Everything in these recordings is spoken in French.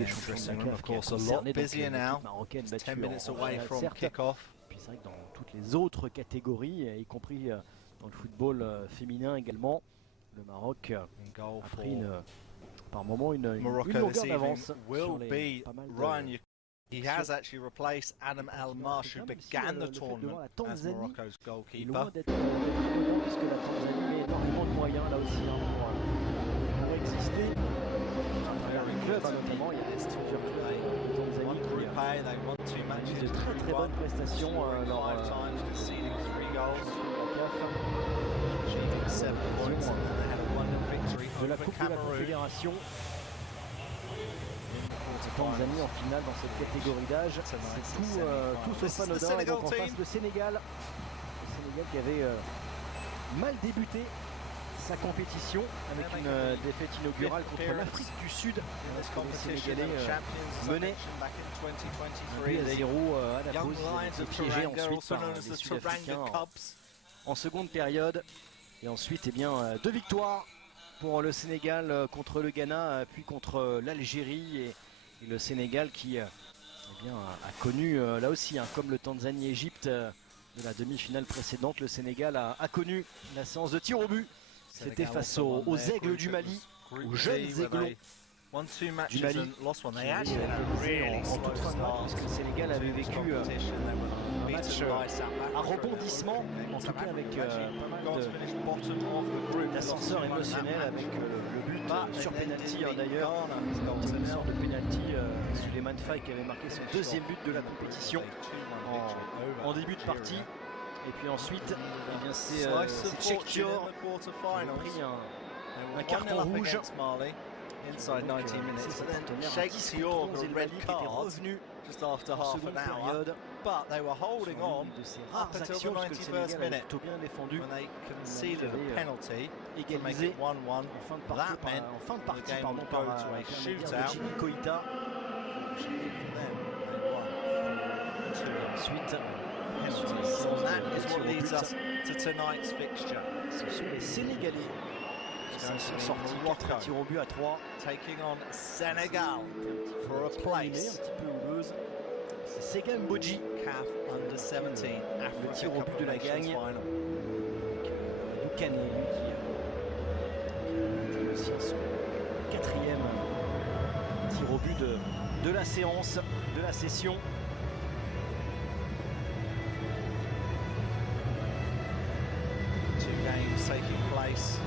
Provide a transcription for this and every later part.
Interesting, and of course a lot busier now. 10 minutes away from kick-off. Puis c'est vrai que dans toutes les autres catégories, y compris dans le football féminin également, le Maroc a pris par moment une longueur d'avance sur les pas mal de... He has actually replaced Adam Al-Marsh, who began the tournament as Morocco's goalkeeper. Puisque la Tanzanie met énormément de moyens là aussi pour exister. Les clubs notamment, il y a plusieurs clubs de Tanzanie qui ont de très bonnes prestations lors de la Coupe de la Confédération. Tanzanie en finale dans cette catégorie d'âge, c'est tout sauf anodin. Et donc en face le Sénégal qui avait mal débuté sa compétition avec une défaite inaugurale contre l'Afrique du Sud. Les Sénégalais menaient 1-0 à la pause, ils étaient piégés ensuite par les Sud-Africains en seconde période. Et ensuite, eh bien, 2 victoires pour le Sénégal contre le Ghana, puis contre l'Algérie. Et le Sénégal qui eh bien, a connu là aussi, comme le Tanzanie-Égypte de la demi-finale précédente, le Sénégal a connu la séance de tir au but. C'était face aux aigles du Mali, aux jeunes aiglons du Mali, en toute fin de match, parce que le Sénégal avait vécu un match à rebondissement, en tout cas avec pas mal d'ascenseurs émotionnels, avec le but sur pénalty d'ailleurs, une sorte de pénalty, Souleymane Faye qui avait marqué son 2e but de la compétition en début de partie. Et puis ensuite, eh bien c'est Cheikh Dior qui a pris un carton rouge. Inside 90 minutes, and then Cheikh Dior got a red card just after half an hour, but they were holding on up until the 91st minute when they conceded a penalty to make it 1-1. That meant the game would go to a shootout. For them, they won 2-2 penalties. So that is what leads us to tonight's fixture. Ce sont les Sénégalais qui sont sortis 4 tirs au but à 3. Taking on Senegal for a place. Un petit peu houleuse. C'est Segam Bodji, CAF Under 17 le tir au but de la gagne. Youkane, lui qui a aussi son 4e tir au but de la séance, de la session. Two games taking place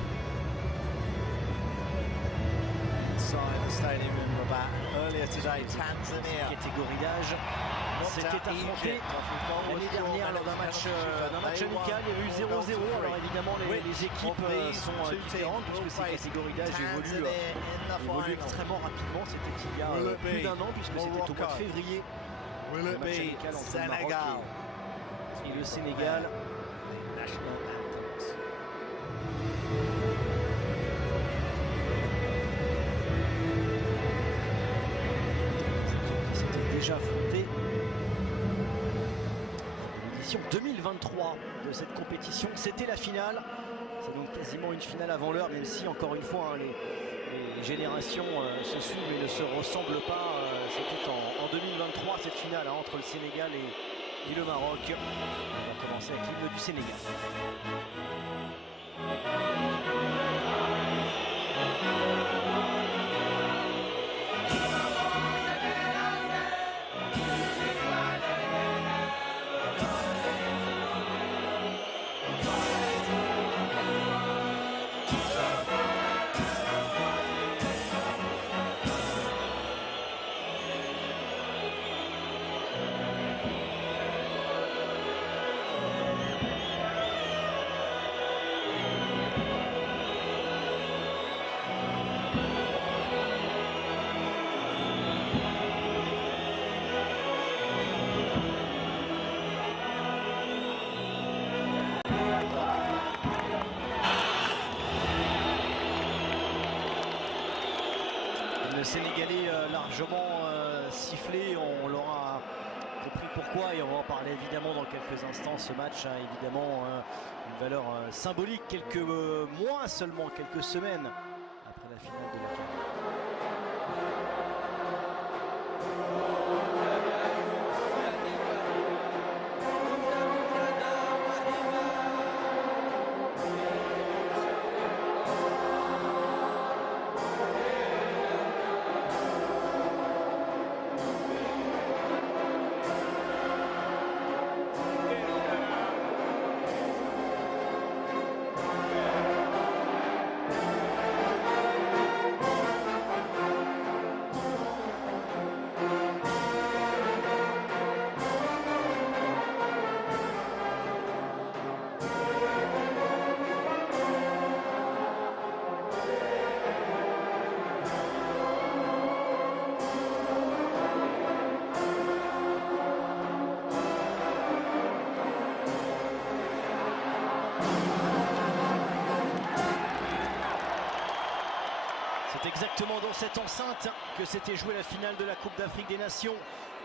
inside the stadium in Rabat. Earlier today, Tanzania. Catégorie d'âge, s'était affronté l'année dernière lors d'un match amical. Il y a eu 0-0. Alors évidemment, les équipes sont différentes puisque ces catégories d'âge évoluent extrêmement rapidement. C'était il y a plus d'1 an puisque c'était au mois de février. Le match amical entre le Maroc et le Sénégal. Déjà affronté l'édition 2023 de cette compétition. C'était la finale. C'est donc quasiment une finale avant l'heure, même si encore une fois les générations se suivent et ne se ressemblent pas. C'était en 2023 cette finale entre le Sénégal et le Maroc. On va commencer avec l'hymne du Sénégal. Le Sénégalais largement sifflé, on l'aura compris pourquoi et on va en parler évidemment dans quelques instants. Ce match a évidemment une valeur symbolique, quelques mois seulement, quelques semaines après la finale de la CAN. exactement dans cette enceinte que s'était jouée la finale de la Coupe d'Afrique des Nations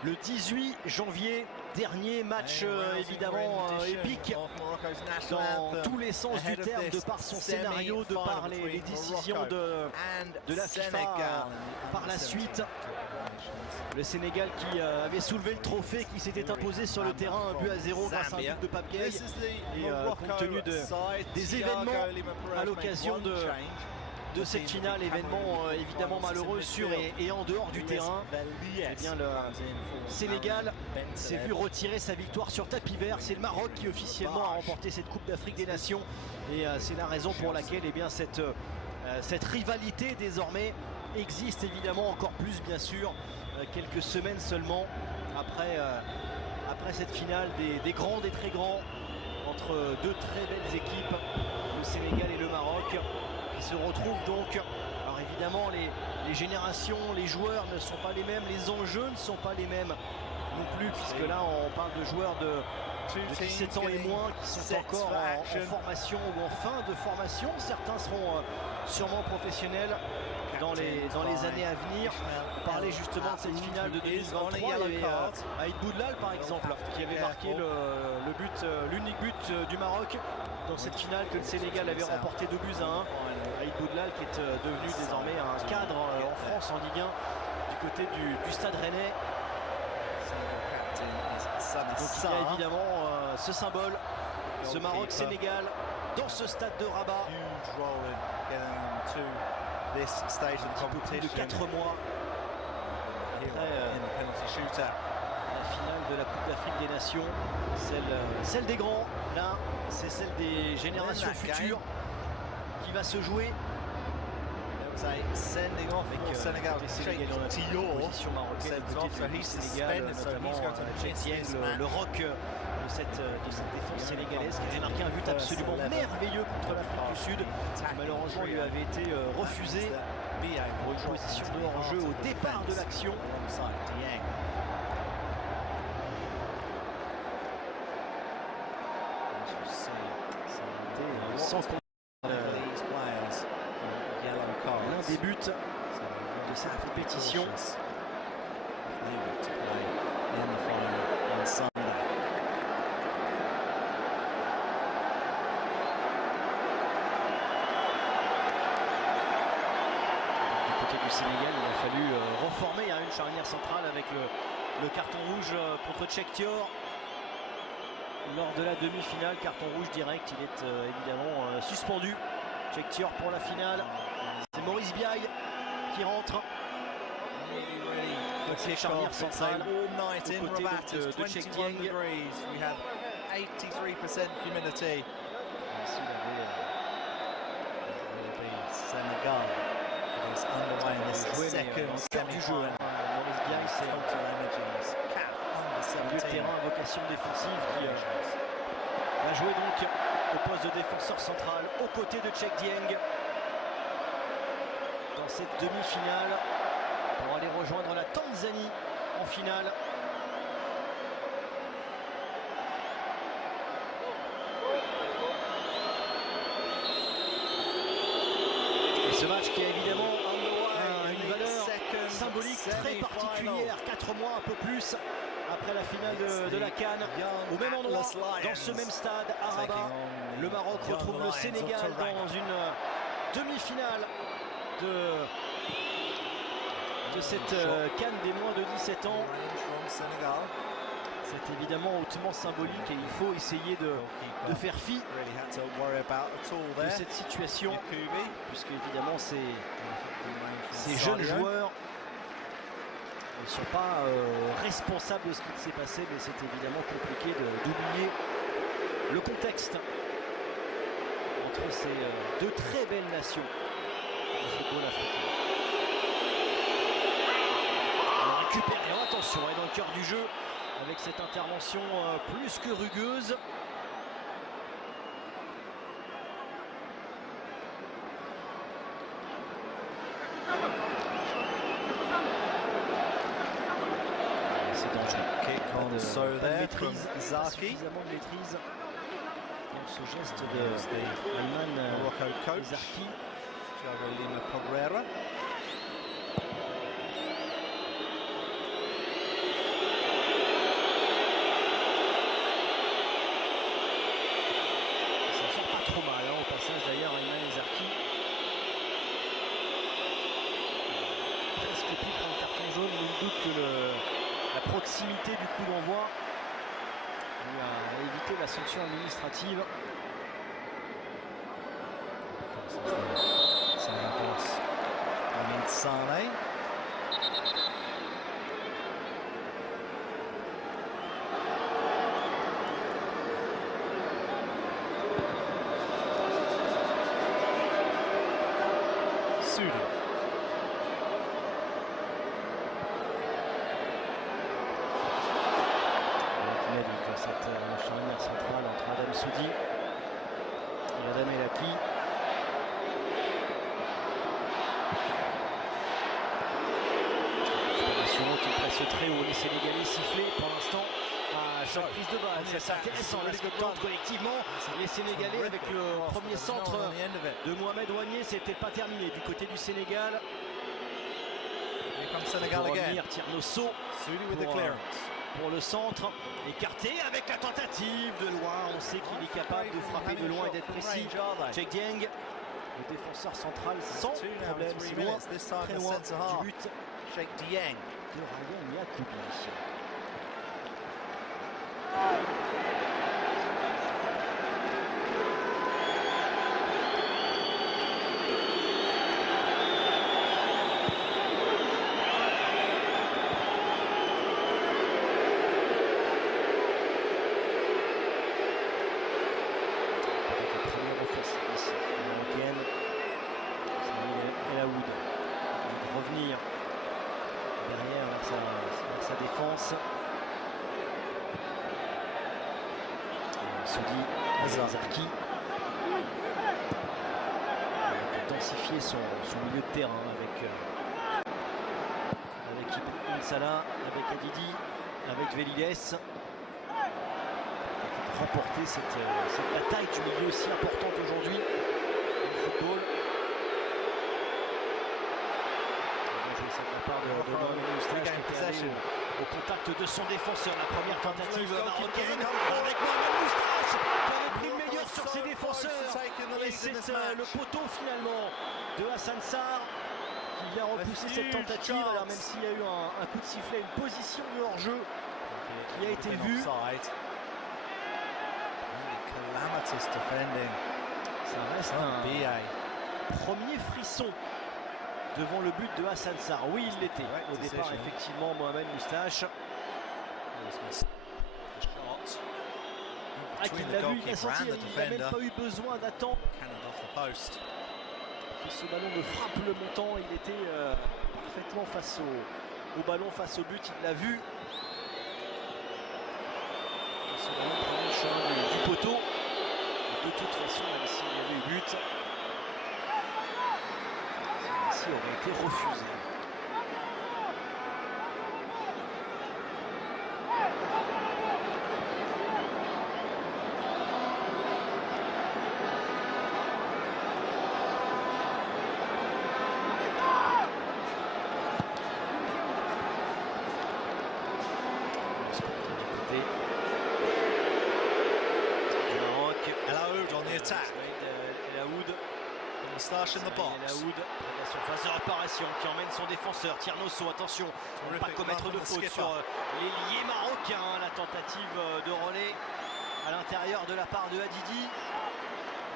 le 18 janvier dernier. Match évidemment épique dans tous les sens du terme, de par son scénario, de par les décisions de la FIFA par la suite. Le Sénégal qui avait soulevé le trophée, qui s'était imposé sur le terrain 1-0 grâce à un but de Pape Gueye. Et compte tenu des événements à l'occasion de cette finale, événement évidemment malheureux sur et en dehors du terrain, eh bien le Sénégal s'est vu retirer sa victoire sur tapis vert. C'est le Maroc qui officiellement a remporté cette Coupe d'Afrique des Nations, et c'est la raison pour laquelle eh bien cette rivalité désormais existe évidemment encore plus, bien sûr, quelques semaines seulement après cette finale des grands, des très grands, entre deux très belles équipes, le Sénégal et le Maroc, qui se retrouvent donc. Alors évidemment les générations, les joueurs ne sont pas les mêmes, les enjeux ne sont pas les mêmes non plus, puisque là on parle de joueurs de 17 ans et moins qui sont encore en formation ou en fin de formation. Certains seront sûrement professionnels dans les années à venir. On parlait justement de cette finale de 2023. Il y avait Aïd Boudlal par exemple qui avait marqué l'unique but du Maroc dans cette finale que le Sénégal avait remporté 2-1. Aïd Boudlal qui est devenu désormais un cadre en France en Ligue 1 du côté du Stade Rennais. Donc il y a évidemment ce symbole, ce Maroc-Sénégal dans ce stade de Rabat. Un peu plus de 4 mois après la finale de la Coupe d'Afrique des Nations, celle des grands. Là, c'est celle des générations futures qui va se jouer. Sending off avec Senegal, position marocaine du Sénégal, notamment Cheikh Dieng, le roc de cette défense sénégalaise, qui avait marqué un but absolument merveilleux contre l'Afrique du Sud, qui malheureusement lui avait été refusé pour une position de hors-jeu au départ de l'action. Sans l'un des buts de cette compétition. Du côté du Sénégal, il a fallu reformer une charnière centrale avec le carton rouge contre Tchektior. Lors de la demi-finale, carton rouge direct, il est évidemment suspendu. Tchektior pour la finale. C'est Maurice Biaye qui rentre. C'est charnière centrale aux côtés de Cheikh Dieng. We have 83% humidity. Senegal is underway in this second semi-final. Maurice Biaye, c'est un milieu de terrain à vocation défensive qui va jouer donc au poste de défenseur central aux côtés de Cheikh Dieng dans cette demi-finale pour aller rejoindre la Tanzanie en finale. Et ce match qui a évidemment une valeur symbolique très particulière, 4 mois un peu plus après la finale de la CAN, au même endroit, dans ce même stade à Rabat. Le Maroc retrouve le Sénégal dans une demi-finale de cette CAN des moins de 17 ans. C'est évidemment hautement symbolique et il faut essayer de faire fi de cette situation, puisque évidemment ces jeunes joueurs ne sont pas responsables de ce qui s'est passé, mais c'est évidemment compliqué d'oublier le contexte entre ces deux très belles nations du football africain. On récupère, et attention, est dans le cœur du jeu avec cette intervention plus que rugueuse. Suffisamment de maîtrise dans ce geste de Ayman Zarki. doute que la proximité du coup d'envoi lui a évité la sanction administrative. Sané. Sudi. Cette charnière centrale entre Adam Sudi et Adam Elaki. Qui presse très haut, les Sénégalais sifflés pour l'instant à chaque prise de balle. C'est intéressant, la spectacle collectivement. Les Sénégalais avec le premier centre de Mohamed Wagné, c'était pas terminé du côté du Sénégal. Pour revenir, Tiernosso pour le centre, écarté avec la tentative de loin. On sait qu'il est capable de frapper de loin et d'être précis. Cheikh Dieng, le défenseur central sans problème, c'est loin, très loin du but. Cheikh Dieng de Ryan Yacoubi. Première offensive ici, marocaine. El Aoud revenir derrière vers sa défense. Sudi Zarki a densifié son milieu de terrain avec Ibn Salah, avec Adidi, avec Velides. Remporter cette bataille du milieu si importante aujourd'hui au football. De la part de Mohamed Moustache qui était allé au contact de son défenseur. La première tentative marocaine avec Mohamed Moustache qui avait pris le meilleur sur ses défenseurs. Et c'est le poteau finalement de Hassan Sarr qui vient repousser cette tentative. Alors même s'il y a eu un coup de sifflet, une position de hors-jeu qui a été vue. Ça reste un premier frisson devant le but de Hassan Sarr. Oui, il l'était au départ, effectivement, Mohamed Moustache. Qu'il l'a vu, il a senti, il n'a même pas eu besoin d'attendre que ce ballon ne frappe le montant. Il était parfaitement face au ballon, face au but, il l'a vu. Ce ballon prend le chemin du poteau. De toute façon, même s'il y avait eu but, celui-ci aurait été refusé. El Aoud, Moustache in the box. El Aoud, la surface de réparation qui emmène son défenseur Tiernosso. Attention, on ne pas commettre de faute sur l'ailier marocain. La tentative de relais à l'intérieur de la part de Hadidi. Il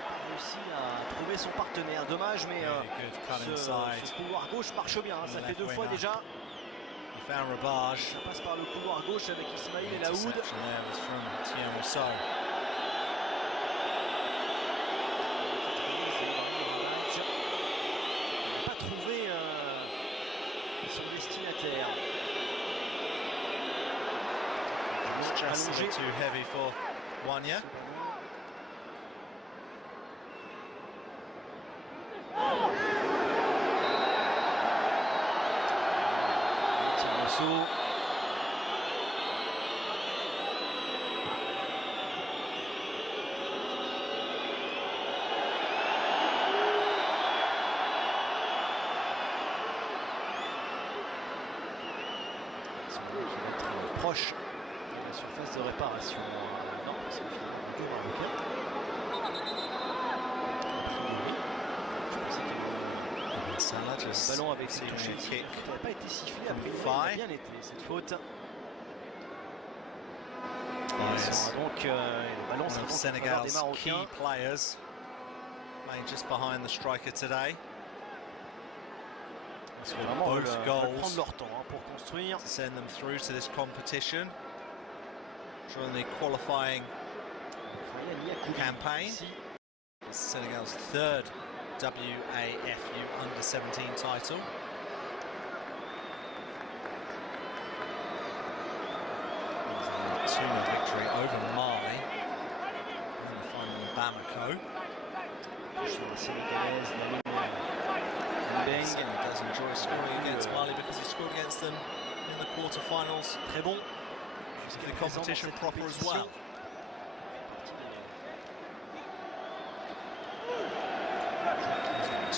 a réussi à trouver son partenaire. Dommage, mais ce couloir gauche marche bien. Ça fait 2 fois déjà. Ça passe par le couloir gauche avec Ismail El Aoud. Son destinataire. Just a bit too heavy for Wanya. Tiernosso. Proche de la surface de réparation. Non, c'est finalement du marocain. Je pensais qu'il y avait Salah just le ballon avec ses touchés qui n'a pas été sifflé après, il a bien été cette faute. Donc le ballon sera donc Senegal's des Marocains. key players playing just behind the striker today. Parce que vraiment both goals prendre leur temps pour construire. To send them through to this competition. During the qualifying campaign. Senegal's third WAFU under-17 title. Tuna victory over Mali in the final in Bamako. Senegal does enjoy scoring against Mali because he scored against them in the quarter-finals. Très bon. The competition proper as well.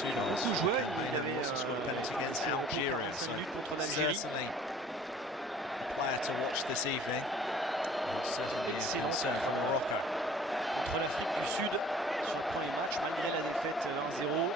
Beaucoup joué, il avait also scored a penalty against Algeria. So certainly a player to watch this evening. Certainly a concern for Morocco. Contre l'Afrique du Sud sur le premier match, malgré la défaite 1-0.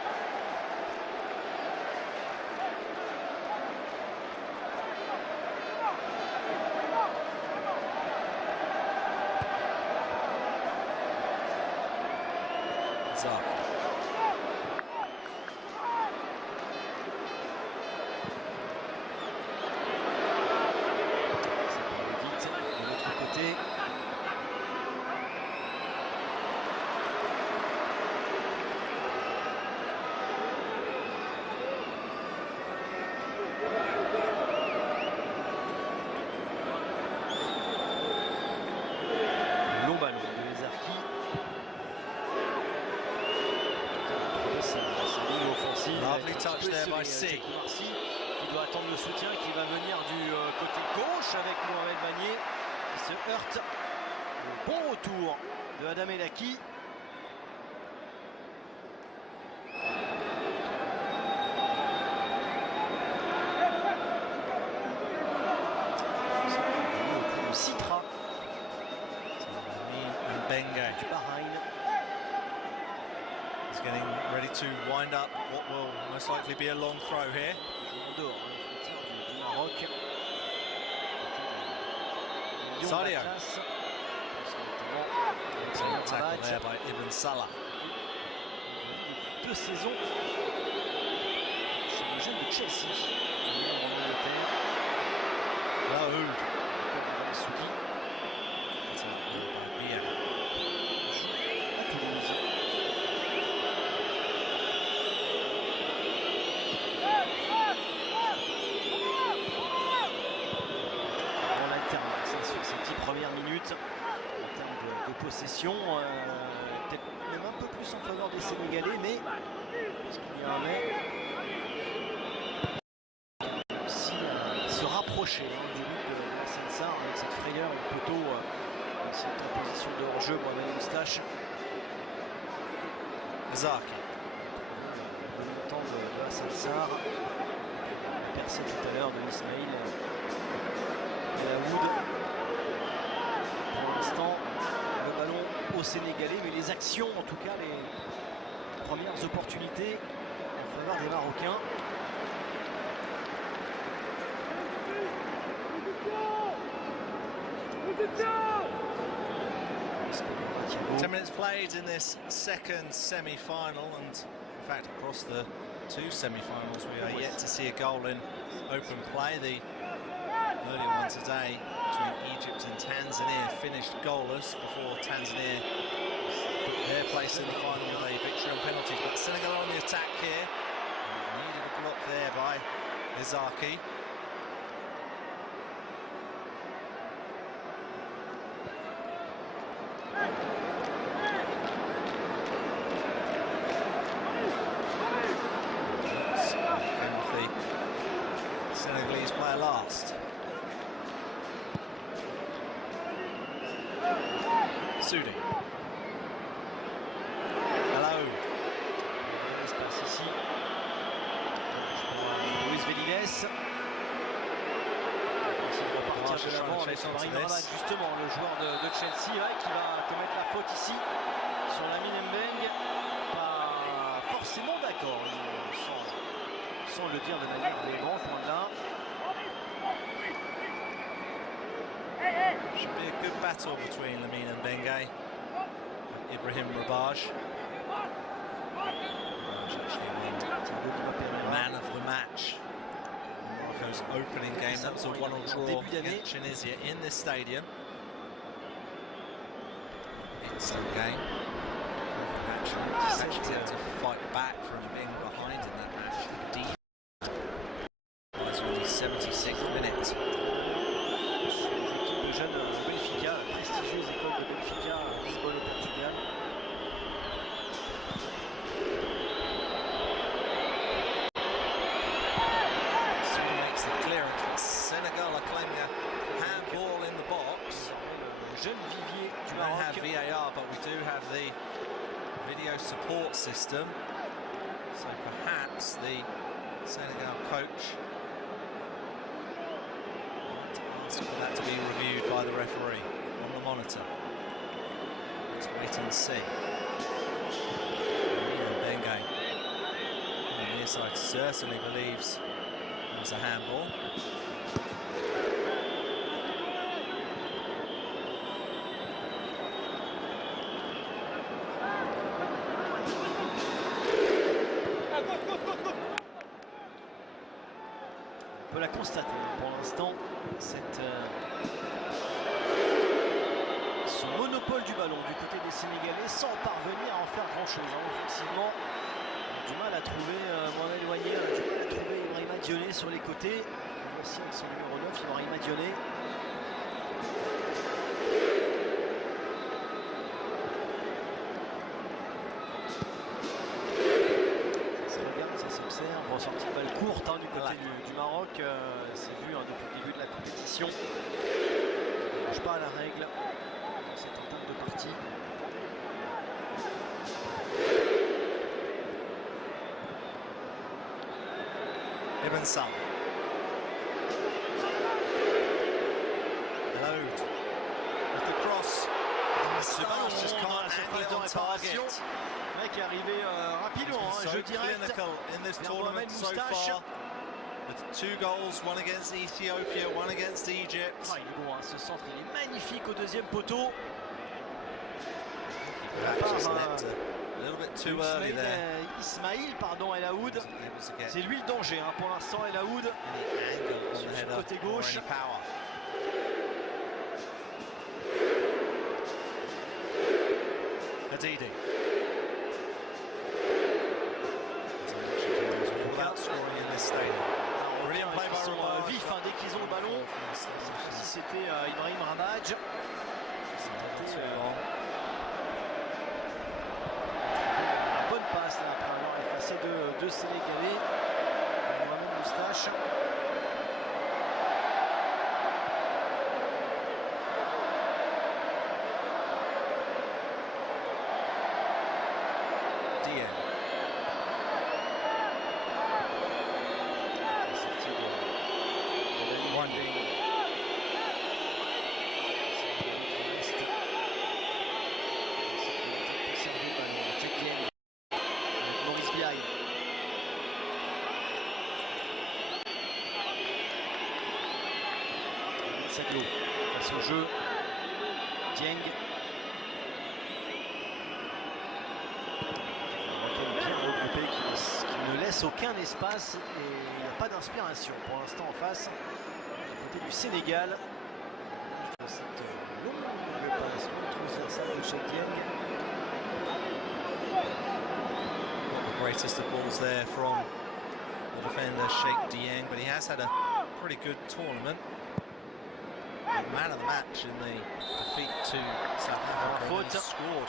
Touch there by C. Il doit attendre le soutien qui va venir du côté gauche avec Mohamed Vanier qui se heurte. Le bon retour de Adam Elaki. Le Citra. Benga du Bahreïn. He's getting ready to wind up what will most likely be a long throw here. En dehors, du Maroc. Sadio. Tackle there by Ibn Salah. 2 saisons chez les jeunes de Chelsea. En Angleterre. Laoud. Souki. À Toulouse. Dans l'alternance sur ces 10 premières minutes en termes de possession, peut-être même un peu plus en faveur des Sénégalais, mais parce qu'il y a un mais aussi se rapprocher du but de Hassan Sarr avec cette frayeur au poteau, cette position de hors-jeu, Mohamed Moustache. Zaki. Le montant de Hassan Sarr, percé tout à l'heure de Ismail Laoud. Pour l'instant, le ballon au Sénégalais, mais les actions, en tout cas les premières opportunités en faveur des Marocains. 10 minutes played in this second semi-final, and in fact across the 2 semi-finals we are yet to see a goal in open play. The earlier one today between Egypt and Tanzania finished goalless before Tanzania put their place in the final with a victory on penalties. But Senegal are on the attack here. Needed a block there by Izaki. Senegalese player last. Sudi. Hello. Espace ici. Luis Velides. Il repartir de l'avant avec Brahim Rabat, justement, le joueur de Chelsea, qui va commettre la faute ici sur Lamine Mbeng. Pas forcément d'accord, il semble. sans le dire de manière véhémente, loin de là. Should be a good battle between Lamine Mbengue and Ibrahim Rabaj. Man of the match. Morocco's opening game. That was a 1-1 draw against Tunisia in this stadium. It's a game. Actually had to fight back from being behind in that match. Deep. It was only 76th minute. Le jeune Benfica, la prestigieuse école de Benfica, Lisbonne au Portugal. Someone makes the clearance, but Senegal are claiming a handball in the box. Le jeune vivier du We don't Maroc. have VAR, but we do have the video support system. So perhaps the Senegal coach ask for that to be reviewed by the referee on the monitor. Let's wait and see. Mbengue on the near side certainly believes it was a handball. On peut la constater pour l'instant, ce monopole du ballon du côté des Sénégalais sans parvenir à en faire grand chose. Offensivement, on a du mal à trouver Mohamed Ouagné, on a du mal à trouver Ibrahima Dioné sur les côtés. Voici avec son numéro 9, Ibrahima Dioné. Ça s'observe, ressortie de balle courte du côté du Maroc, c'est vu depuis le début de la compétition. On ne mange pas à la règle dans cette entame de partie. Ibn Sam. Load with the cross. Moustache just can't angle it on target. Le mec est arrivé rapidement, jeu direct. In this tournament so far. With 2 goals, one against Ethiopia, one against Egypt. Il est bon, ce centre il est magnifique au deuxième poteau. Just leapt a little bit too early there. Ismail, pardon, El Aoud. C'est lui le danger pour l'instant, El Aoud. Sur le côté gauche. Hadidi. Ils sont vifs dès qu'ils ont le ballon. Si c'était Ibrahim Rabaj. Bonne passe là, après avoir effacé deux Sénégalais. Mohamed Moustache. Face au jeu, Dieng. Bien regroupé, qui ne laisse aucun espace et il n'y a pas d'inspiration pour l'instant en face. Du côté du Sénégal. Cette longue passe transversale de Cheikh Dieng. The greatest of balls there from the defender Cheikh Dieng, but he has had a pretty good tournament. Man of the match in the defeat to South Africa. Scored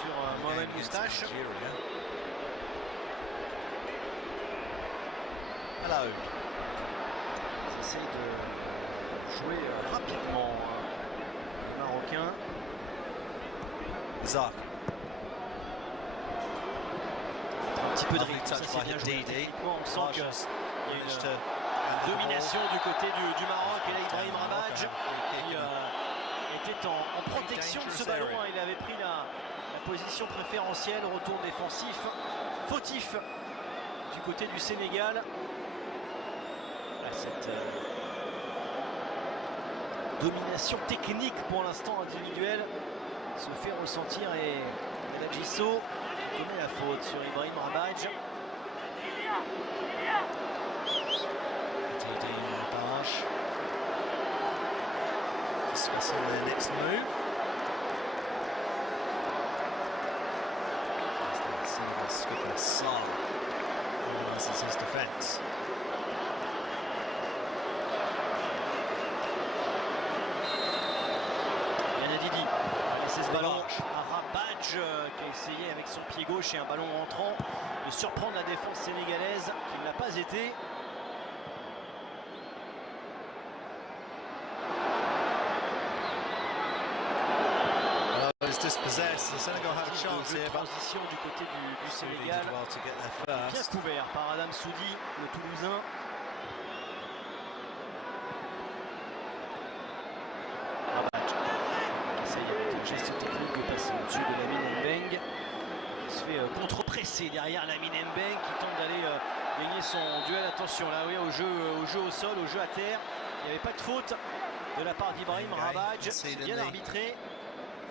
sur Mohamed Moustache. Hello. Ils essayent de jouer rapidement les Marocains. Zak. Un petit peu de rythme, ça c'est bien joué. Techniquement, on sent qu'il y a une domination du côté du Maroc. Et là, Ibrahim Rabaj qui était en protection de ce ballon. Il avait pris la position préférentielle, retour défensif, fautif du côté du Sénégal. Cette domination technique pour l'instant individuelle se fait ressentir et El Hadjisso commet la faute sur Ibrahim Rabadj. Discussing their next move. Senegal skipper Sarr organises his defence. Didi a laissé ce ballon à Rabadj qui a essayé avec son pied gauche et un ballon rentrant de surprendre la défense sénégalaise qui ne l'a pas été. Transition du côté du Sénégal, bien couvert par Adam Soudi, le Toulousain. Rabadj essaye avec un geste technique de passer au-dessus de Lamine Mbeng. Il se fait contre-presser derrière Lamine Mbeng qui tente d'aller gagner son duel. Attention là, oui, au jeu au sol, au jeu à terre. Il n'y avait pas de faute de la part d'Ibrahim Rabadj. C'est bien arbitré.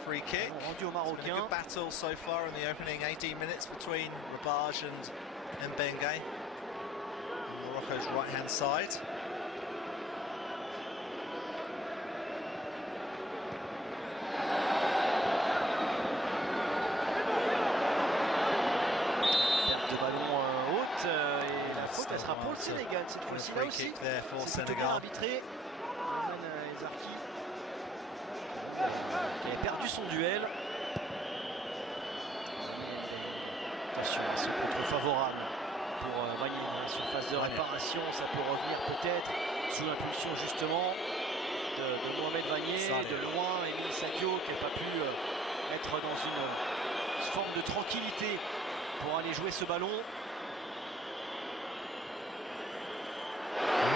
Free kick. Rendu au Marocain. It's been a good battle so far in the opening 18 minutes between Rabadj and Mbenge on Morocco's right-hand side. Perte de ballon haute et la faute elle sera pour le Sénégal cette fois-ci. Là aussi, c'est plutôt bien arbitré. Qui avait perdu son duel. Attention, c'est contre favorable pour Vanier dans la surface de réparation. Ça peut revenir peut-être sous l'impulsion justement de Mohamed Vanier. De loin, Emile Sadio qui n'a pas pu être dans une forme de tranquillité pour aller jouer ce ballon.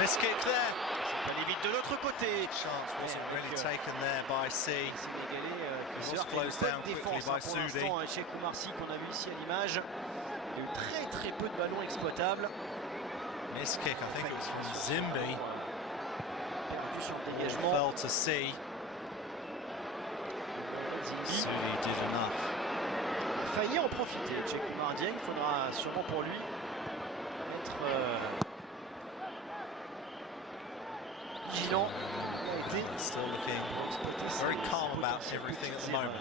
Miss kick there. Ça allait vite de l'autre côté. Chance wasn't really taken there by C. Sénégalais qui closed down quickly by Soudi. Cheikh Oumarsi qu'on a vu ici à l'image. Il y a eu très peu de ballons exploitables. Miss kick, I think it was from Zimbi. Perdu sur le dégagement. Fell to C. Soudi did enough. Il a failli en profiter. Cheikh Oumardieng, il faudra sûrement pour lui être vigilant. Il a été still looking very calm about everything at the moment.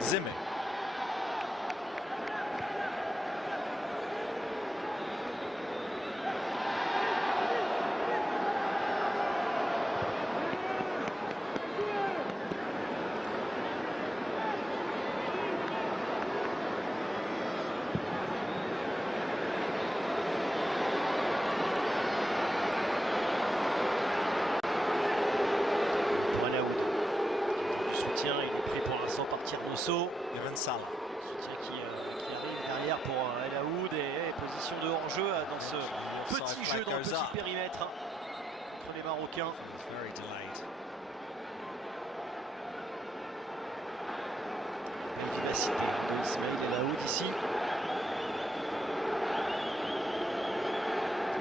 Zimmi. Ibn Salah. Soutien qui arrive derrière pour El Aoud et position de hors-jeu dans ce petit jeu, dans le petit périmètre entre les Marocains. Une vivacité de Ismail El Aoud ici.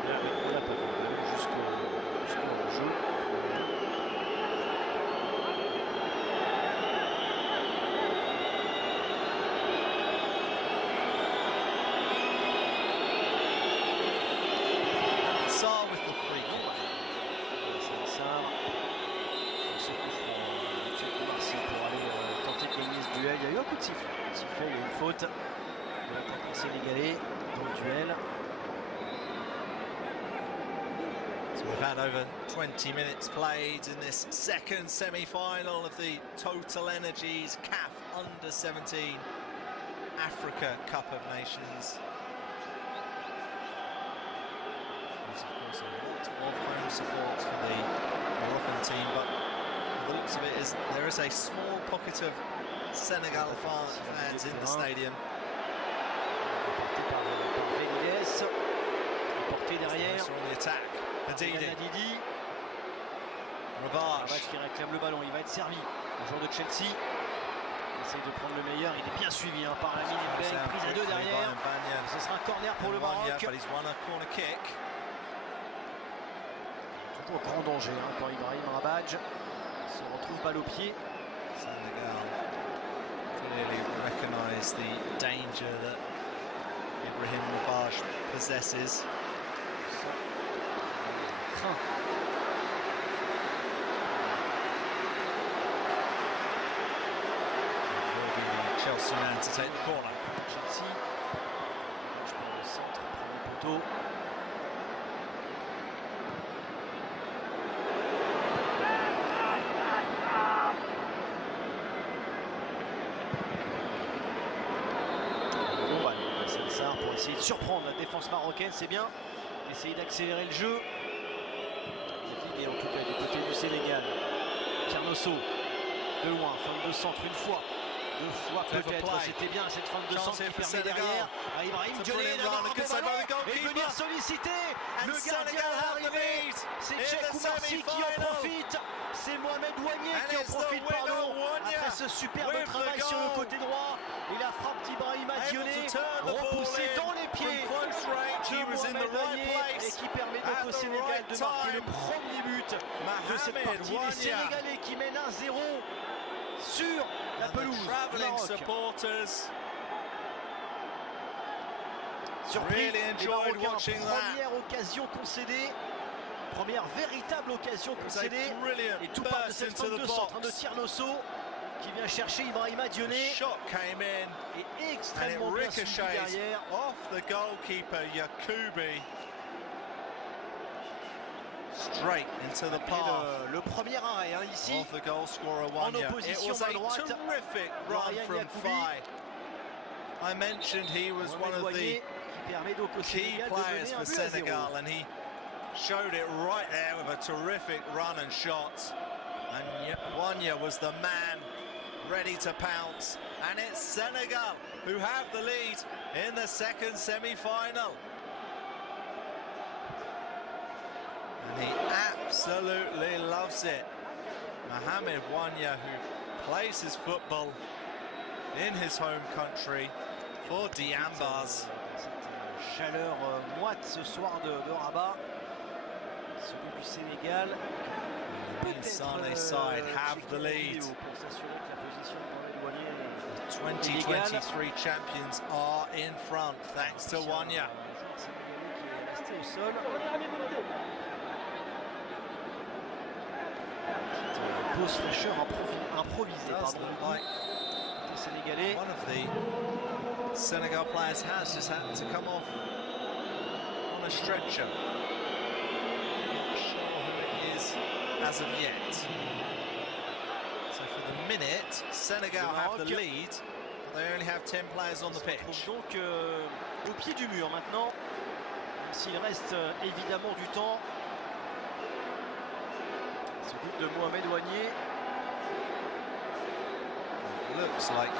On l'a pas vu jusqu'au hors-jeu. Il y a eu un coup de sifflet, il y a eu une faute de l'attaquant sénégalais dans le duel. So we've had over 20 minutes played in this second semi-final of the Total Energies CAF Under-17 Africa Cup of Nations. There's of course a lot of home support for the Moroccan team, but the looks of it is there is a small pocket of Senegal fans in the stadium. porté derrière. Didi. Rabat qui réclame le ballon, il va être servi. Le joueur de Chelsea essaye de prendre le meilleur, il est bien suivi par la ligne. Prise à deux derrière. Ce sera un corner pour le Maroc. Toujours grand danger pour Ibrahim Rabadj. Il se retrouve balle au pied. Senegal clearly recognise the danger that Ibrahim Rabadj possesses. Chelsea man to take the corner. Chelsea, je prends le centre, premier poteau. Pour essayer de surprendre la défense marocaine, c'est bien. Essayer d'accélérer le jeu. Et en tout cas du côté du Sénégal. Carnoso, de loin, fin de centre une fois. Deux fois peut-être, c'était bien cette fin de centre qui permet derrière à Ibrahim Dioné d'avoir un ballon et venir solliciter le gardien arrivé. C'est Cheikh Oumarsi qui en profite. C'est Mohamed Ouagné qui en profite, pardon, après ce superbe travail sur le côté droit. Et la frappe d'Ibrahim Dioné repoussée dans les pieds de Mohamed Ouagné et qui permet donc au Sénégal de marquer le premier but de cette partie. Les Sénégalais qui mènent 1-0 sur la pelouse du Maroc. Surpris, les Marocains, première occasion concédée. Première véritable occasion concédée. Et tout part de cette fin de centre de Tiernoso qui vient chercher Ibrahim Dioné. Et extrêmement bien suivi derrière. Off the goalkeeper Yakubu. Straight into the path. Le premier arrêt ici. Of the goal scorer en opposition à droite. Terrific run from Faye. I mentioned he was one of the key players for Senegal, and he showed it right there with a terrific run and shot. And Wanya was the man ready to pounce. And it's Senegal who have the lead in the second semi-final. And he absolutely loves it. Mohamed Wanya, who plays his football in his home country for Diambars. Chaleur moite ce soir de Rabat. Celui du Sénégal. Sané side have the lead. The 2023 champions are in front thanks to Wanya. Pause fraîcheur improvisée Sénégalais. One of the Senegal players has just had to come off on a stretcher. Not sure who it is as of yet. So for the minute, Senegal have the lead, but they only have 10 players on the pitch. Donc au pied du mur maintenant, s'il reste évidemment du temps. Ce but de Mohamed Ouagné. Looks like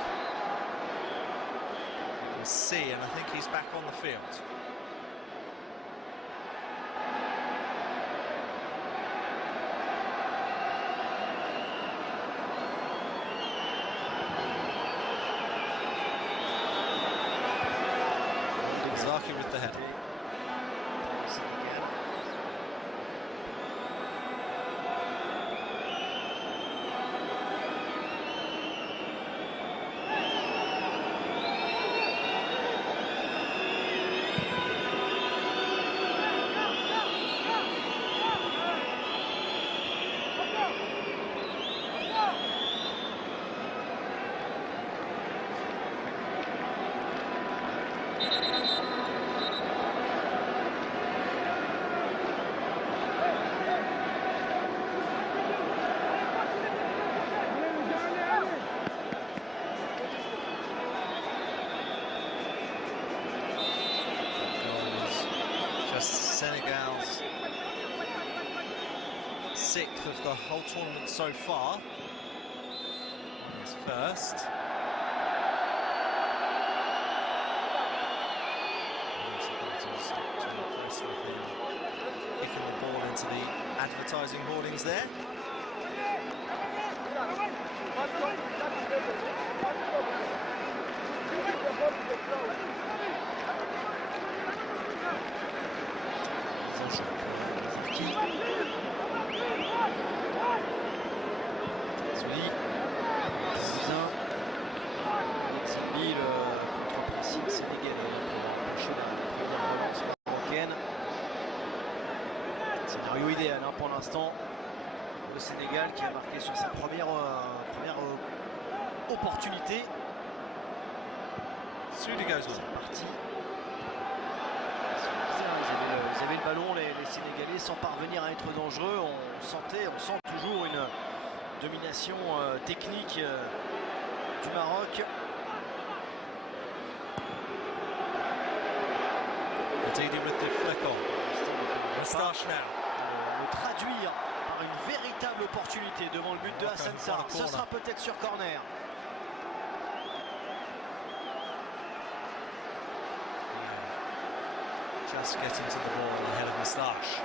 we'll see, and I think he's back on the field. Zaki with the header. Senegal's 6th of the whole tournament so far. His first. To impress with advertising hoardings there. Zimbi, le contre-pressing sénégalais pour empêcher la première relance marocaine. Scénario idéal pour l'instant. Le Sénégal qui a marqué sur sa première opportunité. C'est parti. Ils avaient le ballon, les Sénégalais, sans parvenir à être dangereux. On sent toujours une domination technique du Maroc. Le traduire par une véritable opportunité devant le but de Hassan Sarr. Ce sera peut-être sur corner. Just getting to the ball ahead of Moustache.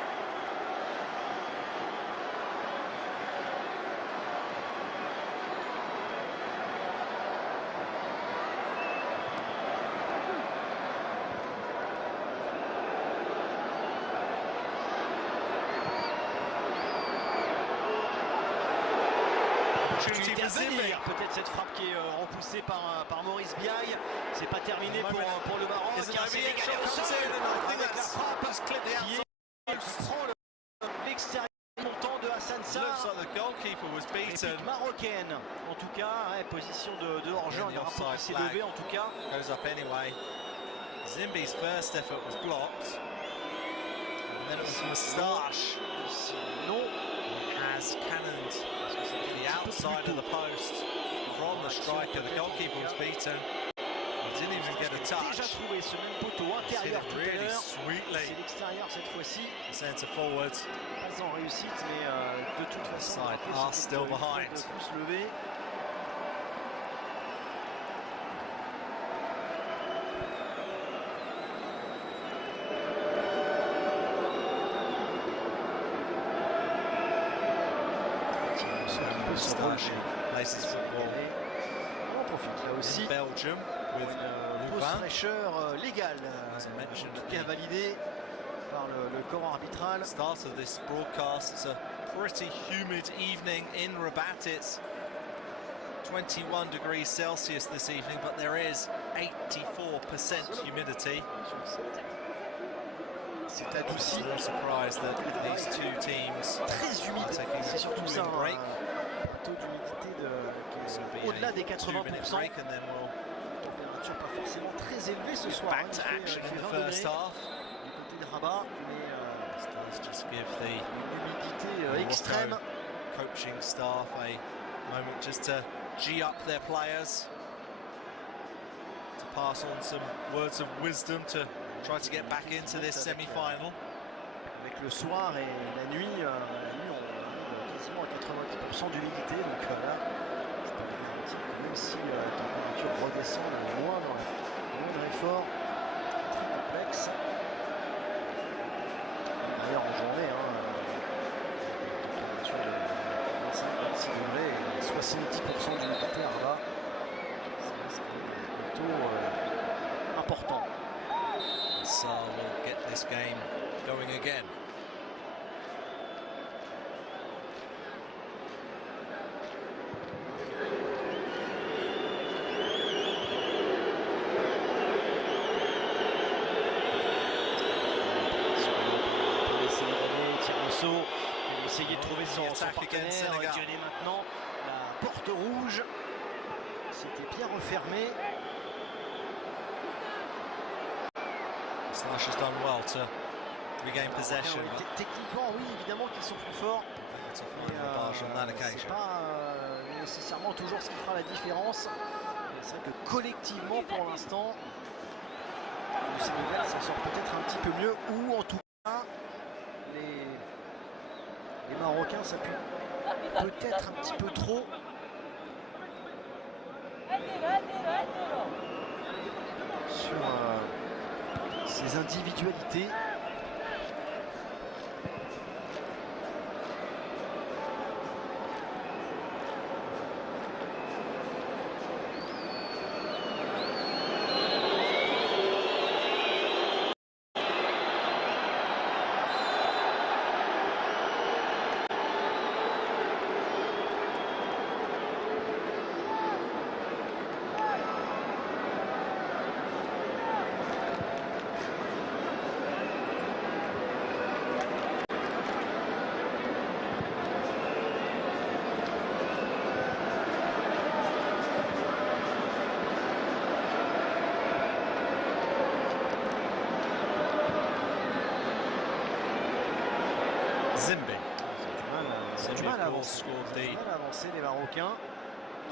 Peut-être cette frappe qui est repoussée par Maurice Biaye. C'est pas terminé pour le Maroc. Il y a un Sénégalais au sol avec la frappe qui prend l'extérieur montant de Hassan Sarr. Réplique marocaine. En tout cas, position de hors-jeu. Il y a un drapeau qui s'est levé en tout cas. Goes up anyway. Zimbi's first effort was blocked. And then it was Moustache. Non. Has cannoned the outside of the post from the striker. The goalkeeper was beaten. He didn't even get a touch. Déjà trouvé ce même poteau intérieur tout à l'heure. C'est l'extérieur cette fois-ci. Centre forward. Pas en réussite, mais de toute façon, side are still behind. Pouce levé. Moustache places football. On profite là aussi. In Belgium with une pause fraîcheur légale, qui est validée par le corps arbitral. Start of this broadcast. It's a pretty humid evening in Rabat. It's 21 degrees Celsius this evening, but there is 84% humidity. C'est adouci. No surprise that these two teams très humide. C'est surtout ça. Break. Taux d'humidité au-delà des 80%. Température pas forcément très élevée ce soir. Back to action in the first half. Du côté de Rabat, mais just give the humidité extrême. Coaching staff a moment just to G up their players, to pass on some words of wisdom to try to get back into this semi-final. Avec le soir et la nuit, on arrive quasiment à 90% d'humidité, donc là, je peux vous garantir que même si la température redescend loin dans le moindre effort, très complexe. D'ailleurs en journée, température de 25-26 degrés et 70% d'humidité à Rabat, c'est quand même un taux important. Sarr will get this game going again. Essayer de trouver son partenaire, tirer maintenant la porte rouge. C'était bien refermé. Moustache has done well to regain possession. Techniquement, oui, évidemment qu'ils sont plus forts. C'est pas nécessairement toujours ce qui fera la différence. C'est vrai que collectivement, pour l'instant, le Sénégal s'en sort peut-être un petit peu mieux, ou en tout cas, les Marocains s'appuient peut-être un petit peu trop sur ces individualités. scored the avancer les Marocains.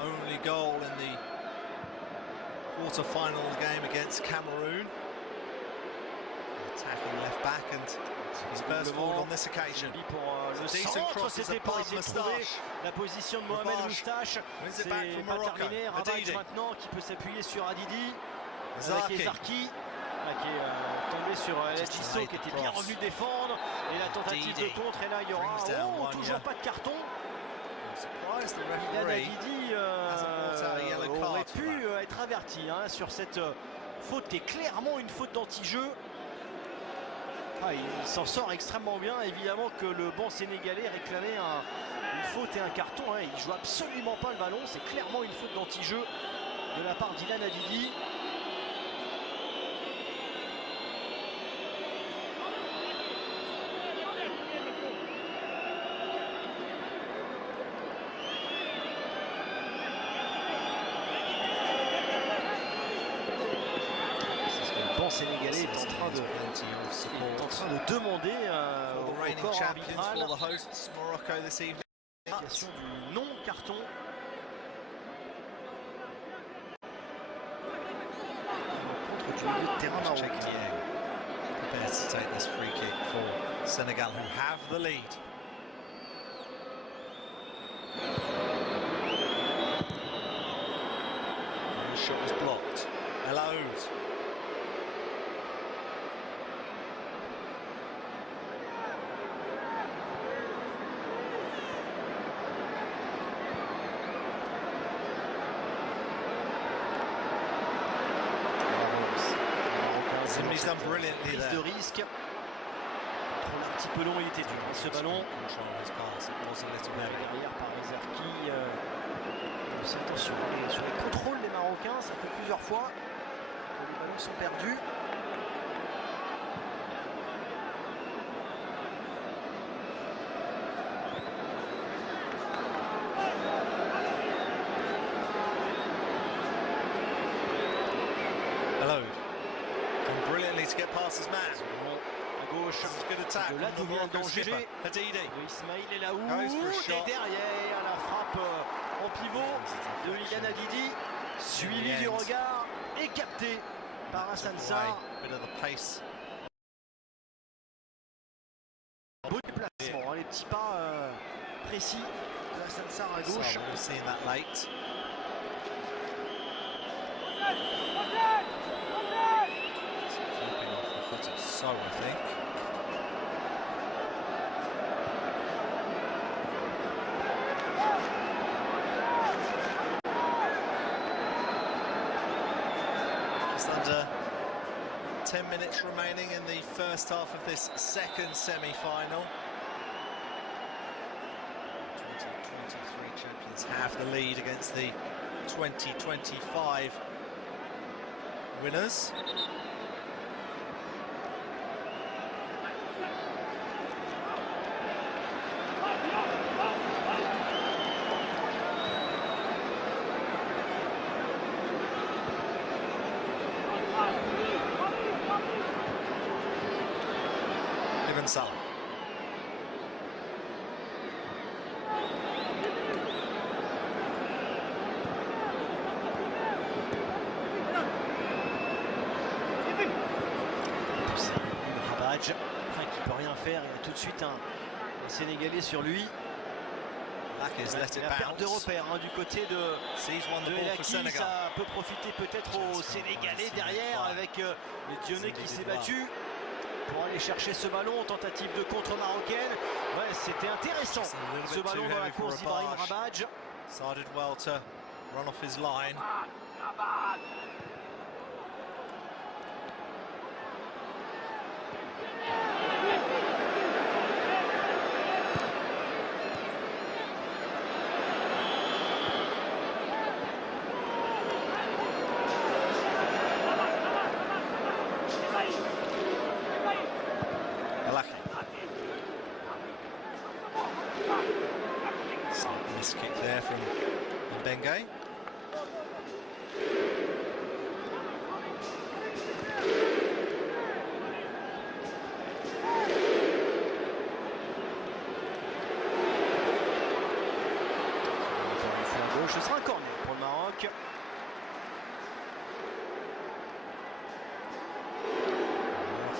Only goal in the quarter-final game against Cameroon. Attacking left back and his first forward on this occasion. Pour le centre, c'était pour essayer de trouver la position de Mohamed Moustache. C'est pas terminé. Rabadj maintenant qui peut s'appuyer sur Hadidi. Avec Ezarki qui est tombé sur Gisso qui était bien revenu défendre. Et la tentative de contre. Et là il y aura toujours pas de carton. Ilan Hadidi aurait pu être averti sur cette faute qui est clairement une faute d'anti-jeu. Il s'en sort extrêmement bien. Évidemment que le banc sénégalais réclamait une faute et un carton. Il joue absolument pas le ballon. C'est clairement une faute d'anti-jeu de la part d'Ilan Hadidi. Sénégalais est en train de demander au corps arbitral l'application du non-carton. Contre du milieu de terrain marocain. Prepared to take this free kick for Senegal, who have the lead. The shot was blocked. Eloud. He's done brilliantly there. Prise de risque. Contrôle un petit peu long, il était dur ce ballon. Derrière par Ezarki. Attention sur les contrôles des Marocains, ça fait plusieurs fois que les ballons sont perdus. To get past his man. À gauche, good attack. De là d'où vient le danger. Hadidi. Ismail Elaou. Et derrière la frappe en pivot de Ilan Hadidi, suivi du regard et capté par Hassan Sarr. Beau déplacement, les petits pas précis de Hassan Sarr à gauche. So, I think. Just under 10 minutes remaining in the first half of this second semi-final. 2023 champions have the lead against the 2025 winners. Salah. Rabadj, qui peut rien faire, il a tout de suite un Sénégalais sur lui. La perte de repère du côté de Elaki, ça peut profiter peut-être aux Sénégalais derrière avec le Dionné qui s'est battu pour aller chercher ce ballon, tentative de contre marocaine. Ouais, c'était intéressant ce ballon dans la course d'Ibrahim Rabadj. Started well to run off his line. Missed kick there from Mbengue. Maroc.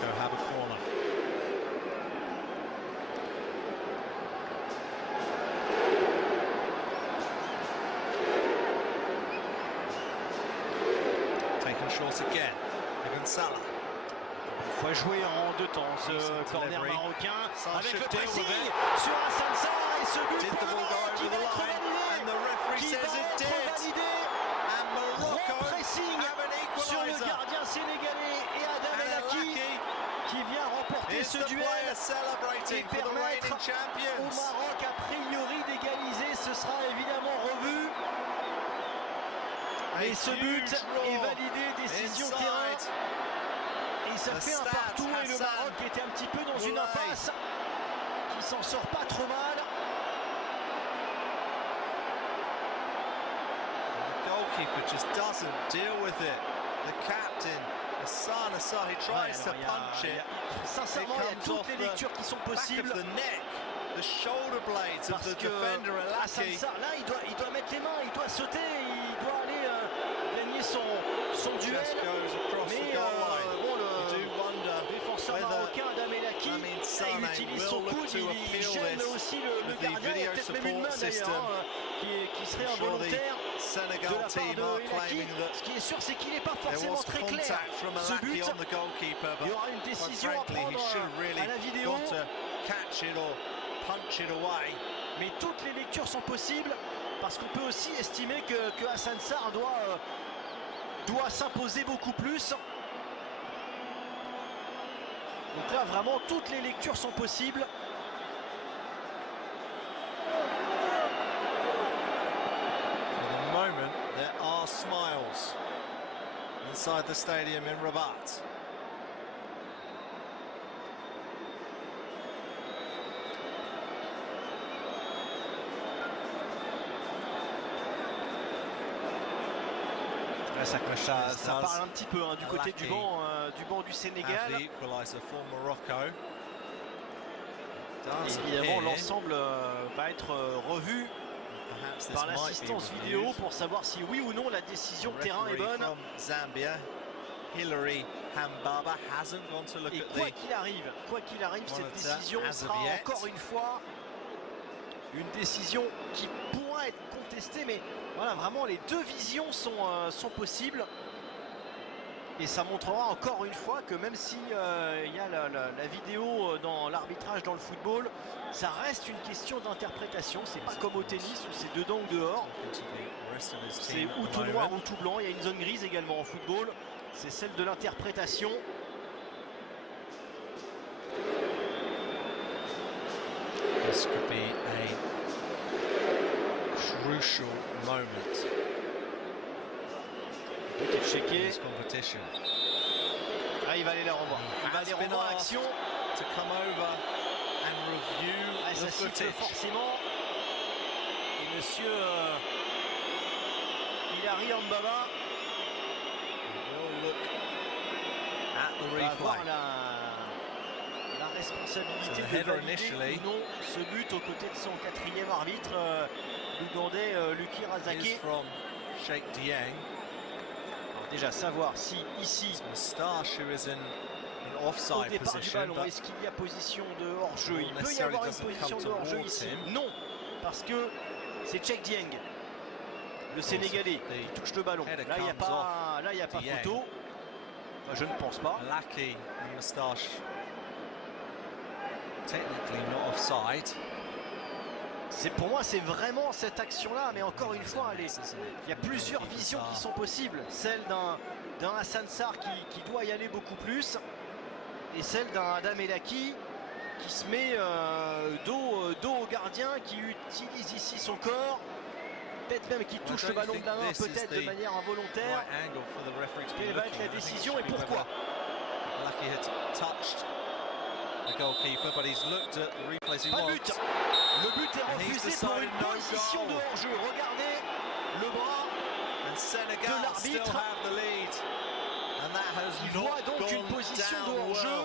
Morocco have a corner. Taken short again. Ibn Salah. Il faut jouer en deux temps ce corner marocain avec le pressing sur Hassan Sarr et ce but pour le Maroc qui va être validé. Gros pressing sur le gardien sénégalais et Adam El Haki qui vient remporter ce duel et permettre au Maroc a priori d'égaliser. Ce sera évidemment revu. Et ce but est validé, décision terrain. Et ça fait un partout et le Maroc était un petit peu dans une impasse qui s'en sort pas trop mal. The goalkeeper just doesn't deal with it. The captain, Hassan Sarr, he tries to punch it. Sincèrement, il y a toutes les lectures qui sont possibles. Back of the neck, the shoulder blades of the defender El Haki. Là, il doit mettre les mains, il doit sauter, il doit aller gagner son duel. Mais bon, le défenseur marocain Adam El Haki, il utilise son coude, il gêne aussi le gardien. Il y a peut-être même une main d'ailleurs qui serait involontaire de la part de El Haki. Ce qui est sûr, c'est qu'il n'est pas forcément très clair. Ce but, il y aura une décision à prendre à la vidéo. Mais toutes les lectures sont possibles parce qu'on peut aussi estimer que Hassan Sarr doit s'imposer beaucoup plus. Donc là vraiment toutes les lectures sont possibles. For the moment there are smiles inside the stadium in Rabat. Ça parle un petit peu du côté du banc du Sénégal. Évidemment, l'ensemble va être revu par l'assistance vidéo pour savoir si oui ou non la décision terrain est bonne. Et quoi qu'il arrive, cette décision sera encore une fois une décision qui pourra être contestée, mais voilà, vraiment les deux visions sont possibles. Et ça montrera encore une fois que même si il y a la vidéo dans l'arbitrage dans le football, ça reste une question d'interprétation. C'est pas comme au tennis où c'est dedans ou dehors. C'est ou tout noir ou tout blanc. Il y a une zone grise également en football. C'est celle de l'interprétation. This could be a crucial moment. Checké. Competition. Ah, il va aller la revoir. Il va aller revoir l'action. To come over and review ça siffle forcément. Et monsieur Hilary Mbaba va avoir la responsabilité de valider ou non ce but aux côtés de son quatrième arbitre, l'Ougandais Luki Razake. Cheikh Dieng. Déjà savoir si ici au départ du ballon, est-ce qu'il y a position de hors-jeu? Il peut y avoir une position de hors-jeu ici. Non, parce que c'est Cheikh Dieng, le Sénégalais, qui touche le ballon. Là, il n'y a pas photo. Enfin, je ne pense pas. Pour moi, c'est vraiment cette action-là, mais encore une fois, il y a plusieurs visions qui sont possibles. Celle d'un Hassan Sarr qui doit y aller beaucoup plus, et celle d'un Adam El Haki qui se met dos au gardien, qui utilise ici son corps, peut-être même qui touche le ballon de la main, peut-être de manière involontaire. Quelle va être la décision et pourquoi? Pas de but. Le but est refusé pour une position de hors-jeu. Regardez le bras de l'arbitre. Il voit donc une position de hors-jeu.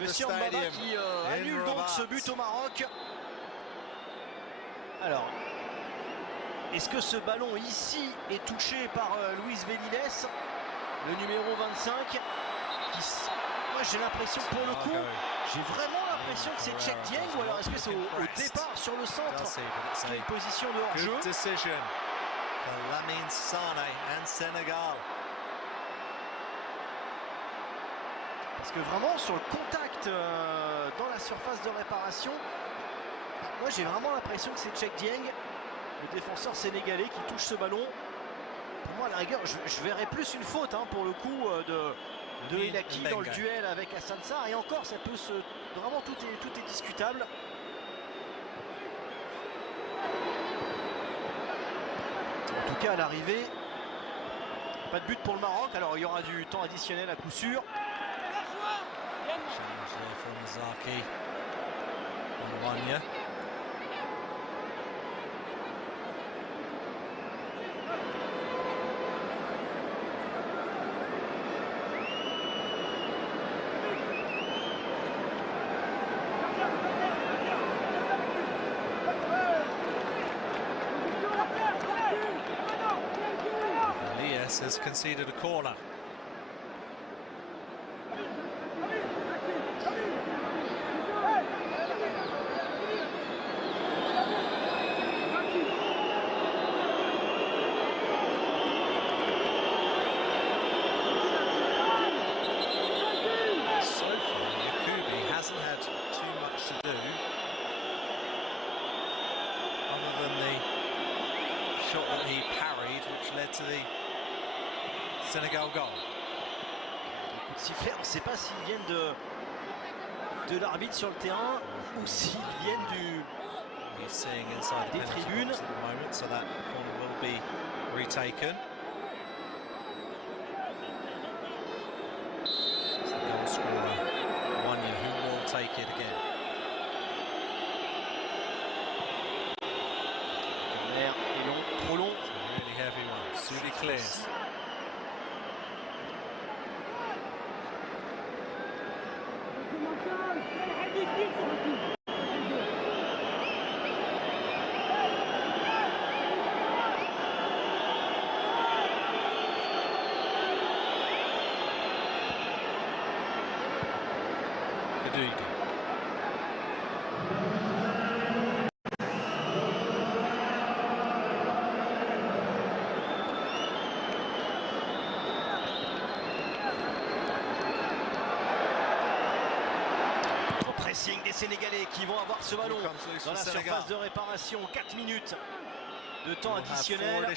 Monsieur Mbaba qui annule donc ce but au Maroc. Alors, Est-ce que ce ballon ici est touché par Luis Veliles, le numéro 25 qui... Moi j'ai l'impression que pour le coup, j'ai vraiment l'impression que c'est Cheikh Dieng, ou alors est-ce que c'est au départ sur le centre qui a une position de hors-jeu. Good decision for Lamine Sané and Senegal. Parce que vraiment sur le contact dans la surface de réparation, moi j'ai vraiment l'impression que c'est Cheikh Dieng, le défenseur sénégalais, qui touche ce ballon. Pour moi à la rigueur, je verrais plus une faute pour le coup de Elaki dans le duel avec Hassan Sarr, et encore ça peut se... Vraiment tout est discutable. En tout cas à l'arrivée, pas de but pour le Maroc, alors il y aura du temps additionnel à coup sûr. Change there from Zaki on Wanya. Elias has conceded a corner. Shot that he parried, which led to the Senegal goal. Les coups de sifflet, on ne sait pas s'ils viennent de l'arbitre sur le terrain ou s'ils viennent des tribunes. At the moment, so that corner will be retaken. It's the goal scorer, Wanya, who will take it again. L'air est long, trop long. It's a really heavy one. Sudi clears. Kadudi. Pressing des Sénégalais qui vont avoir ce ballon dans la surface de réparation. 4 minutes de temps additionnel. No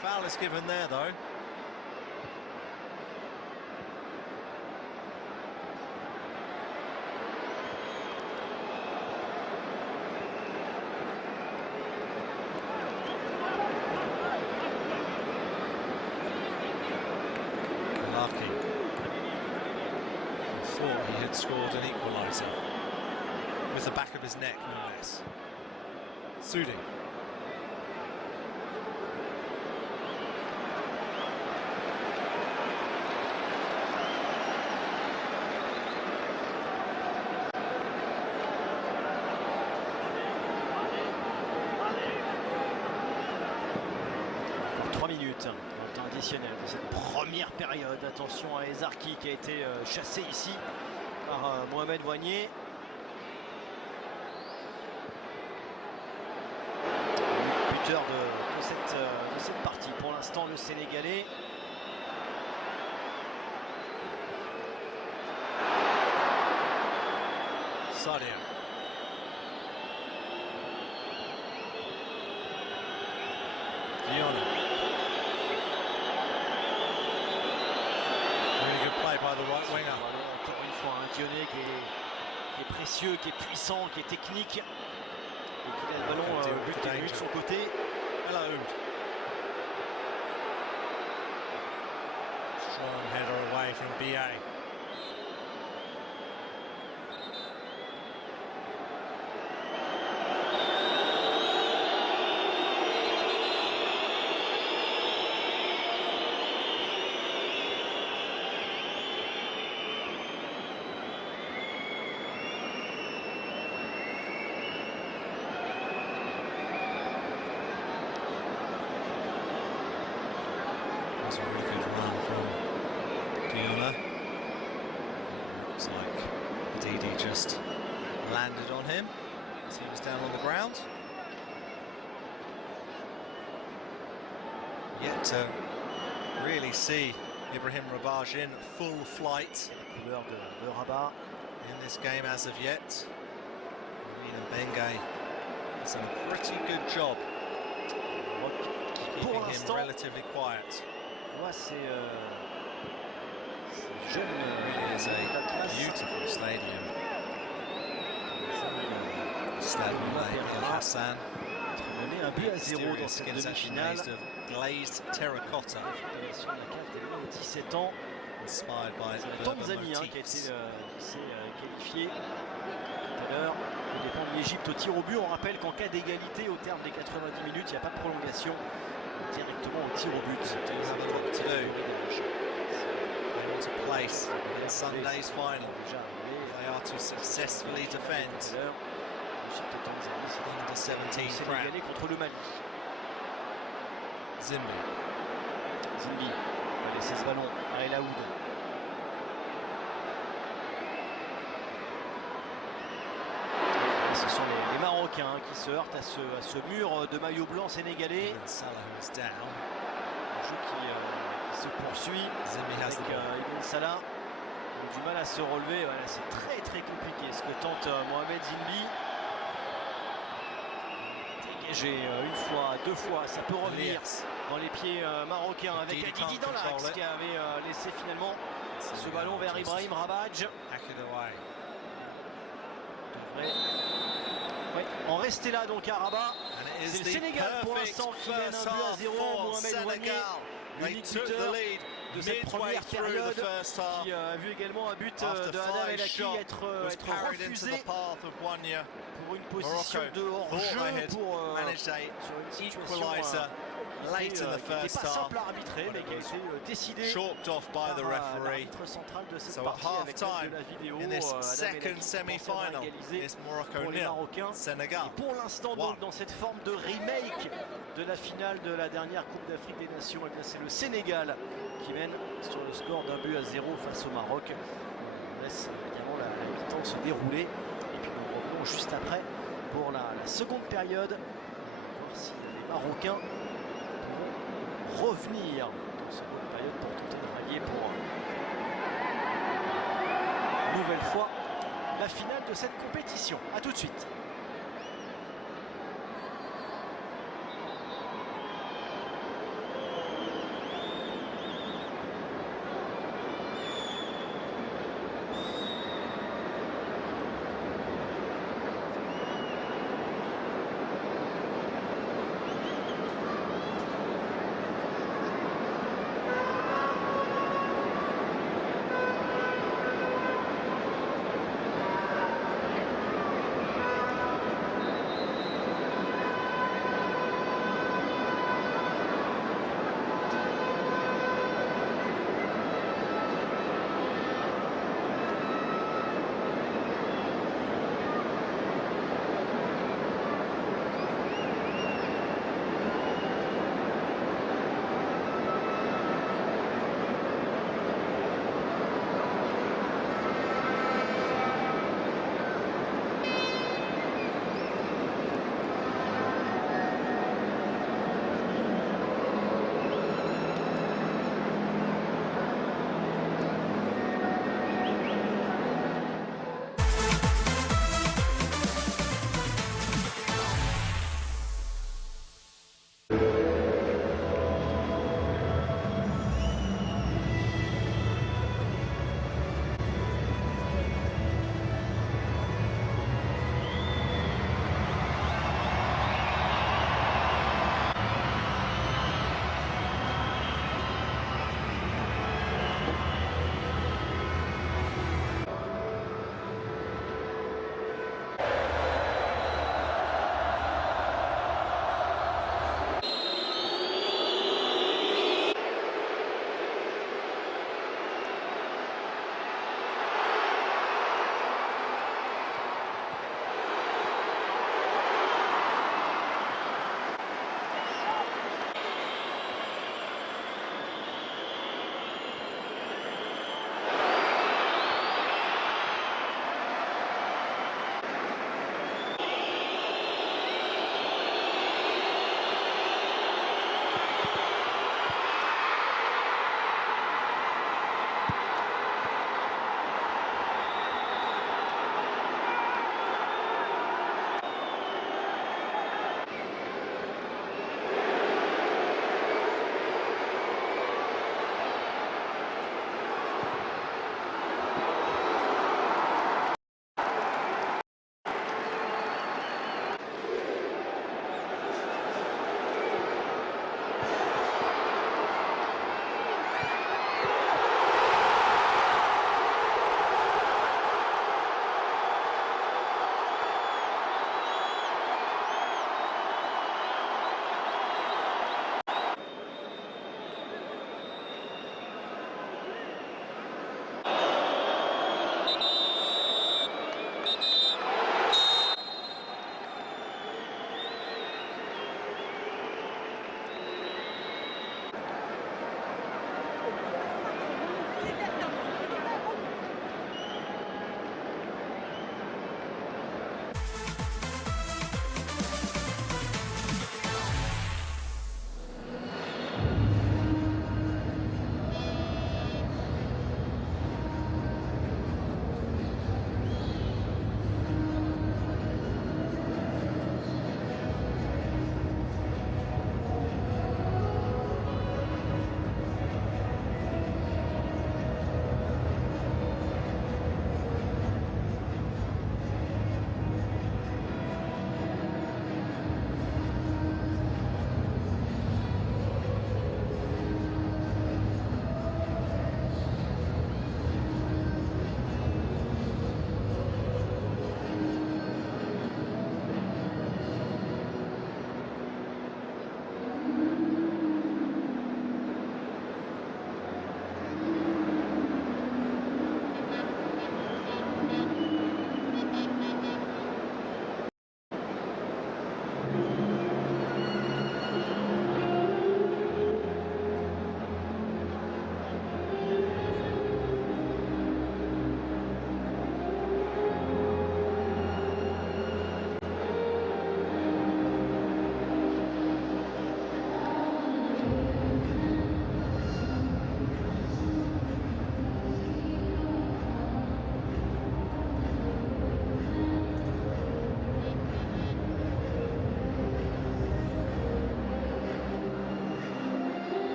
foul is given there though. Lucky. Thought he had scored an equaliser with the back of his neck, no less. Sudi. Encore 3 minutes dans le temps additionnel de cette première période. Attention à Ezarki qui a été chassé ici par Mohamed Wanyé. Buteur de cette partie pour l'instant, le Sénégalais. Sadio. Diona. Really good play by the right winger. Encore une fois, un Dionné qui est précieux, qui est puissant, qui est technique. Et qui a le ballon but de son côté. Hello. Strong header away from BA. was a really good run from Diona. Looks like Didi just landed on him as he was down on the ground. Yet to really see Ibrahim Rabaj in full flight de Rabat in this game as of yet. Lamine Mbengue has done a pretty good job keeping him relatively quiet. Ces jeunes, really is a beautiful stadium. Stade Moulay El Hassan. Mené un but à 0 dans cette demi-finale. Glazed terracotta. 17 ans. Inspired by la Tanzanie qui a été qualifiée tout à l'heure. Au dépend de l'Égypte au tir au but. On rappelle qu'en cas d'égalité au terme des 90 minutes, il n'y a pas de prolongation. Directement au tir au but. They want to place in Sunday's final. They are to successfully defend under 17 crown. Contre le Mali. Zimbi. Allez, 16 ballons à El Aoud. Ce sont les Marocains qui se heurtent à ce mur de maillot blanc sénégalais. Salah is down. Un jeu qui se poursuit avec Ibn Salah. Il a du mal à se relever. Voilà, c'est très compliqué ce que tente Mohamed Zimbi. Dégagé une fois, deux fois, ça peut revenir dans les pieds marocains avec Didi dans l'axe qui avait laissé finalement ce ballon vers Ibrahim Rabaj. Devrait en rester là donc à Rabat. C'est le Sénégal pour l'instant qui mène un but à 0. Mohamed Ouagné, l'unique buteur de cette première période, qui a vu également un but de Adam El Haki être refusé pour une position de hors-jeu sur une situation qui n'était pas simple à arbitrer mais qui a été décidée par l'arbitre central de cette partie avec l'aide de la vidéo. Adam El Haki égalisé pour les Marocains. Et pour l'instant donc dans cette forme de remake de la finale de la dernière Coupe d'Afrique des Nations, c'est le Sénégal qui mène sur le score d'un but à 0 face au Maroc. On laisse évidemment la mi-temps se dérouler et puis nous revenons juste après pour la seconde période. Voir si les Marocains pourront revenir dans cette seconde période pour tenter de rallier pour une nouvelle fois la finale de cette compétition. A tout de suite.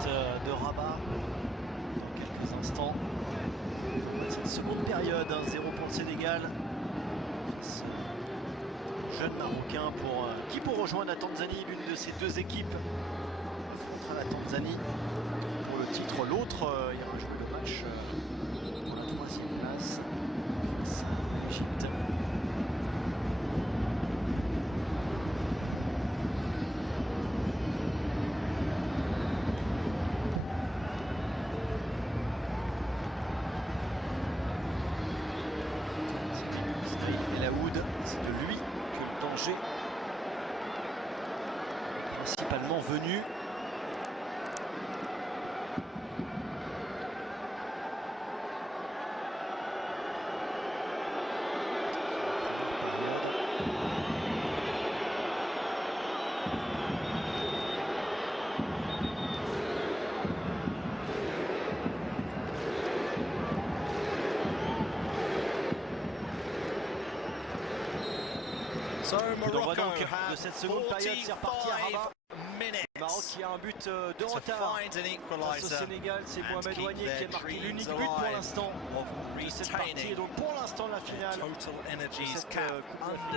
direct de Rabat dans quelques instants. Cette seconde période, 0 pour le Sénégal. Face au jeune Marocain qui pour rejoindre la Tanzanie, l'une de ces deux équipes. La Tanzanie pour le titre, l'autre ira jouer le match pour la 3e place face à l'Égypte. C'est de lui que le danger est principalement venu. Coup d'envoi donc de cette seconde période, c'est reparti à Rabat. Le Maroc qui a un but de retard face au Sénégal. C'est Mohamed Ouagné qui a marqué l'unique but pour l'instant de cette partie. Et donc pour l'instant la finale de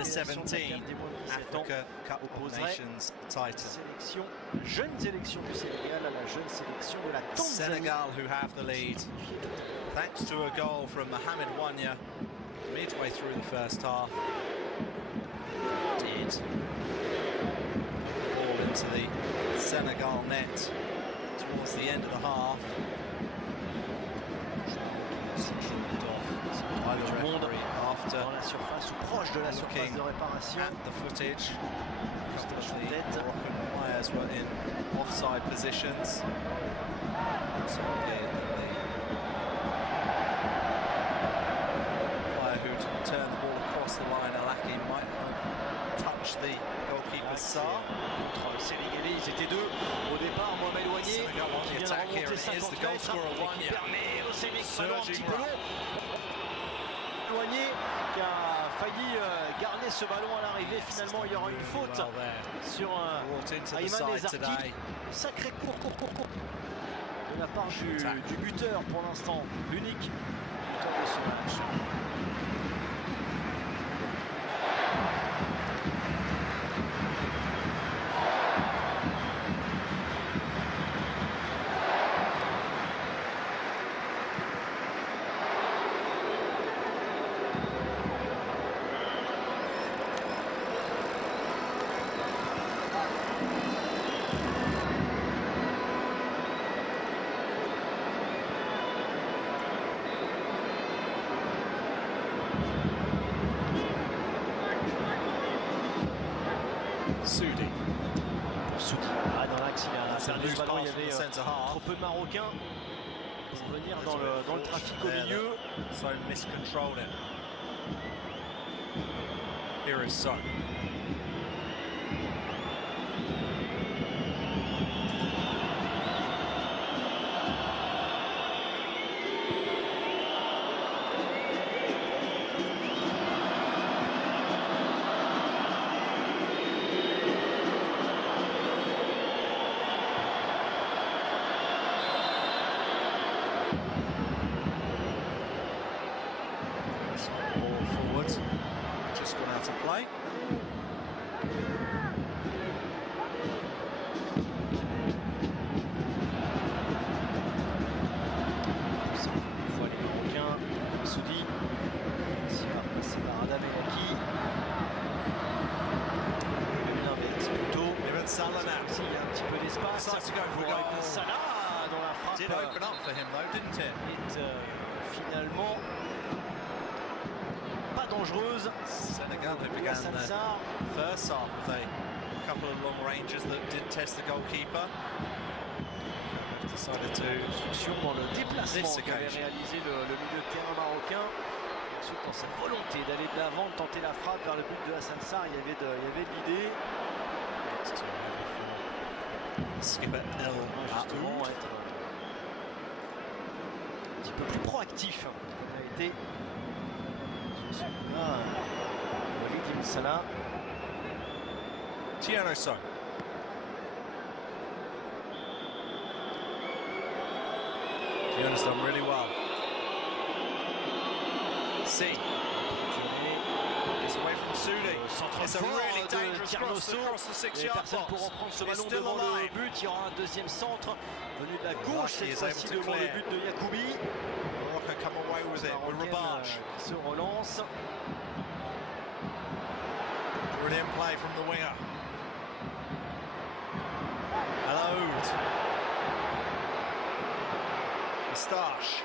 cette Coupe d'Afrique des moins de 17 ans opposerait la jeune sélection du Sénégal à la jeune sélection de la Tanzanie. Senegal who have the lead thanks to a goal from Mohamed Ouagné midway through the first half. Did ball into the Senegal net towards the end of the half. By the referee after dans la surface ou proche de la surface de réparation. At the footage, a couple of the Moroccan players were in offside positions. So the player who turned the ball across the line, Alaki, might touch the goalkeeper's Sarr. Contre le Sénégalais, ils étaient deux au départ. Mohamed Ouagné qui vient de remonter 50 mètres et qui permet au Sénégal un petit peu long. Ouagné qui a failli garder ce ballon à l'arrivée. Finalement, il y aura une faute sur Ayman Ezarki. Sacré court de la part du buteur pour l'instant, l'unique buteur de ce match. Soudi. Dans l'axe, il a perdu le ballon, il y avait trop peu de Marocains pour venir dans le trafic au milieu. So miscontrolled it. Here is Son. Just gone out of play. Une fois les Marocains, Soudi, c'est par Adam Elaki. L'inverse plutôt. Ibn Salah now. Il y a un petit peu d'espace. Pour Ibn Salah dans la frappe. Did open up for him though, didn't it? Finalement pas dangereuse. Senegal who began the first half with a couple of long ranges that did test the goalkeeper. They've decided to Instruction dans le déplacement qu'avait réalisé le milieu de terrain marocain. Ensuite, dans cette volonté d'aller de l'avant, de tenter la frappe vers le but de Hassan Sarr, il y avait de l'idée. Skipper justement être un petit peu plus proactif comme a été celui-là, Walid Ibn Salah. Thierry Son. Lion's done really well. See. It's away from Sudi. It's a really dangerous cross across the 6-yard box. Pour reprendre ce ballon devant le but, il y aura un deuxième centre venu de la gauche cette fois-ci devant le but de Yacoubi. Morocco come away with it. Rabaj qui se relance. Brilliant play from the winger. Aloud. Moustache.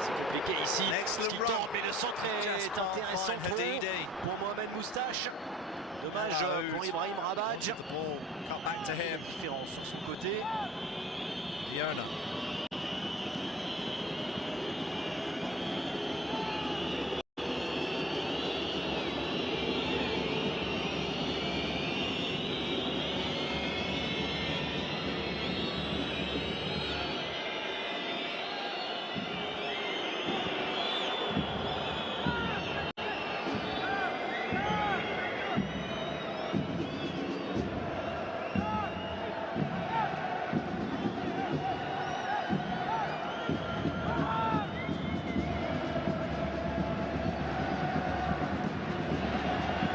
C'est compliqué ici. Excellent qui tente, mais le centre est intéressant pour Mohamed Moustache. Dommage pour Ibrahim Rabaj. Cut back to him. Différence sur son côté. Liona.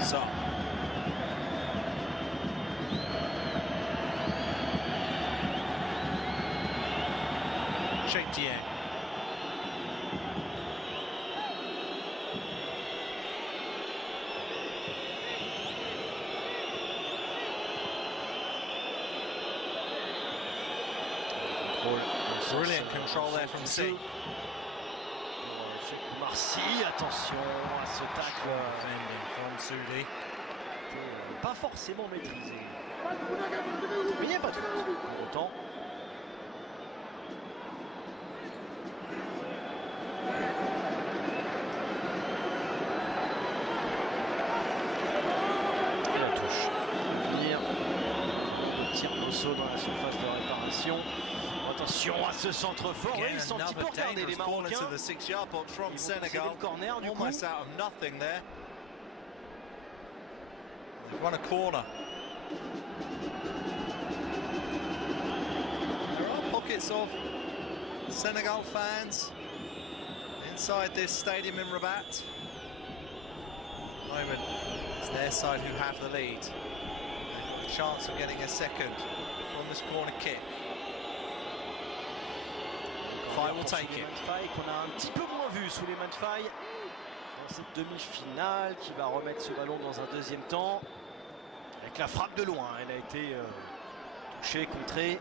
So. Cheikh Dieng. Brilliant control there from C. Marcy, attention à ce tacle from Sudi. Pas forcément maîtrisé. Mais il n'y a pas de faute pour autant. Et la touche. Venir. Tire Bosso dans la surface de réparation. Attention à ce centre fort. Oui, ils sont un petit peu regardés les Marocains. To the 6-yard box from Senegal. Le corner du coup. Almost out of nothing there. They've run a corner. There are pockets of Senegal fans inside this stadium in Rabat. At the moment, it's their side who have the lead. They've got a chance of getting a second from this corner kick. Faye will take it. Faye qu'on a un petit peu moins vu sous les mains de Faye dans cette demi-finale, qui va remettre ce ballon dans un deuxième temps avec la frappe de loin. Elle a été touchée, contrée.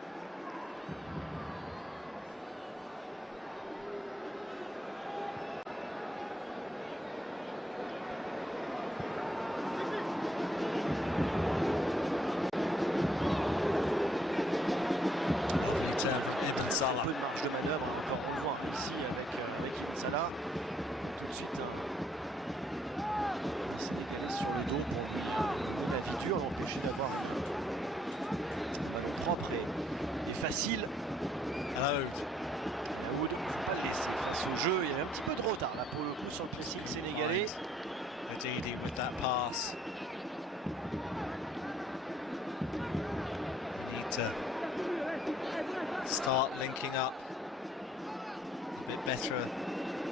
Un peu de marge de manœuvre, encore on le voit ici avec Ibn Salah. Tout de suite un Sénégalais sur le dos pour la vie dure, l'empêcher d'avoir un ballon propre et facile. Aloud, il ne faut pas le laisser face au jeu. Il y avait un petit peu de retard là pour le coup sur le pressing sénégalais. Hadidi with that pass. Need to start linking up a bit better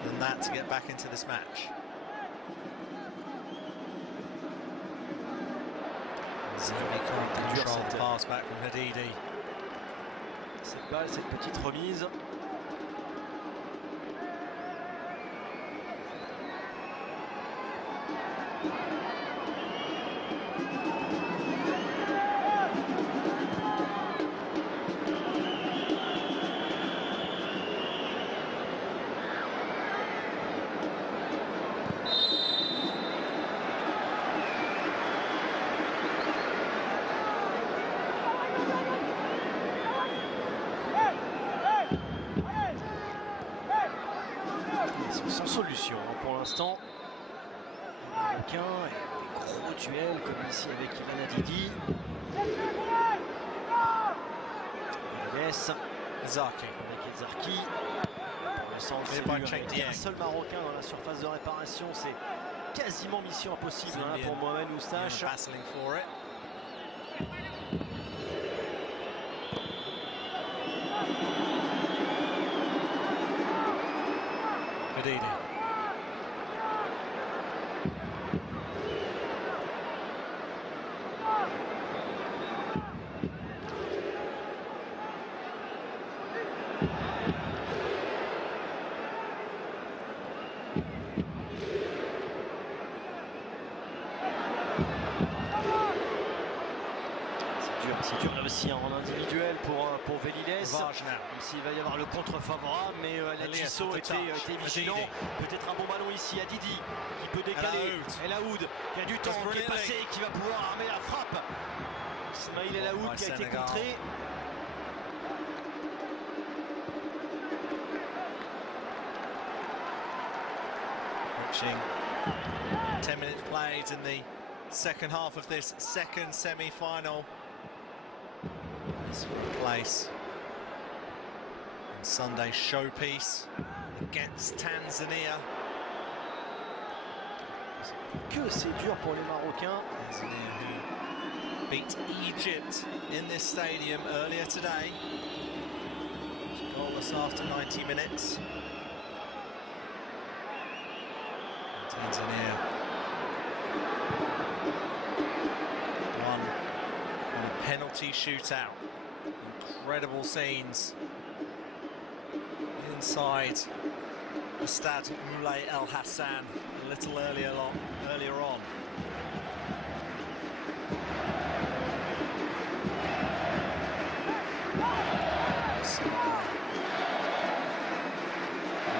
than that to get back into this match. Zerbi can't control the pass back from Hadidi. Cette balle, cette petite remise. Sans solution pour l'instant. Les Marocains, des gros duels comme ici avec Ivan Hadidi. Zarki. Avec Zarki. Pour le centre, c'est un seul Marocain dans la surface de réparation. C'est quasiment mission impossible pour Mohamed Moustache. individuelle pour Veliles, même s'il va y avoir le contre favorable, mais Ladjisso était vigilant. Peut-être un bon ballon ici à Didi qui peut décaler. El Aoud qui a du temps, qui est passé, qui va pouvoir armer la frappe. Ismail El Aoud qui a été contré. Reaching 10 minutes played in the second half of this second semi-final. This for a place in Sunday's showpiece against Tanzania. Que c'est dur pour les Marocains. Tanzania who beat Egypt in this stadium earlier today. Goalless after 90 minutes. Tanzania won in a penalty shootout. Incredible scenes inside the Stade Moulay El Hassan a little earlier on.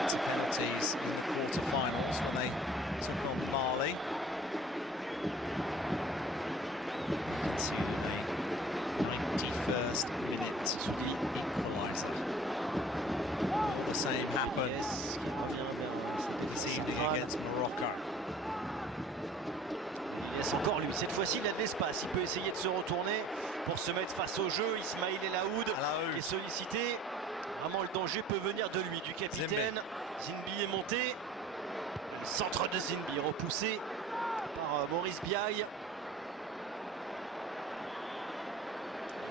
To penalties in the quarter-finals when they took on Mali. Let's see the 91st minute to the equaliser. The same happened this evening against Morocco. Il laisse encore lui, cette fois-ci il a de l'espace, il peut essayer de se retourner pour se mettre face au jeu. Ismail El Aoud qui est sollicité. Vraiment le danger peut venir de lui, du capitaine. Zinbi est monté. Centre de Zinbi repoussé par Maurice Biaye.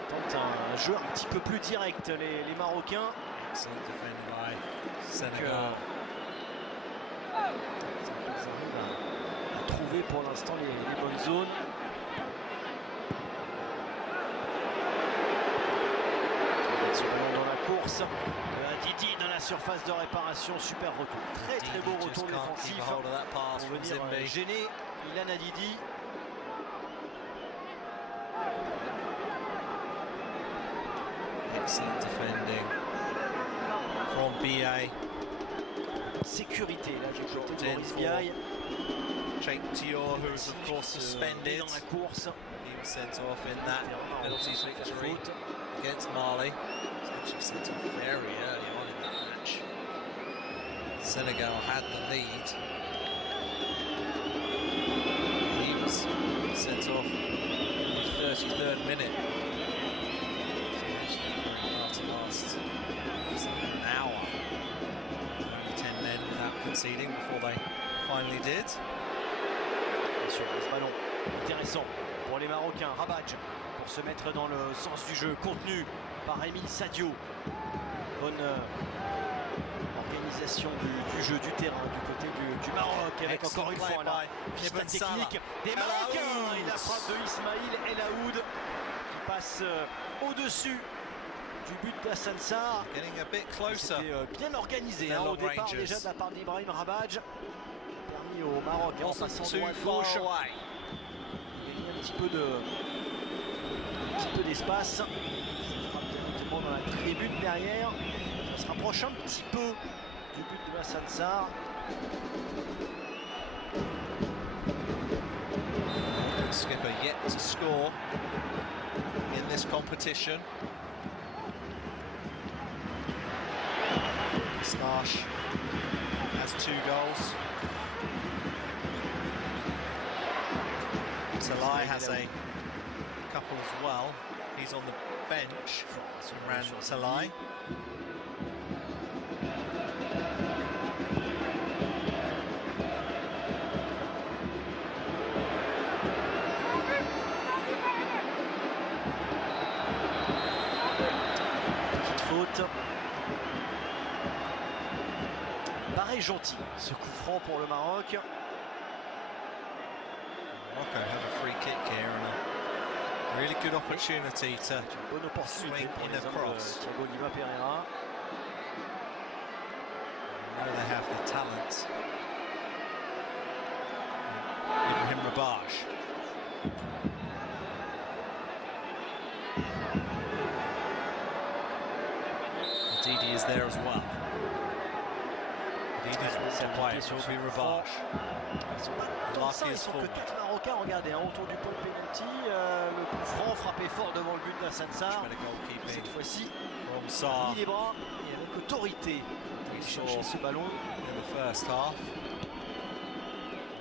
Tente un jeu un petit peu plus direct les Marocains. Excellent defended by Senegal. Ils arrivent à trouver pour l'instant les bonnes zones. Ce ballon dans la course. Didi dans la surface de réparation, super retour. Très beau retour défensif pour venir gêner Ilan Hadidi. Excellent defending from BA. Sécurité, là j'ai côté Maurice Biaye. Sheikh Tior, who was of course suspended dans la course. He was sent off in that penalty victory against Mali. Actually sent off very early on in that match. Senegal had the lead. He was sent off in the 33rd minute. After last an hour. Only 10 men without conceding before they finally did. Bien sûr, ce ballon intéressant pour les Marocains. Rabadj pour se mettre dans le sens du jeu, contenu par Emile Sadio. Bonne organisation du jeu, du terrain du côté du Maroc, avec encore une fois la vista technique des Marocains et la frappe de Ismail El Aoud qui passe au-dessus du but d'Hassan Sarr. C'était bien organisé au départ déjà de la part d'Ibrahim Rabadj. Permis au Maroc en passant droite-gauche. Gagner un petit peu d'espace. Dans la tribune derrière, ça se rapproche un petit peu du but de Hassan Sarr. Skipper yet to score in this competition. Slash has 2 goals. Talai has a couple as well. He's on the bench, Imran Talai. Petite faute. Pareil gentil, ce coup franc pour le Maroc. Morocco have a free kick here and a really good opportunity to swing in across. Thiago Lima Pereira. I know they have the talent. Ibrahim Rabaj. Didi is there as well. Didi's walked away, it will be revanche. Ils sont que 4 Marocains, regardez, hein, autour du point de pénalty. Le coup franc frappé fort devant le but d'Hassan Sarr. Cette fois-ci, il les bras et avec autorité. Il cherchait ce ballon. In the first half.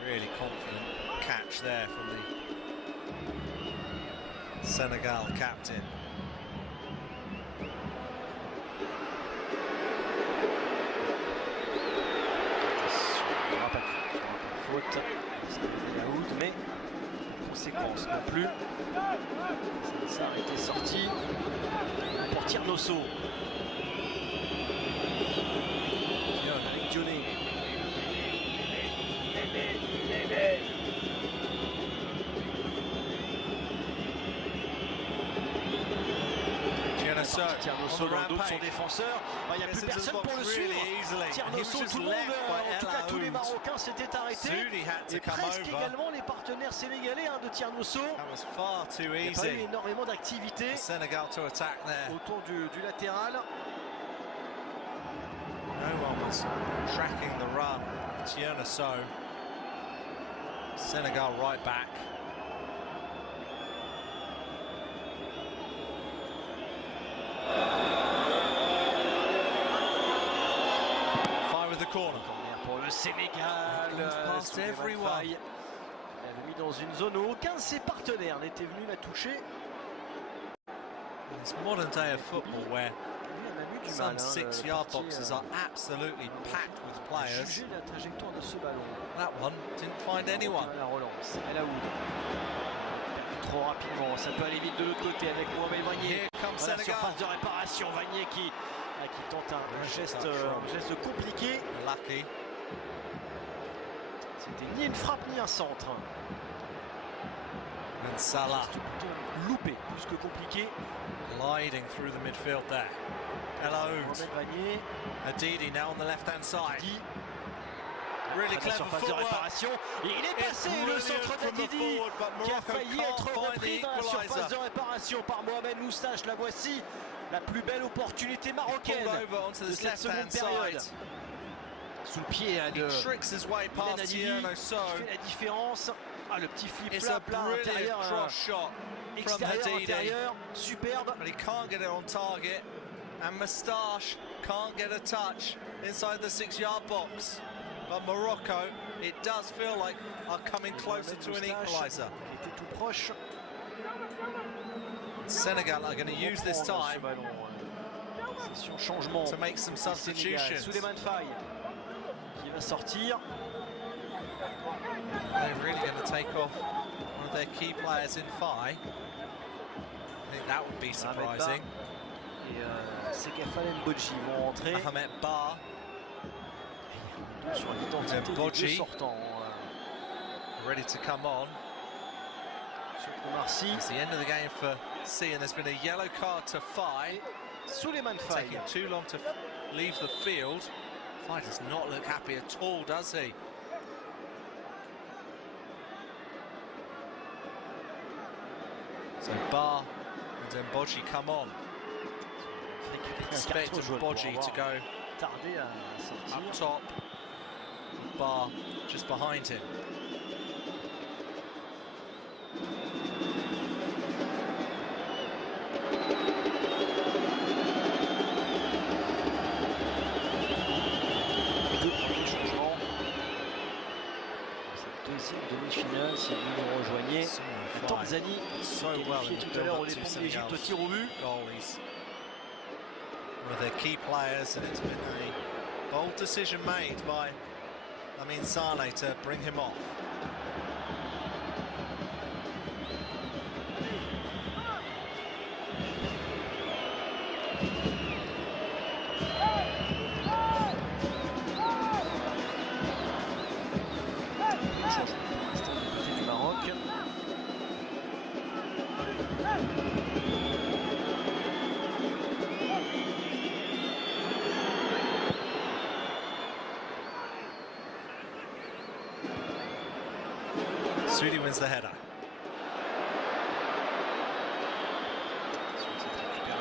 Really confident catch there from the Senegal captain. Faute, out, mais conséquence non plus. Ça a été sorti pour Tiernosso. Avec Dionné. Tiernosso dans le dos de son défenseur. Il n'y a plus personne pour le suivre. Tiernosso, tout le monde, en tout cas tous les Marocains s'étaient arrêtés. Et presque également les partenaires sénégalais de Tiernosso. Il n'y a pas eu énormément d'activité autour du latéral. No one was tracking the run. Tiernosso. Senegal right back. Corner pour le Sénégal. Past everyone. Elle l'a mis dans une zone où aucun de ses partenaires n'était venu la toucher. This modern day of football where some 6-yard boxes are absolutely packed with players. Juger la trajectoire de ce ballon. That one didn't find anyone. La relance. El Aoud. Trop rapidement. Ça peut aller vite de l'autre côté avec Mohamed Vanier. Voilà, surface de réparation. Vanier qui tente un geste compliqué. Lucky. C'était ni une frappe ni un centre. And Salah. Loupé, plus que compliqué. Gliding through the midfield there. El Aoud. Vanier. Adidi now on the left-hand side. Didi. Really clever surface de réparation. Et il est passé le centre d'Adidi qui a failli être repris dans la surface de réparation par Mohamed Moustache. La voici. La plus belle opportunité marocaine de cette seconde période. Sous le pied de Adidi, qui fait la différence. Ah, le petit flip-flop là, intérieur, extérieur, intérieur, superbe. But he can't get it on target, and Moustache can't get a touch inside the 6-yard box. But Morocco, it does feel like are coming closer to an equaliser. Il était tout proche. Senegal are going to use this time to make some substitutions. Souleymane Faye qui va sortir. They're really going to take off one of their key players in Faye. I think that would be surprising. Et Sekafal et Mbodji vont rentrer. Ahmed Ba. Sur l'identité des deux sortants. Ready to come on. It's the end of the game for C, and there's been a yellow card to Faye. Souleymane Faye. Taking too long to leave the field. Faye does not look happy at all, does he? So Ba and Mbodji come on. Expect Mbodji to go up top. Ba just behind him. Demi-finale, si vous nous rejoignez. La Tanzanie, qualifiée tout à l'heure au dépens de l'Égypte au tir au but. One of their key players, and it's been a bold decision made by Lamine Sané to bring him off. Sudi wins the header.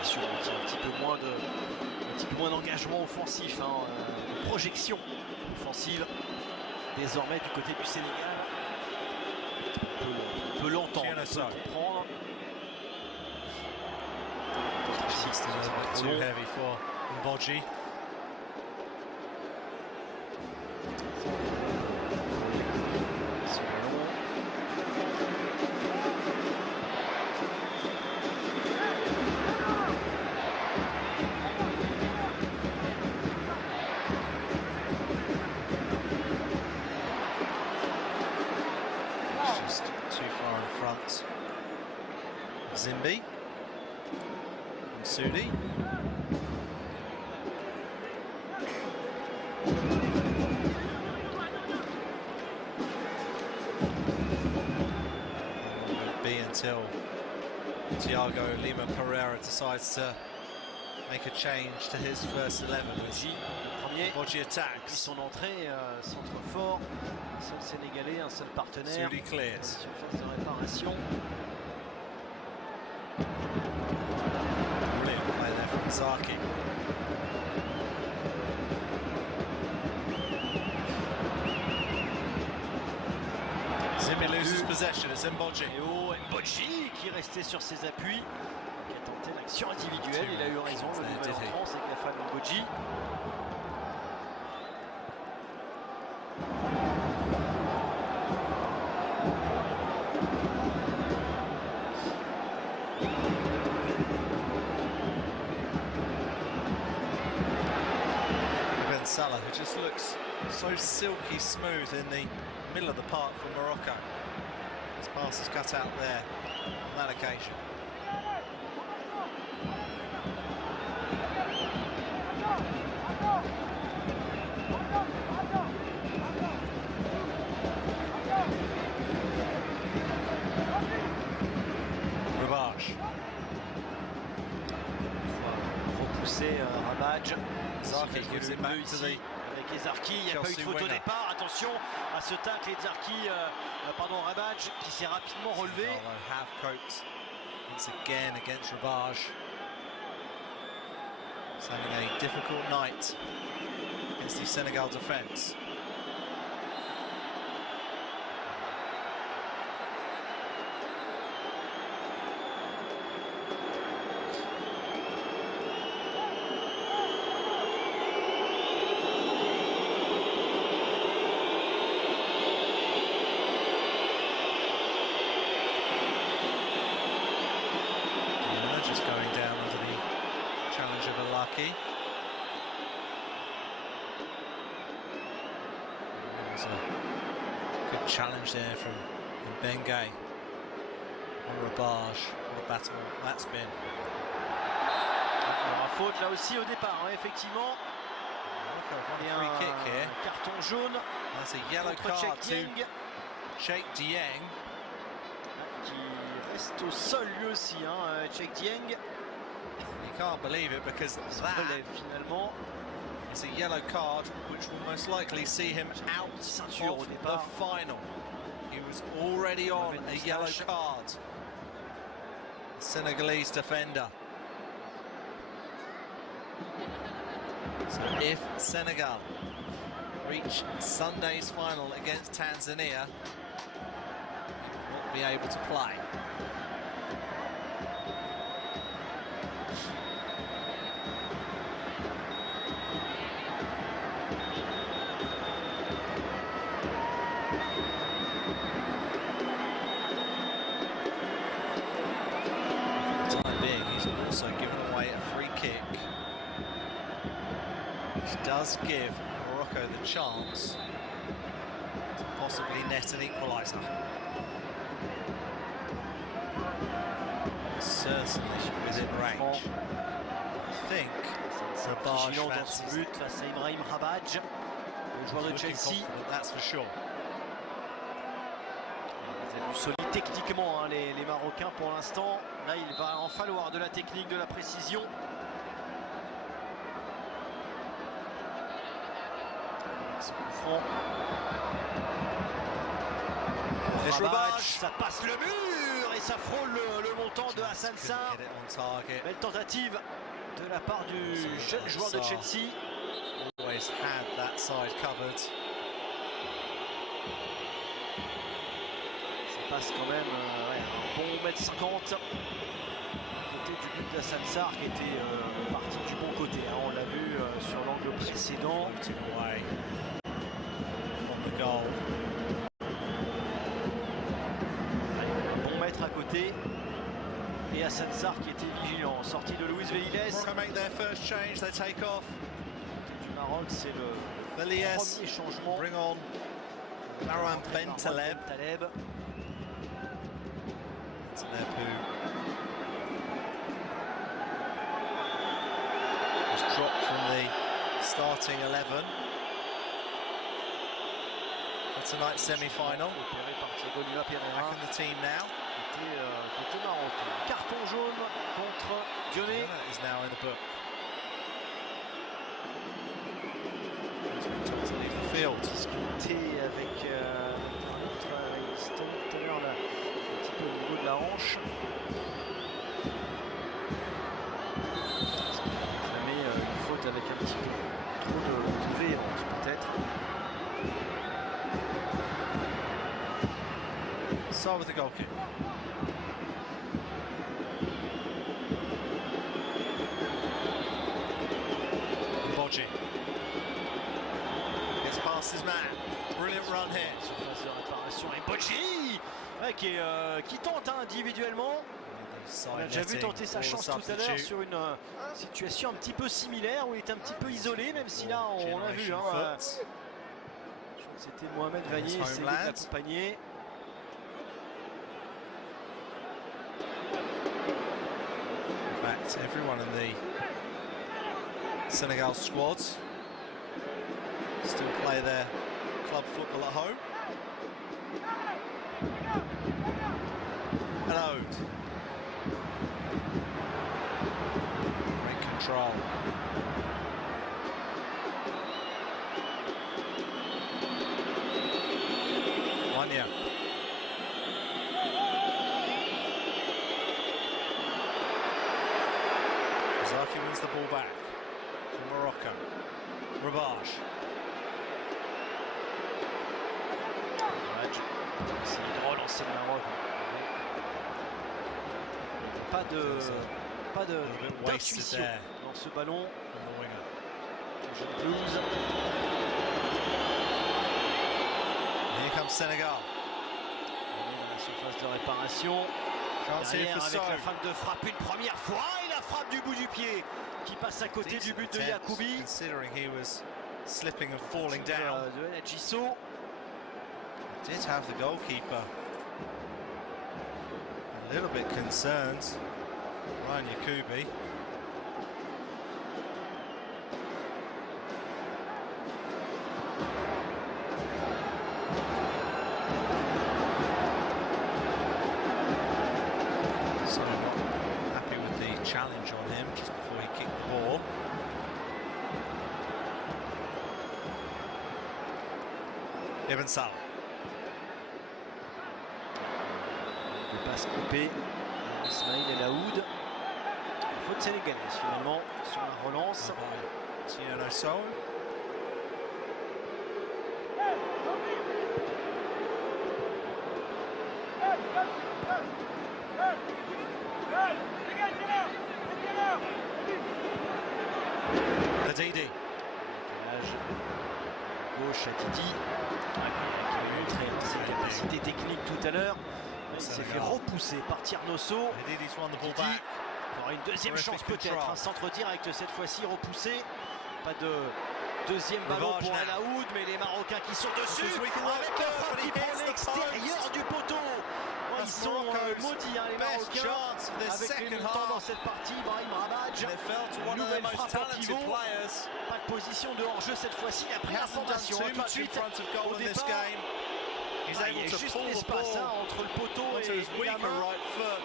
Sur cette d'attention, un petit peu moins d'engagement offensif, hein, de projection offensive désormais du côté du Sénégal. On peut l'entendre, on peut le comprendre. Just a little bit too heavy for Mbodji. Just too far in front. Zimbi. Sudi. Will be until Thiago Lima Pereira decides to make a change to his first 11. Mbodji attacks. Puis son entrée, centre fort, un seul Sénégalais, un seul partenaire. Sudi clears. Surface de réparation. Zaki. Zimbi loses possession, it's Mbodji. Et Mbodji qui restait sur ses appuis, qui a tenté l'action individuelle, il a eu raison, le nouvel entrant, c'est Gafan Mbodji. Salah, who just looks so silky smooth in the middle of the park for Morocco. His pass is cut out there on that occasion. Rabaj. Repoussé Rabaj. Zaki gives it back to the avec Ezarki, il n'y a pas eu de faute au départ. Attention à ce tacle, Ezarki, Rabaj qui s'est rapidement relevé. Have coped once again against Rabaj. He's having a difficult night against the Senegal defence. There was a good challenge there from Mbengue on Rabaj. What a battle that's been. Il y aura faute là aussi au départ, hein, effectivement. Et un free kick here. Carton jaune. That's a yellow card to Cheikh Dieng. Qui reste au sol lui aussi, hein, Cheikh Dieng. You can't believe it because that finalement is a yellow card which will most likely see him out of the final. He was already on a yellow card. Senegalese defender. So if Senegal reach Sunday's final against Tanzania, he won't be able to play. Also given away a free kick, which does give Morocco the chance to possibly net an equaliser. Certainly within range. I think Rabaj dans ce but face à Ibrahim Rabaj, le joueur de Chelsea. That's for sure. Solide techniquement, hein, les Marocains pour l'instant. Là, il va en falloir de la technique, de la précision. Ce coup franc. Rabaj, ça passe le mur et ça frôle le montant de Hassan Sarr. Belle tentative de la part du jeune joueur de Chelsea. Always had that side covered. Ça passe quand même un bon 1m50 à côté du but d'Hassan Sarr qui était parti du bon côté. Hein. On l'a vu sur l'angle précédent. Bon mètre à côté. Et Hassan Sarr qui était vigilant. Sortie de Luis Veiles. Du Maroc, c'est le premier changement. Bring on Marwan Bentaleb. Was dropped from the starting 11 for tonight's semi-final. Back in the team now. Côté marocain. Carton jaune contre Dionné. Is now in the book. Discuté avec notre Stone tout à l'heure là, un petit peu au niveau de la hanche. Mais une faute avec un petit peu trop de véhémence peut-être. Start with the goal kick. Bodji. Gets past his man. Brilliant run here. Surface de réparation et Bodji qui tente individuellement. On a déjà vu tenter sa chance tout à l'heure sur une situation un petit peu similaire où il est un petit peu isolé, même si là on l'a vu. Hein, je crois que c'était Mohamed Vanier essayait de l'accompagner. In fact, everyone in the Senegal squad still play their club football at home. Hello. Great control. Wanya. Zaki wins the ball back for Morocco. Rabaj. C'est le droit lancé le Maroc. Pas d'intuition dans ce ballon. Blues. Here comes Senegal. On est dans la surface de réparation. Derrière, avec la frappe de frappe une première fois et la frappe du bout du pied qui passe à côté du but de Yacoubi. Considering he was slipping and falling down. De Gisso. Did have the goalkeeper a little bit concerned. Ryan Yacoubi. So not happy with the challenge on him just before he kicked the ball. Ibn Salah. Passe coupée. Ismail El Aoud. Faute sénégalaise finalement sur la relance. Tiano Sow. Didi. Gauche à Didi. Qui a montré ses capacités techniques tout à l'heure. Il s'est fait repousser par Tiernosso. Didi aura une deuxième chance peut-être. Un centre direct cette fois-ci repoussé. Pas de deuxième ballon pour El Aoud, mais les Marocains qui sont dessus. Avec la frappe qui prend l'extérieur du poteau. Ils sont maudits hein, les Marocains. Avec les montants dans cette partie. Brahim Rabadj. Nouvelle frappe en pivot. Pas de position de hors-jeu cette fois-ci. Il a pris la formation tout de suite au départ. Il y a juste l'espace entre le poteau et la main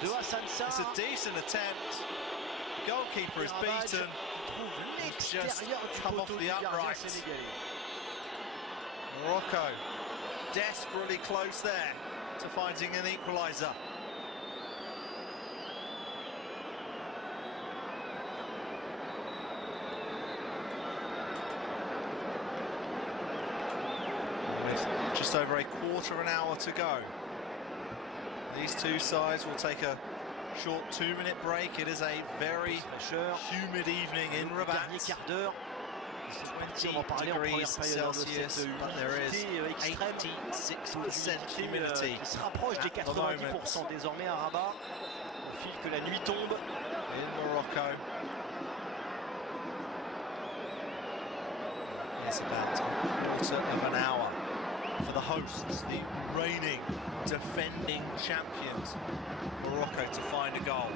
de Hassan Sarr. It's a decent attempt. The goalkeeper is beaten. Trouve l'extérieur du poteau du gardien sénégalais. Morocco desperately close there to finding an equaliser. just over a quarter of an hour to go. These two sides will take a short 2-minute break. It is a very humid evening in Rabat. 20 degrees Celsius, but there is 86% humidity qui se rapproche des 90% désormais à Rabat, au fil que la nuit tombe. In Morocco. It's about a quarter of an hour for the hosts, the reigning, defending champions, Morocco, to find a goal.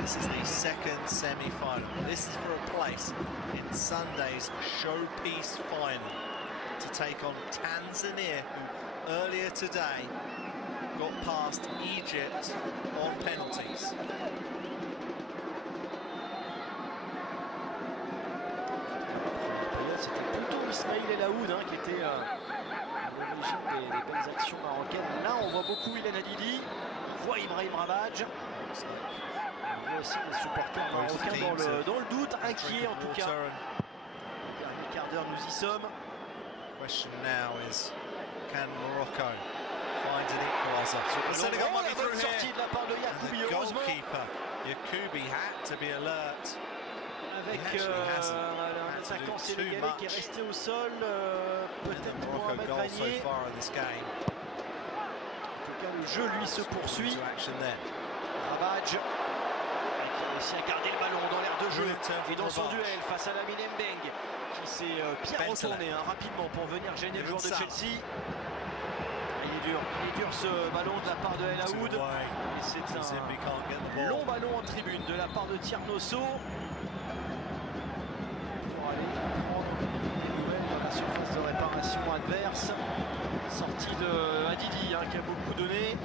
This is the second semi-final. This is for a place in Sunday's showpiece final to take on Tanzania, who earlier today got past Egypt on penalties. C'était plutôt Ismaïl El Aoud qui était à l'origine des belles actions marocaines. Là, on voit beaucoup Ilan Hadidi, on voit Ibrahim Rabadj. On voit aussi les supporters marocains dans le doute, inquiets en tout cas. Le dernier quart d'heure, nous y sommes. Question now is, can Morocco find an equaliser? Senegal might be through here. De la part de Yacoubi, the goalkeeper, Yacoubi, had to be alert. Avec un attaquant sénégalais qui est resté au sol, peut-être Mohamed Vanier. En tout cas, le jeu lui se poursuit. Rabadj qui a réussi à garder le ballon dans l'air de jeu et dans son duel face à Lamine Mbeng qui s'est bien retourné rapidement pour venir gêner le joueur de Chelsea. Il est dur ce ballon de la part de El Aoud. Et c'est un long ballon en tribune de la part de Tiernosso. La surface de réparation adverse, sortie de Hadidi qui a beaucoup donné.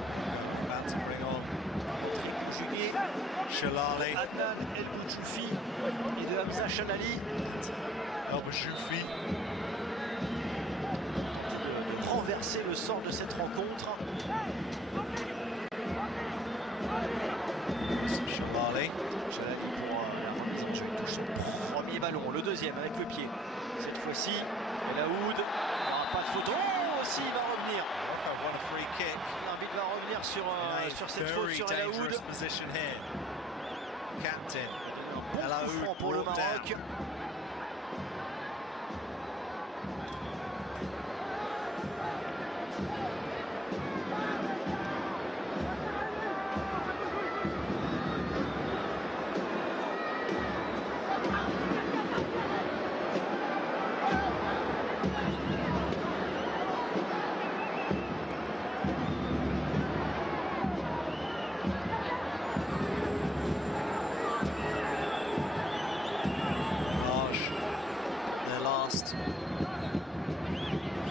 Shalali, Adnan El Boujoufi et de Hamza Shalali. El Boujoufi. Renverser le sort de cette rencontre. Shalali. Shalali pour la remise en jeu. Il touche son premier ballon, le deuxième avec le pied. Cette fois-ci, El Aoud, il n'y aura pas de faute. Oh, aussi, il va revenir. L'arbitre va revenir sur cette faute sur El Aoud. Captain. Un bon coup franc pour le Maroc.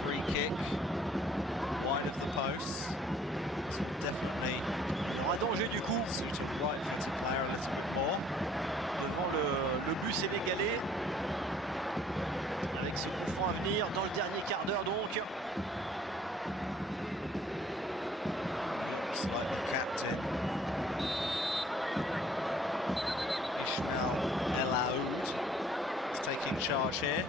Free kick, wide of the post. So definitely il y aura danger du coup. Suited right footed player a little bit more. Devant le but sénégalais. Avec ce coup franc à venir dans le dernier quart d'heure donc. Looks like the captain, Ismaïl El Aoud, is taking charge here.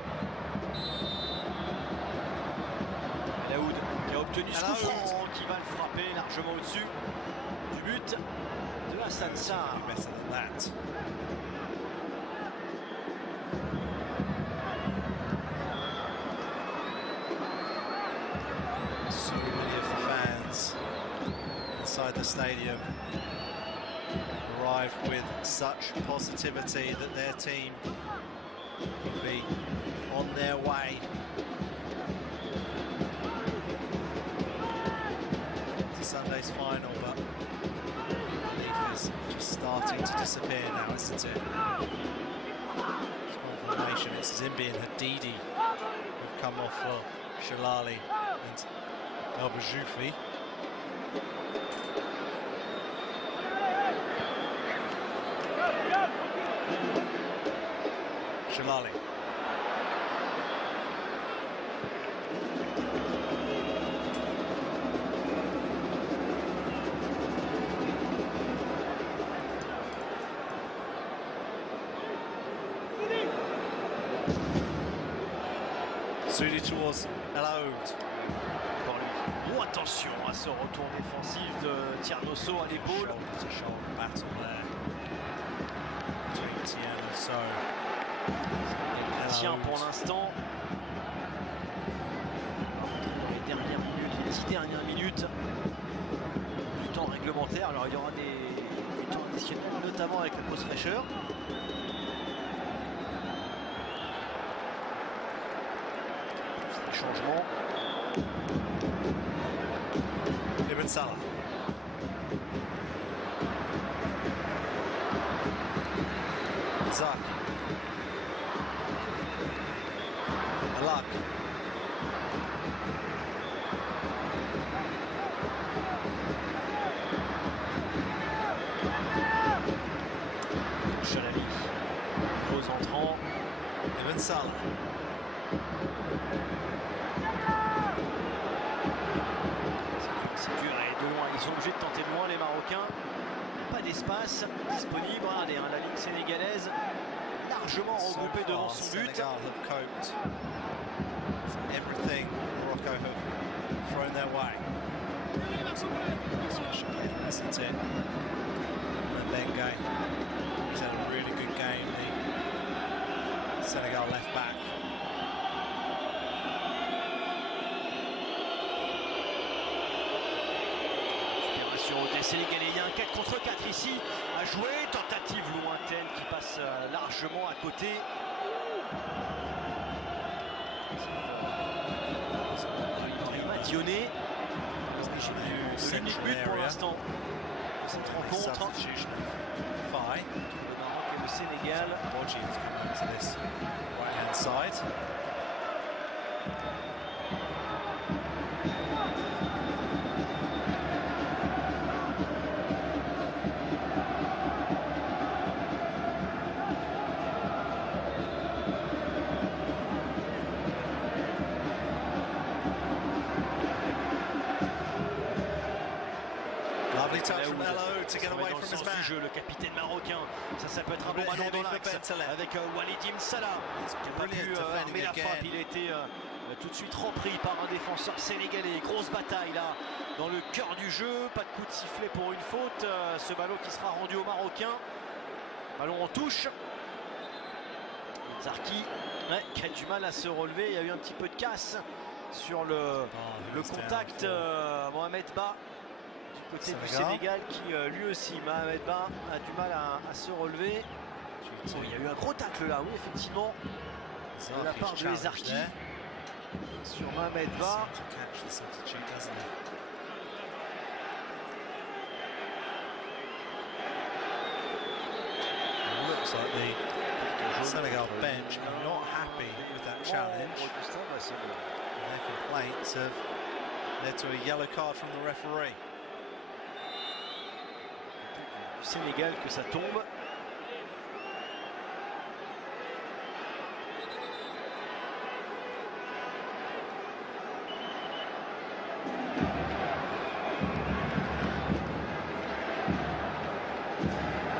El Aoud qui a obtenu ce coup franc qui va le frapper largement au-dessus du but de Hassan Sarr. Better than that. So many of the fans inside the stadium arrived with such positivity that their team will be on their way to Sunday's final, but belief is just starting to disappear now, isn't it? Confirmation, it's Zimbi and Hadidi who've come off for Shalali and El Boujoufi. Shalali. Suited towards El Oud. Bon, attention à ce retour défensif de Tiernoso à l'épaule. Shoulder battle there between Tiernoso. Tient pour l'instant. Les dernières minutes, les 10 dernières minutes du temps réglementaire. Alors il y aura du temps additionnel, notamment avec la pause fraîcheur. Les changements. Ibn Salah. Zak. Alak. Chalali. Gros entrants. Ibn Salah. C'est dur et de loin. Ils sont obligés de tenter de loin les Marocains. Pas d'espace disponible. Regardez, hein, la ligne sénégalaise largement regroupée devant son but. Senegal have coped for everything Morocco have thrown their way. Especially isn't it? Mbengue. He's had a really good game, the Senegal left back. Des Sénégalais, il y a un 4 contre 4 ici à jouer, tentative lointaine qui passe largement à côté. Brahima Dionné, l'unique but pour l'instant de cette rencontre. Le Maroc et le Sénégal. Right hand side. Lovely touch from El Oud to get away from his man. Le capitaine marocain, ça peut être un bon ballon dans l'axe avec Walidim Salah. Il n'a pas pu armer la frappe, il a été tout de suite repris par un défenseur sénégalais. Grosse bataille là dans le cœur du jeu, pas de coup de sifflet pour une faute. Ce ballon qui sera rendu aux Marocains. Ballon en touche. Zarki qui a du mal à se relever, il y a eu un petit peu de casse sur le contact. Mohamed Ba du côté du Sénégal qui lui aussi, Mohamed Ba, a du mal à se relever. Bon, il y a eu un gros tacle là, oui effectivement, de la part de Zarki sur Mohamed Ba. Looks like the Senegal bench are not happy with that challenge. Their complaints have led to a yellow card from the referee. Du Sénégal que ça tombe.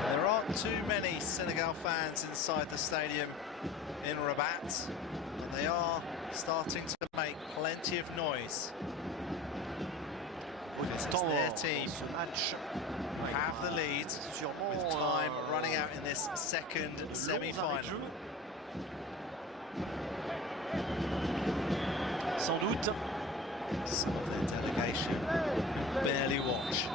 There aren't too many Senegal fans inside the stadium in Rabat, but they are starting to make plenty of noise. It's their team have the lead with time running out in this second semi-final. Sans doute. Some of their delegation barely watch.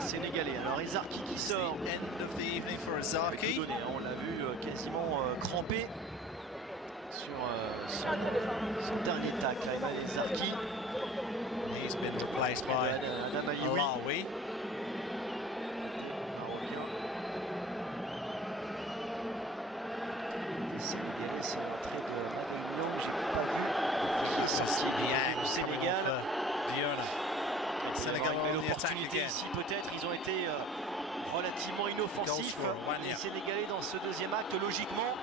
Sénégalais. Alors Zarki qui sort. End of the evening for Zarki. On l'a vu quasiment crampé sur son dernier tacle. Zarki. He's been replaced by Alaoui. Sénégalais, c'est l'entrée de Madeleine, j'ai pas vu. sorti Niang au Sénégal. Sénégal une belle opportunité ici peut-être. Ils ont été relativement inoffensifs, les Sénégalais, dans ce deuxième acte, logiquement.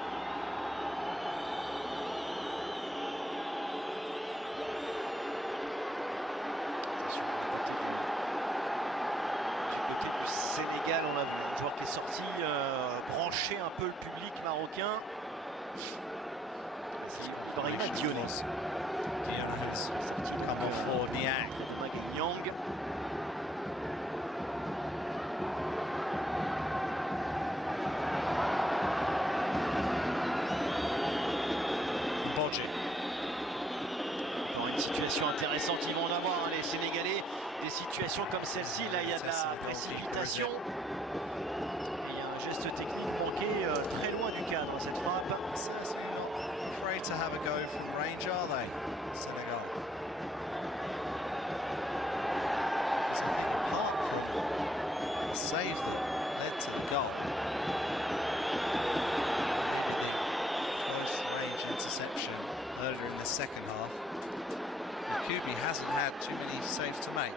Du côté du Sénégal, on a vu un joueur qui est sorti, brancher un peu le public marocain. C'est Ibrahima Dionné. Sorti pour Niang. Niang. Encore une situation intéressante, ils vont en avoir, hein, les Sénégalais. Des situations comme celle-ci, là il y a de la précipitation. Et il y a un geste technique manqué très loin du cadre, cette frappe. Afraid to have a go from range, are they, Senegal? So I think apart from the save that led to the goal, close range interception earlier in the second half, Kubi hasn't had too many saves to make.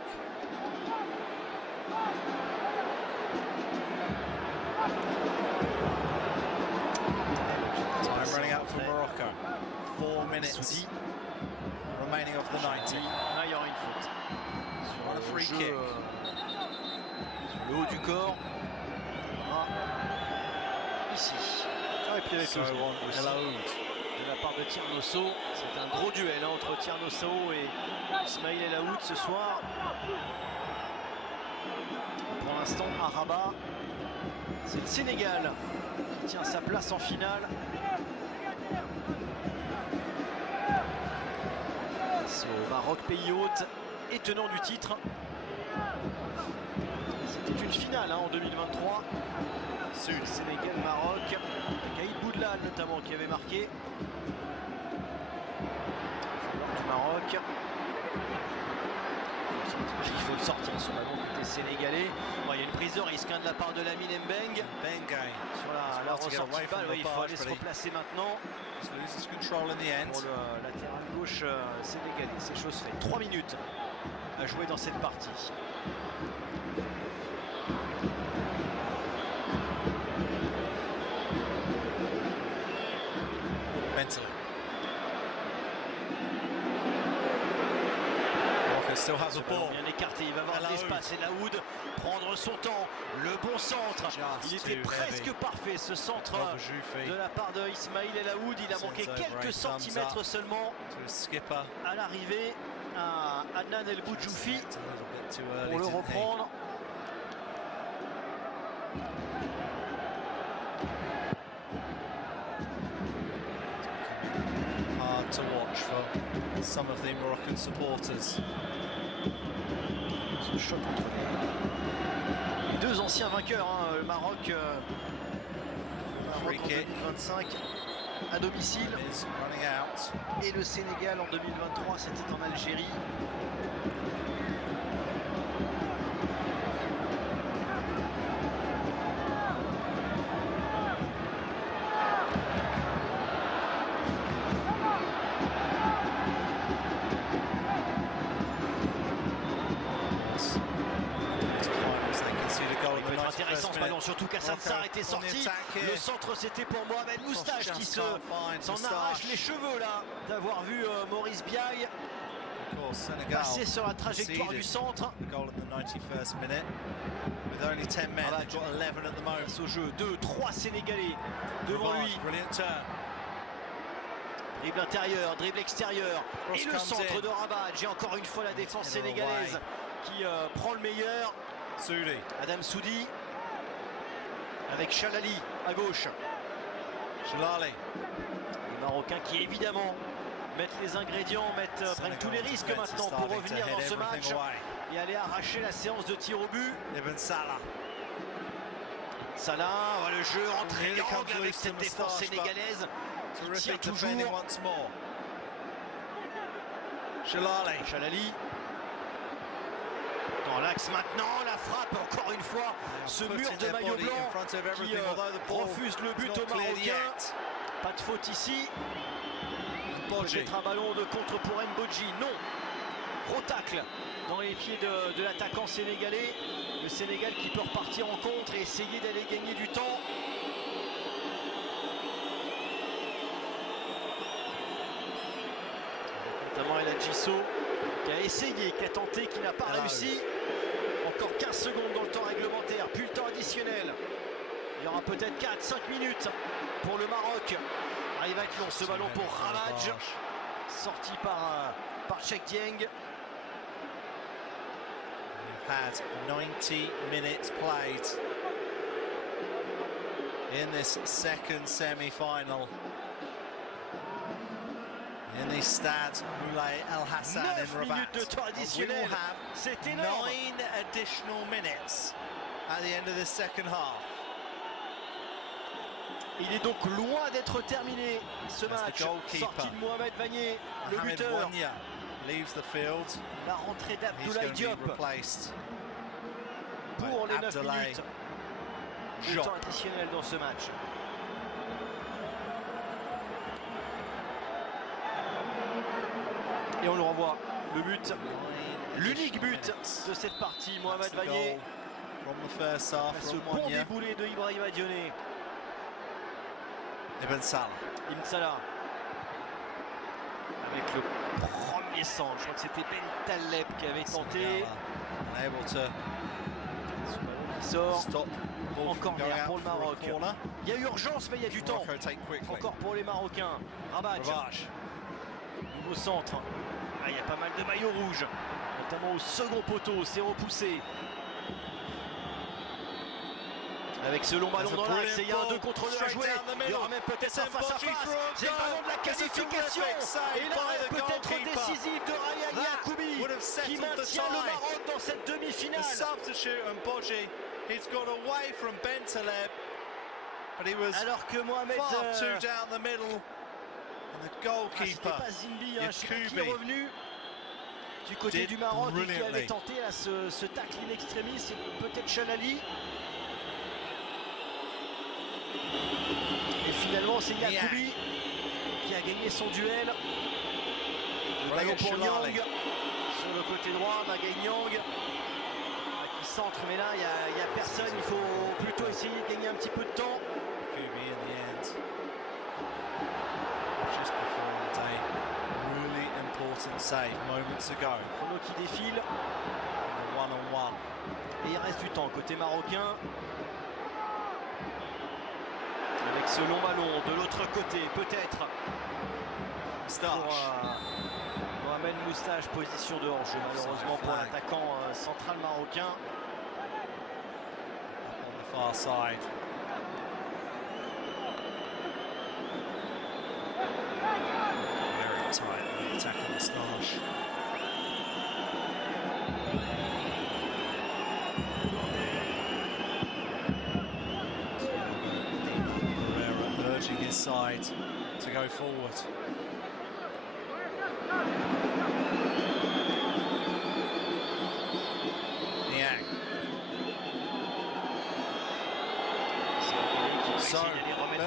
Time running out for Morocco. 4 minutes remaining of the 90. Là, il y aura une faute. On a free kick. Sur le haut du corps. Ici. Et puis avec le genou aussi, de la part de Tiernosso. C'est un gros duel, hein, entre Tiernosso et Ismail El Aoud ce soir. Pour l'instant, à Rabat, c'est le Sénégal qui tient sa place en finale. Face au Maroc, pays hôte et tenant du titre. C'était une finale, hein, en 2023. Sud. Sénégal-Maroc. Kaïd Boudlal notamment qui avait marqué. Du Maroc. Il faut le sortir sur la côté sénégalais. Bon, il y a une prise de risque, hein, de la part de Lamine Mbeng. Sur la ressortie de balle, il faut aller se replacer maintenant. Pour le latéral gauche sénégalais. C'est chose faite. 3 minutes à jouer dans cette partie. Walker still has a ball. Bien écarté, il va avoir de l'espace. Et Laoud prendre son temps. Le bon centre. Il était presque parfait ce centre de la part de Ismail El Aoud. Il a manqué quelques centimètres seulement à l'arrivée à Adnan El Boudjoufi pour le reprendre. Hard to watch for some of the Moroccan supporters. Ce choc entre les deux anciens vainqueurs, hein, le Maroc, en 2025 à domicile et le Sénégal en 2023, c'était en Algérie. Intéressant ce ballon, surtout qu'Hassan Sarr était sorti. Le centre, c'était pour Mohamed Moustache qui s'en arrache les cheveux là d'avoir vu Maurice Biaye passer sur la trajectoire du centre. Au jeu, 2-3 Sénégalais devant lui. Dribble intérieur, dribble extérieur et le centre de Rabat. J'ai encore une fois la défense sénégalaise qui prend le meilleur. Adam Soudi avec Chalali à gauche. Les Marocains qui évidemment mettent les ingrédients, prennent tous les risques maintenant pour revenir dans ce match et aller arracher la séance de tir au but. Salah, le jeu rentré d'angle avec cette défense sénégalaise qui tient toujours. Chalali. Dans l'axe maintenant, la frappe encore une fois, ce mur de maillot blanc qui refuse le but au Marocains. Pas de faute ici. Peut-être un ballon de contre pour Mbodji. Non. Gros tacle dans les pieds de l'attaquant sénégalais. Le Sénégal qui peut repartir en contre et essayer d'aller gagner du temps. Notamment El Hadjisso qui a essayé, qui a tenté, qui n'a pas réussi. Encore 15 secondes dans le temps réglementaire, puis le temps additionnel. Il y aura peut-être 4-5 minutes pour le Maroc. Arrive avec long ce ballon pour Ramaj. Sorti par Cheikh Dieng. We've had 90 minutes played in this second semi-final. In the Stade Moulay El Hassan in Rabat. De temps additionnel. C'est énorme. 9 additional minutes at the end of the second half. Il est donc loin d'être terminé ce match. Sortie de Mohamed Vanier, le buteur. Leaves the field. La rentrée d'Abdoulaye Diop pour les 9 minutes de temps additionnel dans ce match. Et on le revoit, le but, l'unique but de cette partie, Mohamed Vanier. Ce bon déboulé de Ibrahima Dioné. Ibn Salah. Ibn Salah. Avec le premier centre, je crois que c'était Ben Taleb qui avait tenté. Qui sort. En corner pour le Maroc. Il y a urgence mais il y a du temps. Encore pour les Marocains. Rabach. Nouveau centre. Ah, il y a pas mal de maillots rouges. Notamment au second poteau. C'est repoussé. Avec ce long ballon dans l'axe, il y a un 2 contre 2 à jouer. Il y aura même peut-être un face à face. C'est le ballon de la qualification. Et l'arrêt peut-être décisif de Ryan Yacoubi qui maintient le Maroc dans cette demi-finale. Alors que Mohamed c'était pas Zimbi, je sais pas qui est revenu du côté du Maroc et qui avait tenté à ce tacle in extremis, c'est peut-être Chalali. Et finalement c'est Yacoubi qui a gagné son duel. Le ballon pour Nyang sur le côté droit, Magaye Nyang qui centre, mais là il n'y a personne, il faut plutôt essayer de gagner un petit peu de temps. Save moments ago. Chrono qui défile. One-on-one. Et il reste du temps côté marocain. Avec ce long ballon de l'autre côté, peut-être. Mohamed Moustache, position de hors-jeu, malheureusement pour l'attaquant central marocain. On the far side. Very tight attack on Moustache. Pereira urging his side to go forward. Niang.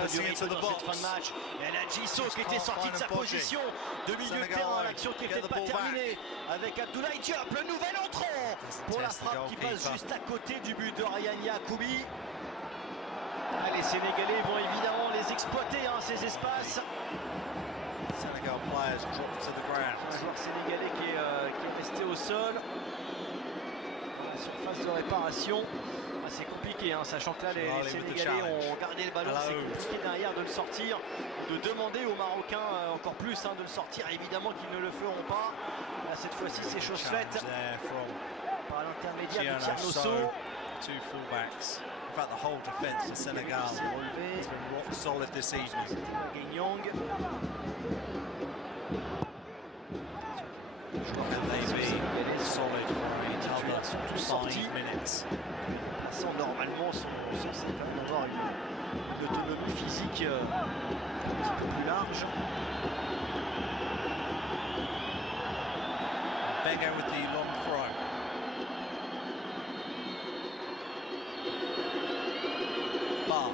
Into the box. Cette fin de match. Et El Hadjisso qui était sorti de sa position de milieu de terrain. L'action qui n'était pas terminée avec Abdoulaye Diop, le nouvel entrant pour la frappe qui passe juste à côté du but de Ryan Yacoubi. Les Sénégalais vont évidemment les exploiter, ces espaces. Senegal players dropped to the ground. Un joueur sénégalais qui est resté au sol. Dans la surface de réparation. C'est compliqué, sachant que là les Sénégalais ont gardé le ballon, c'est compliqué derrière de le sortir, de demander aux Marocains encore plus de le sortir, évidemment qu'ils ne le feront pas. Là cette fois-ci c'est chose faite par l'intermédiaire de Thiernosso. Two fullbacks. In fact, the whole defence of Senegal has been rock solid this evening. Nyang. And they've been solid for another 5 minutes. Normalement sont censés quand même avoir une autonomie physique un petit peu plus large. Benga with the long throw. Bar.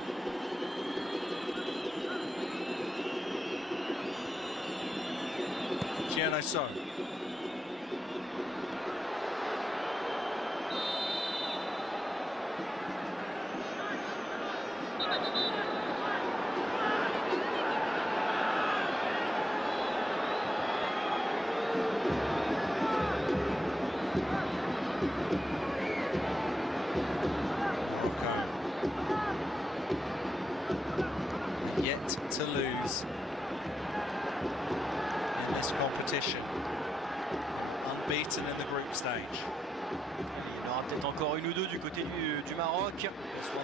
Luciano So. Yet to lose in this competition, unbeaten in the group stage. Il y en aura peut-être encore une ou deux du côté du Maroc.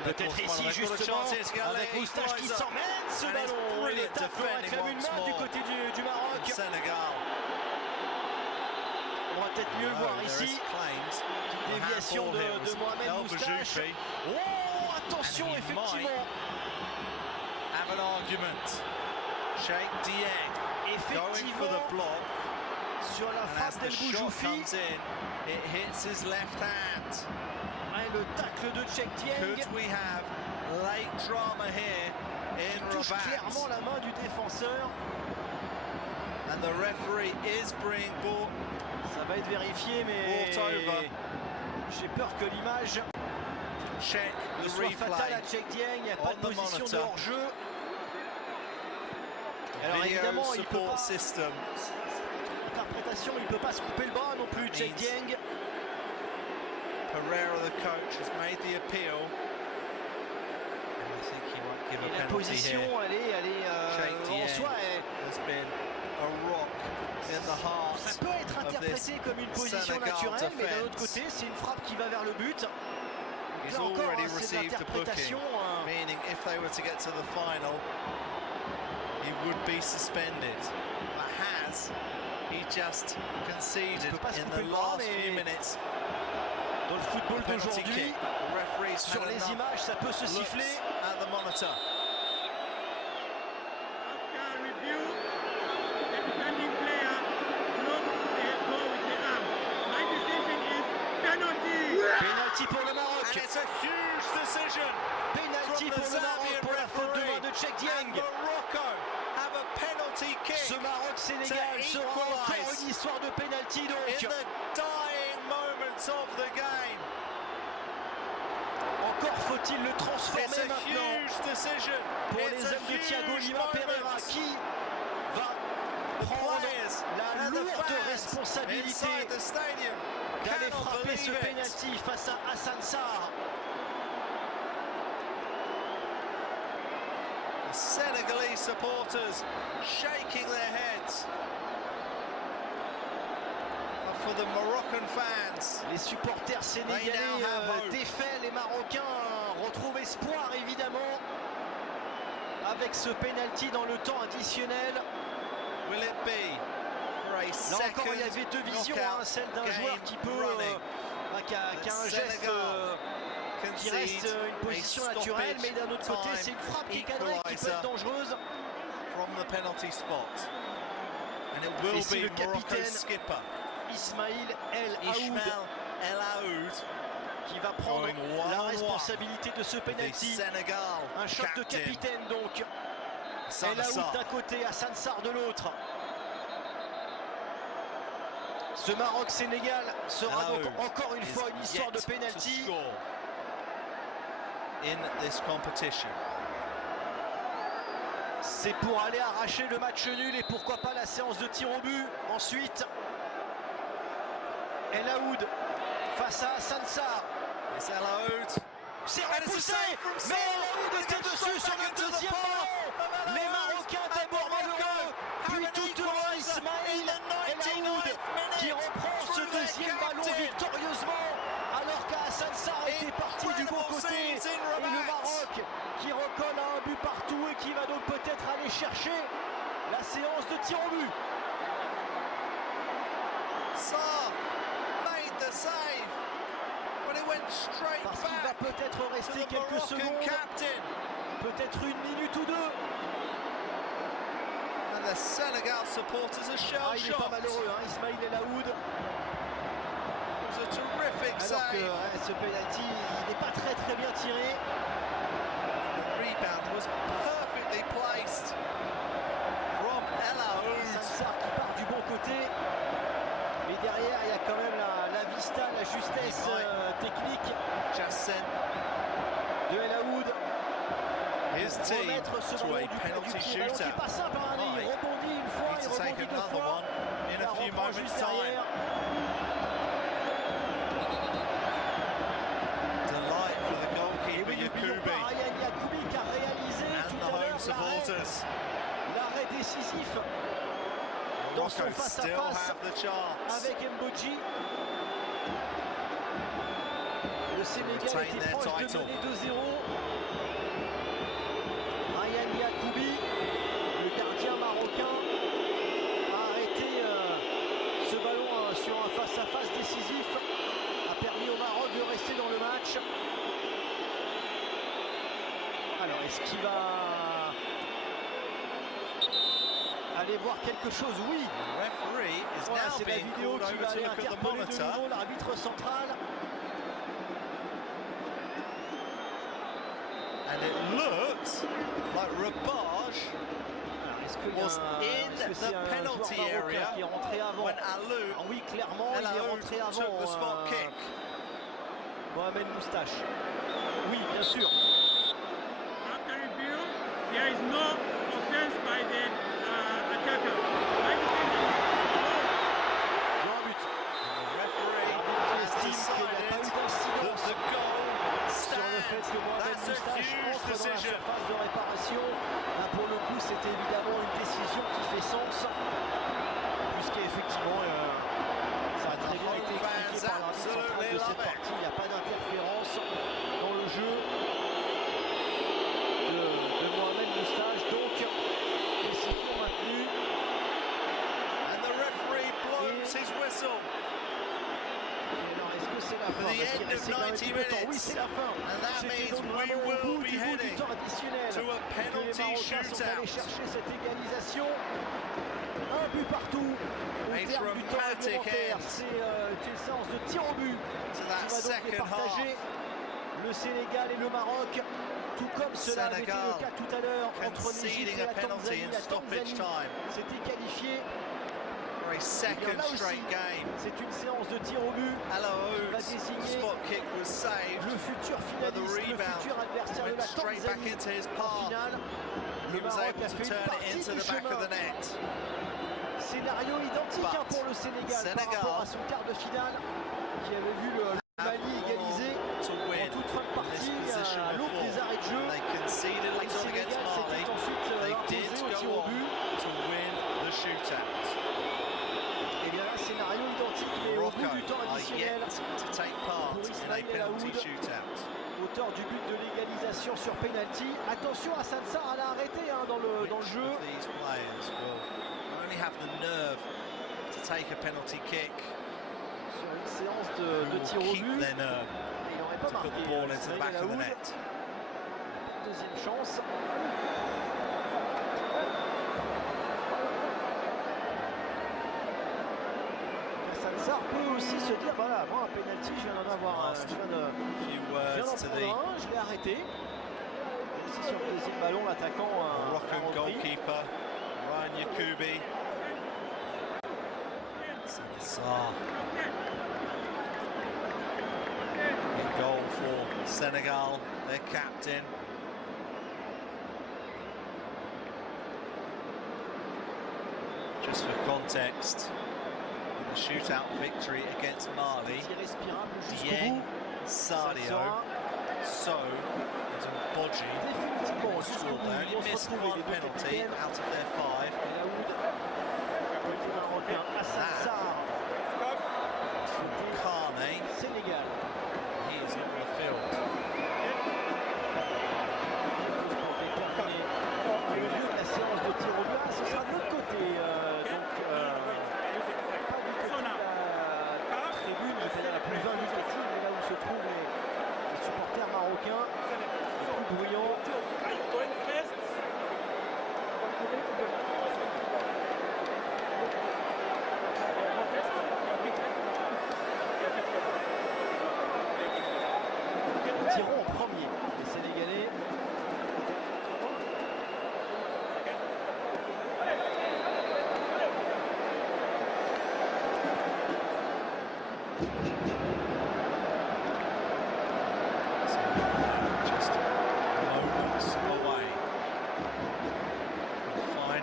Peut-être ici justement avec Moustache qui s'emmène ce ballon. Il est réclame une main du côté du Maroc. Senegal. On va peut-être mieux le voir ici. Déviation de Mohamed Moustache. Oh, attention effectivement. Have an argument. Cheikh Dieng going for the block. Sur la frappe d'El Boujoufi. It hits his left hand. Et le tacle de Cheikh Dieng. Could we have late drama here in touche Rabat? Clairement la main du défenseur. And the referee is bringing ball. Ça va être vérifié, mais j'ai peur que l'image soit fatale à Cheikh Dieng. Il n'y a pas de position de hors-jeu. Alors évidemment, il peut pas, interprétation, il ne peut pas se couper le bras non plus, Cheikh Dieng. Pereira, the coach, has made the appeal. And I think he won't give a penalty here. La position, elle est en soi. Has been a rock in the heart. Ça peut être interprété comme une position naturelle, mais d'un autre côté, c'est une frappe qui va vers le but. He's already received a booking, meaning if they were to get to the final, he would be suspended. But he just conceded in the last few minutes. Dans le football d'aujourd'hui, sur les images, ça peut se siffler. At the monitor. After review, the defending player blocks the ball with the arm. My decision is penalty. Penalty pour le Maroc. And it's a huge decision. Penalty pour le Maroc pour la faute de main de Cheikh Dieng. Morocco have a penalty kick. Ce Maroc-Sénégal sera encore une histoire de penalty donc. In the dying moments of the game. Encore faut-il le transformer maintenant pour les hommes de Thiago Lima Pereira qui va prendre la lourde responsabilité d'aller frapper ce penalty face à Hassan Sarr. Senegalese supporters shaking their heads. For the Moroccan fans, les supporters sénégalais défaits, les Marocains retrouvent espoir évidemment avec ce penalty dans le temps additionnel. Will it be for a là encore, il y avait deux visions, celle d'un joueur qui peut, qui a un geste qui reste une position naturelle, mais d'un autre côté, c'est une frappe qui est cadrée, qui peut être dangereuse. From the penalty spot, and it will be le capitaine skipper. Ismail El Aoud qui va prendre la responsabilité de ce penalty. Un choc de capitaine donc. El Aoud d'un côté, Hassan Sarr de l'autre. Ce Maroc-Sénégal sera donc encore une fois une histoire de penalty. C'est pour aller arracher le match nul et pourquoi pas la séance de tir au but ensuite. El Aoud face à Hassan Sarr. C'est repoussé, mais El Aoud était dessus sur le deuxième ballon. Les Marocains d'abord malheureux, puis tout heureux Ismail El Aoud qui reprend ce deuxième ballon victorieusement alors qu'Hassan Sarr était parti du bon côté. Et le Maroc qui recolle à un but partout et qui va donc peut-être aller chercher la séance de tir au but. Parce qu'il va peut-être rester quelques secondes, peut-être une minute ou deux. And the Senegal supporters are shell il est pas malheureux, Ismail El Aoud. Alors que ce penalty, il n'est pas très bien tiré. The rebound was perfectly placed from El Aoud. Hassan Sarr qui part du bon côté. team to a penalty shootout. Mike needs to take another one in a few moments' time. Delight for the goalkeeper, Yakubi, and the home supporters. L'arrêt décisif dans son face-à-face avec Mbodji. Le Sénégal était proche de mener 2-0. Ryan Yacoubi, le gardien marocain, a arrêté ce ballon sur un face-à-face décisif, a permis au Maroc de rester dans le match. Alors, est-ce qu'il va aller voir quelque chose? Oui. Voilà, c'est la vidéo qui va aller interpeller de nouveau l'arbitre central. And it looks like Rabaj was in the penalty area when Alou took the spot kick. Mohamed Moustache. Oui, bien sûr. After review, there is no offense by the attacker. Grand but. The referee has decided that the goal sur le fait que Mohamed Moustache entre dans la surface de réparation. Là, pour le coup, c'était évidemment une décision qui fait sens, puisqu'effectivement, ça a très bien été expliqué par l'arbitre central de cette partie. Il n'y a pas d'interférence dans le jeu de Mohamed Moustache. Donc, décision maintenue. And the referee blows his whistle. Est-ce que c'est la fin? Parce qu'il restait quand même 10 minutes. Oui, c'est la fin. C'était donc vraiment au bout du temps additionnel que les Marocains sont allés chercher cette égalisation. Un but partout au terme du temps réglementaire. C'est une séance de tir au but qui va donc départager le Sénégal et le Maroc, tout comme cela avait été le cas tout à l'heure entre l'Égypte et la Tanzanie. La Tanzanie s'était qualifiée. C'est une séance de tir au but qui va désigner le futur finaliste, le futur adversaire de la Tanzanie en finale. Le Maroc a fait une partie du chemin. Scénario identique pour le Sénégal par rapport à son quart de finale qui avait vu le Mali égaliser en toute fin de partie à l'aube des arrêts de jeu. Le Sénégal s'était ensuite imposé au tir au but. Et bien là, scénario identique, mais au bout du temps additionnel pour Ismaïl El Aoud, auteur du but de l'égalisation sur penalty. Attention, Hassan Sarr l'a arrêté dans le jeu. Sur une séance de tir au but, il n'aurait pas marqué Ismaïl El Aoud. Deuxième chance. Sarr peut aussi se dire, voilà, moi un penalty, je viens d'en avoir un, je viens d'en prendre un, je l'ai arrêté. Et aussi sur le deuxième ballon, l'attaquant Moroccan goalkeeper Ryan Yacoubi. Sarr. Big goal for Senegal, their captain. Just for context, shootout victory against Mali, Dieng, Sadio, So and Mbodji scored there. Only missed one penalty out of their 5. Kane, he is not on the field. La séance de tir au but, ce sera de l'autre côté. La plus vindicative, mais là où se trouvent les supporters marocains, les plus bruyants. Tir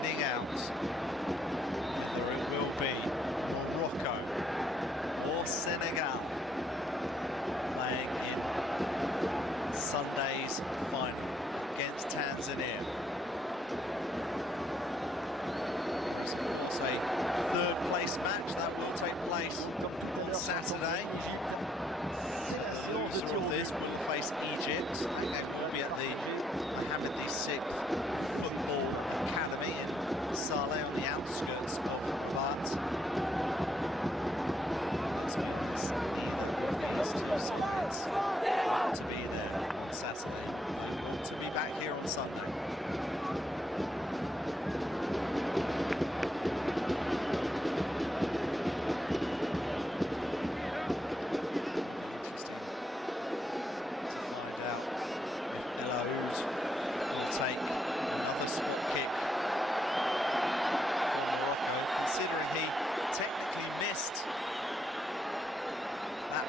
finding out whether it will be Morocco or Senegal playing in Sunday's final against Tanzania. There's of course a third place match that will take place on Saturday. The loser of this will face Egypt. That game will be at the Mohammed VI Football Academy in Saleh on the outskirts of Rabat. So either of these two sides want to be there on Saturday, want to be back here on Sunday.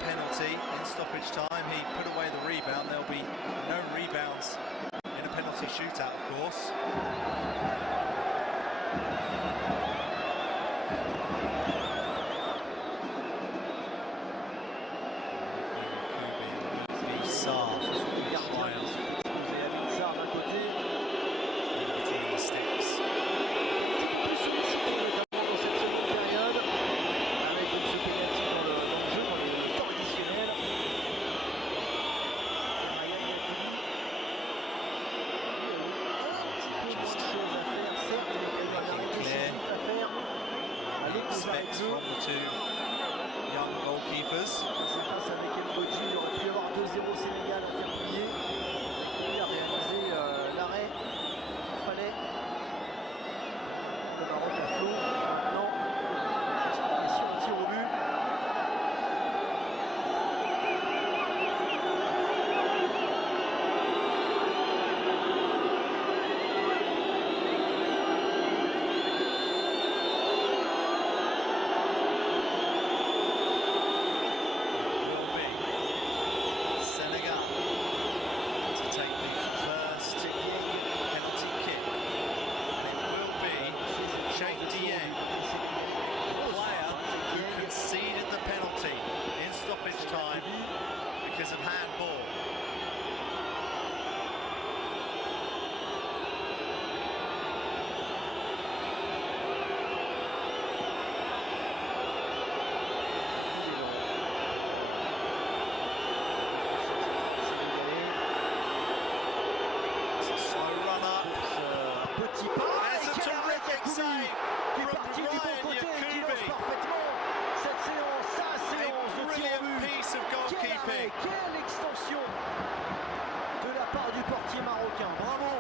Penalty in stoppage time. He put away the rebound. There'll be no rebounds in a penalty shootout, of course. From the two young goalkeepers. Face avec Mbodji, il aurait pu y avoir 2-0 Sénégal à faire plier. Il a réalisé l'arrêt qu'il fallait. Le Maroc à flot. Maintenant, on est sur un tir au but. Because of handball. It's a slow run up. Petit pas. It's a terrific save qui est parti du bon côté et qui lance parfaitement cette séance, sa séance de tir au but. Piece of goalkeeping. Quelle extension de la part du portier marocain. Bravo.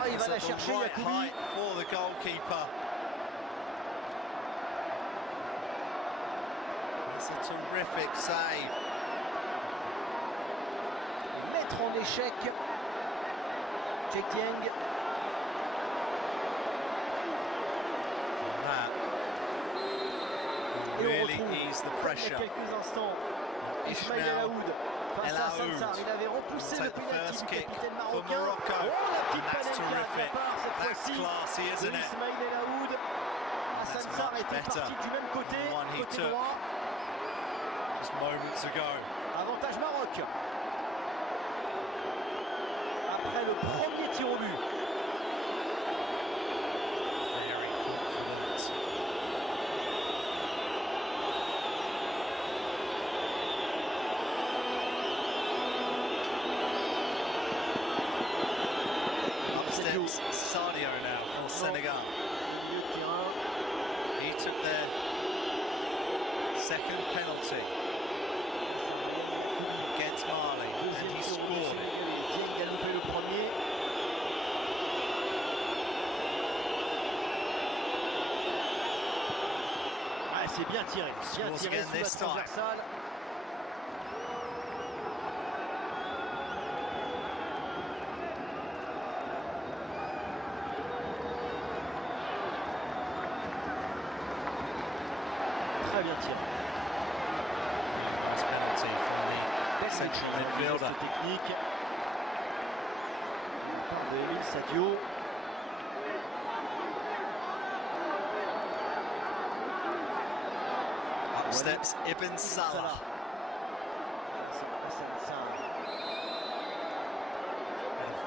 Ah, il va la chercher, Yacoubi. For the goalkeeper. It's a terrific save. Mettre en échec Cheikh Dieng. Really ease the pressure. Il y a quelques instants, Ismail El Aoud face à Hassan Sarr. Il avait repoussé le pénalty du capitaine marocain. Oh, la petite panenka de la part cette fois-ci de Ismail El Aoud. Hassan Sarr était parti du même côté, côté droit. Just moments ago. Avantage Maroc. Après le premier tir au but. Sadio now for Senegal. He took their second penalty against Mali and he scored it. Dieng a loupé le premier. Ah, c'est bien tiré sous la transversale. Très bien tiré. Nice penalty from the central midfielder. Technique. De Emile Sadio. Up steps Ibn Salah.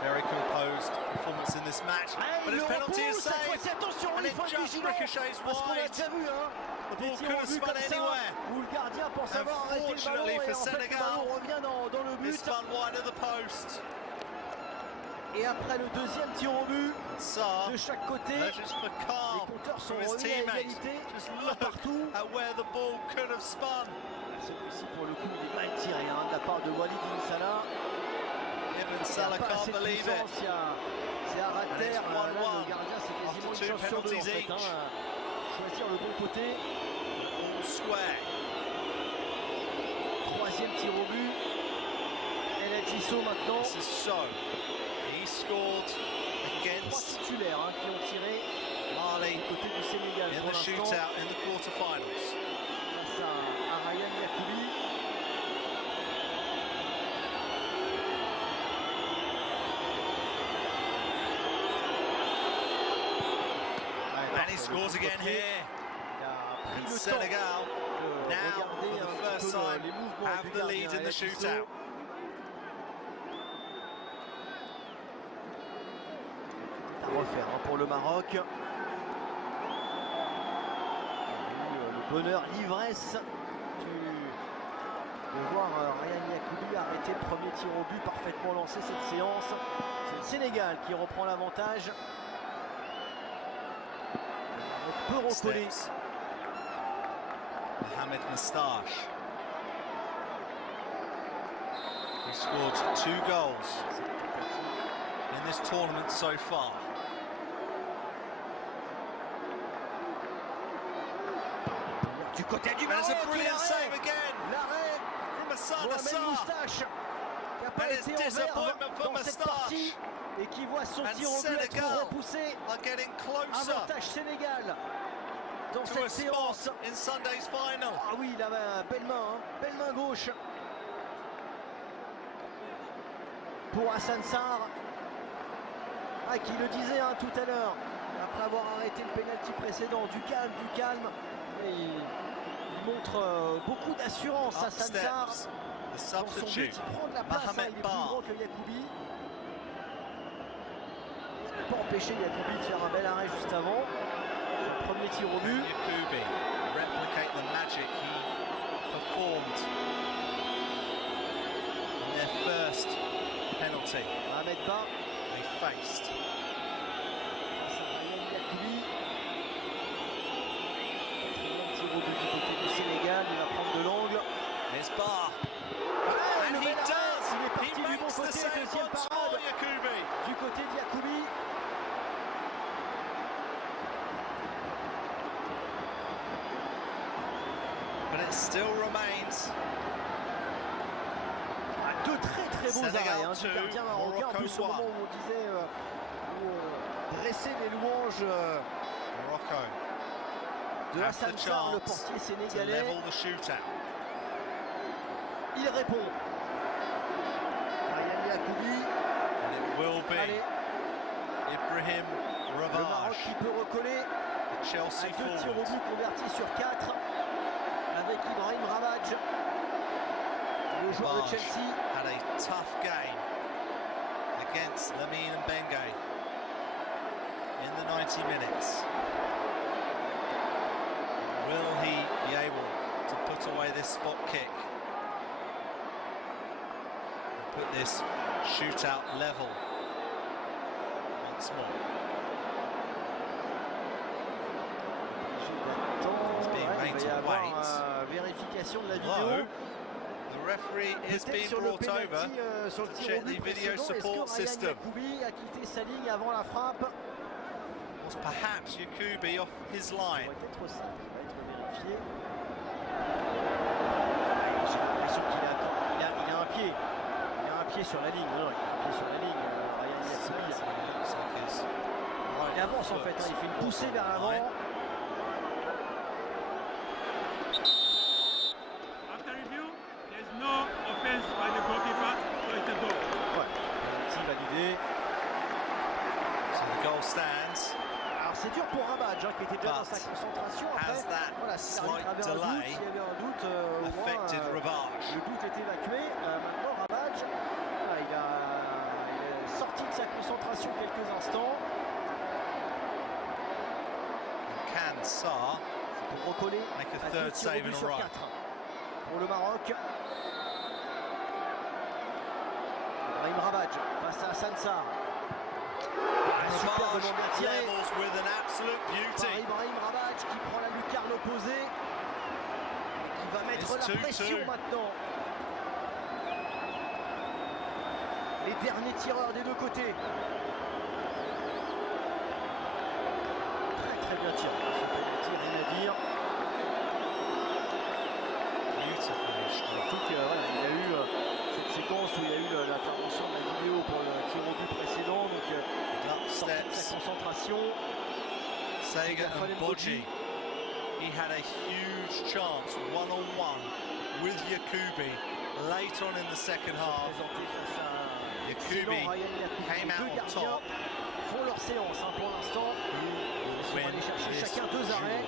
Very composed performance in this match, but his penalty is saved, and it just ricochets wide. The ball could have spun anywhere. Unfortunately for Senegal, it's spun wide of the post. Et après le deuxième tir au but de chaque côté, les compteurs sont revenus à égalité. Just look partout at where the ball could have spun. Celui-ci pour le coup il est mal tiré de la part de Walid Ibn Salah. Ibn Salah can't believe it. C'est à ras de terre. Le gardien c'est quasiment une chance sur deux en fait. Choisir le bon côté. All square. Troisième tir au but. El Hadji Sow maintenant. This is So. He scored against trois titulaires qui ont tiré Mali du côté du Sénégal in the shootout in the quarterfinals. Face à Ryan Yacoubi. And he scores again here. And Senegal now, for the first time, have the lead in the shootout. À refaire pour le Maroc. Le bonheur, l'ivresse de voir Ryan Yacoubi arrêter le premier tir au but, parfaitement lancé cette séance. C'est le Sénégal qui reprend l'avantage. Peut recoller. Mohamed Moustache. He scored 2 goals in this tournament so far. Du côté du Maroc, a brilliant save again. L'arrêt from Mohamed Moustache, qui n'a pas été en verve dans cette partie et qui voit son tir au but être repoussé. Avantage Sénégal dans cette séance. In Sunday's final. Ah oui, il avait une belle main gauche pour Hassan Sarr, qui le disait tout à l'heure, après avoir arrêté le pénalty précédent. Du calme. Et il montre beaucoup d'assurance à Hassan Sarr. Dans son but, il prend de la place, il est plus grand que Yacoubi. Ça n'a pas empêché Yacoubi de faire un bel arrêt juste avant. Le premier tir au but. Yacoubi replicate the magic he performed in their first penalty Ahmed Ba they faced. Face à Ryan Yacoubi. Quatrième tir au but du côté du Sénégal, il va prendre de l'angle. It's Ba. And he does. Il est parti du bon the côté, save deuxième once parade more, Yacoubi. du côté de Yacoubi. But it still remains. Deux très beaux Senegal arrêts du gardien marocain. En plus, au moment où on disait, où on dressait les louanges de Hassan Sarr, le portier sénégalais. Il répond. Ryan Yacoubi. Allez. Ibrahim Ravage. Le Maroc qui peut recoller. Chelsea à 2 tirs au but convertis sur 4 avec Ibrahim Ravage, le joueur de Chelsea. Had a tough game against Lamine Mbengue in the 90 minutes. Will he be able to put away this spot kick? Put this shootout level once more. Il va y avoir vérification de la vidéo. The referee is being brought over to check the video support system. Yacoubi a quitté sa ligne avant la frappe. Was perhaps Yacoubi off his line? Ça va être ça, il va être vérifié. J'ai l'impression qu'il a un pied. Il a un pied sur la ligne. Non, il a un pied sur la ligne. Ryan Yacoubi. Il avance en fait, il fait une poussée vers l'avant. So the goal stands. Alors c'est dur pour Rabadj qui était déjà dans sa concentration. Après, voilà, si l'arbitre avait un doute, s'il y avait un doute, au moins, le doute est évacué. Maintenant Rabadj, voilà, il est sorti de sa concentration quelques instants. Sarr pour recoller à 2 tirs au but sur 4 pour le Maroc. Brahim Rabadj face à Hassan Sarr. Superbement bien tiré par Ibrahim Rabadj qui prend la lucarne opposée et qui va mettre la pression maintenant. Les derniers tireurs des deux côtés. Très bien tiré. Rien à dire. Surtout qu'il y a eu cette séquence où il y a eu l'intervention de la vidéo pour le tir au but précédent. Donc sorti de sa concentration. Sega and Bodji. He had a huge chance one-on-one with Yakubi late on in the second half. Yakubi came out on top. Font leur séance pour l'instant. Ils vont aller chercher chacun 2 arrêts.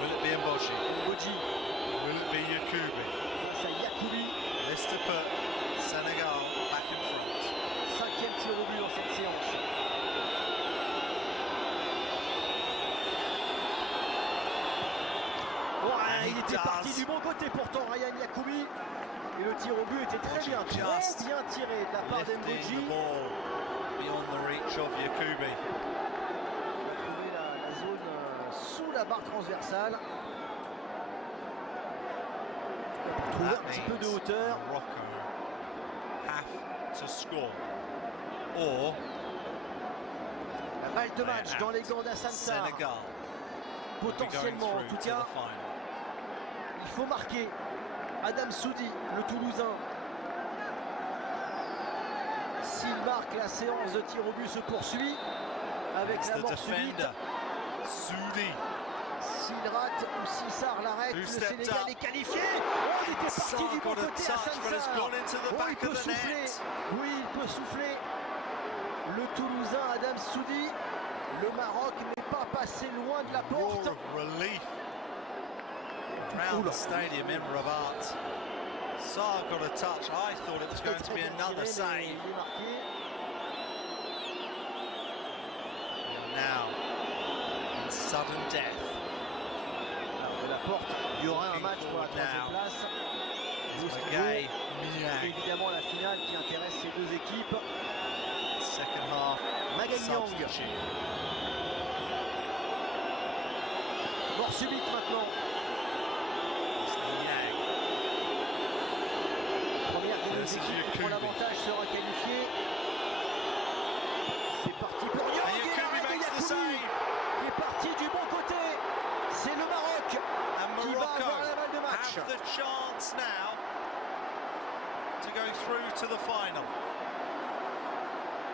Will it be Bodji? Bodji. Will it be Yakubi? Face à Yakubi. This to put Senegal back in front. 5e tir au but dans cette séance. Ouais, il était parti du bon côté pourtant Ryan Yakubi. Et le tir au but était très bien tiré de la part d'Mbodji. Beyond the reach of Yakubi. Il va trouver la zone sous la barre transversale. Pour trouver un petit peu de hauteur. Morocco have to score. Or la balle de match dans les gants d'Hassan Sarr. Potentiellement en tout cas. Il faut marquer. Adam Soudi, le Toulousain. S'il marque, la séance de tir au but se poursuit avec la mort subite. Soudi. S'il rate ou si Sarr l'arrête, le Sénégal est qualifié. Oh, il était parti du bon côté à Hassan Sarr. Oh, il peut souffler. Oui, il peut souffler. Le Toulousain Adam Soudi. Le Maroc n'est pas passé loin de la porte. Around the stadium in Rabat. Sarr got a touch. I thought it was going to be another save. Now, sudden death. De la porte, il y aura un match pour la 3e place. C'est évidemment la finale qui intéresse ces deux équipes. Second half. Maganyang. Mort subite maintenant. Qui prend l'avantage sera qualifié. C'est parti pour Niang. Yakubi qui est parti du bon côté. C'est le Maroc qui va avoir la balle de match. Have the chance now to go through to the final.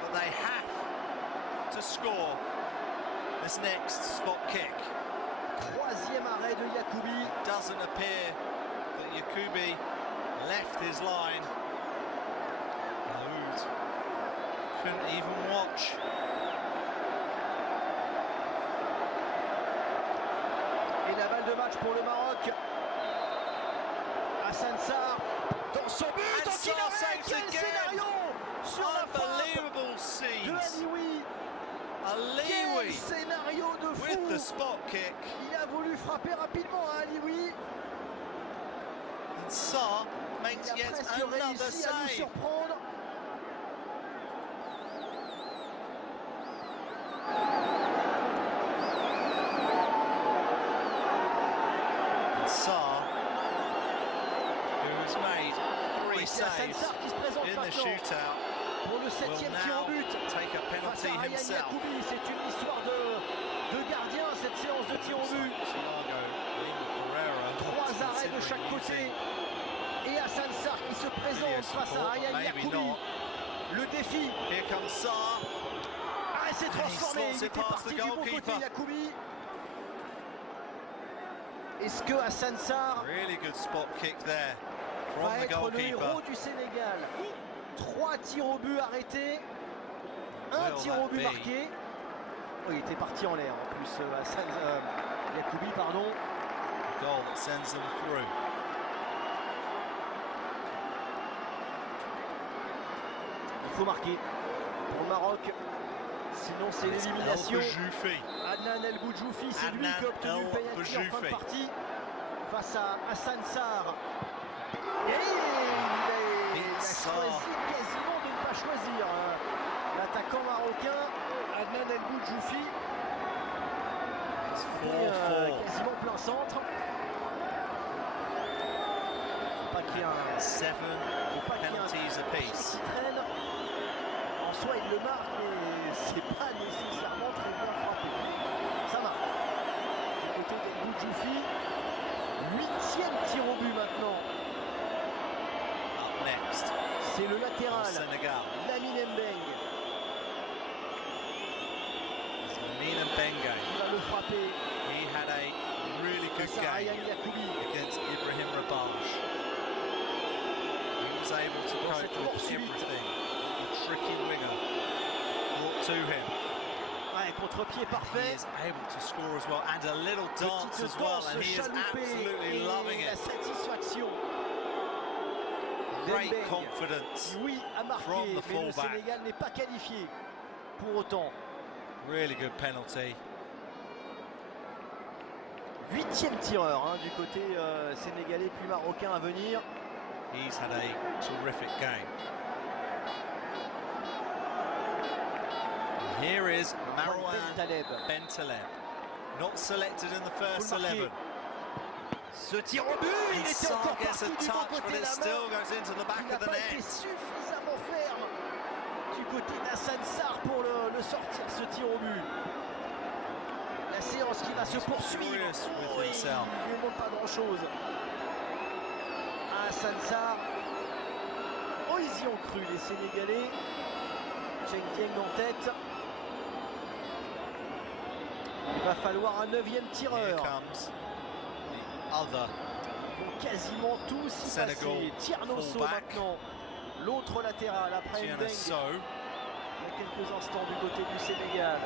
But they have to score this next spot kick. 3e arrêt de Yakubi. It doesn't appear that Yakubi left his line. Couldn't even watch. Et la balle de match pour le Maroc. Hassan Sarr dans son but. Quel scénario sur la frappe de Alioui. Quel scénario de fou. With the spot kick. Il a voulu frapper rapidement à Alioui. And Sarr makes yet another save. À nous surprendre. Sarr, who's made 3 saves in the shootout, pour le 7e tir au but. Take a penalty himself. C'est une histoire de gardien cette séance de tir au but. 3 arrêts de chaque côté. Et Hassan Sarr qui se présente face à Ryan Yakubi. Le défi. Here comes Sarr. Ah, il s'est transformé. Il était parti du bon côté Yakubi. Est-ce que Hassan Sarr va être le héros du Sénégal? 3 tirs au but arrêtés. Un tir au but marqué. Oh, il était parti en l'air en plus. Hassan Yacoubi, pardon. Goal that sends them through. Il faut marquer pour le Maroc. Sinon c'est l'élimination. Adnan El Boudjoufi, c'est lui qui a obtenu le penalty en fin de partie face à Hassan Sarr. Et il a choisi quasiment de ne pas choisir l'attaquant marocain Adnan El Boudjoufi. Quasiment plein centre. Faut pas qu'il y ait un penalties apiece. Qui traîne. En soi il le marque, mais c'est pas nécessairement très bien frappé. Ça marque. Du côté d'El Boudjoufi. 8e tir au but maintenant. Up next. C'est le latéral. Lamine Mbeng. Lamine Mbeng. Il va le frapper. He had a really good game against Ibrahim Rabash. He was able to cope with everything the tricky winger brought to him. Ouais, contre-pied parfait. He is able to score as well, and a little dance as well, and he is absolutely loving it. La satisfaction. Great confidence oui, a marqué, from the mais le fullback. Sénégal n'est pas qualifié pour autant. Really good penalty. 8e tireur du côté sénégalais puis marocain à venir. He's had a terrific game. Here is Marouane Bentaleb, not selected in the first 11. Ce tir au but, il était encore parti du bon côté but it still goes into the back of the net. Il n'a pas été suffisamment ferme du côté d'Hassan Sarr pour le sortir, ce tir au but. La séance qui va se poursuivre. Il ne lui manque pas grand-chose. Hassan Sarr. Oh, ils y ont cru, les Sénégalais. Cheng Dieng en tête. Il va falloir un 9e tireur. Ils vont quasiment tous y passer. Tiernosso maintenant. L'autre latéral après Mbeng. Il y a quelques instants du côté du Sénégal.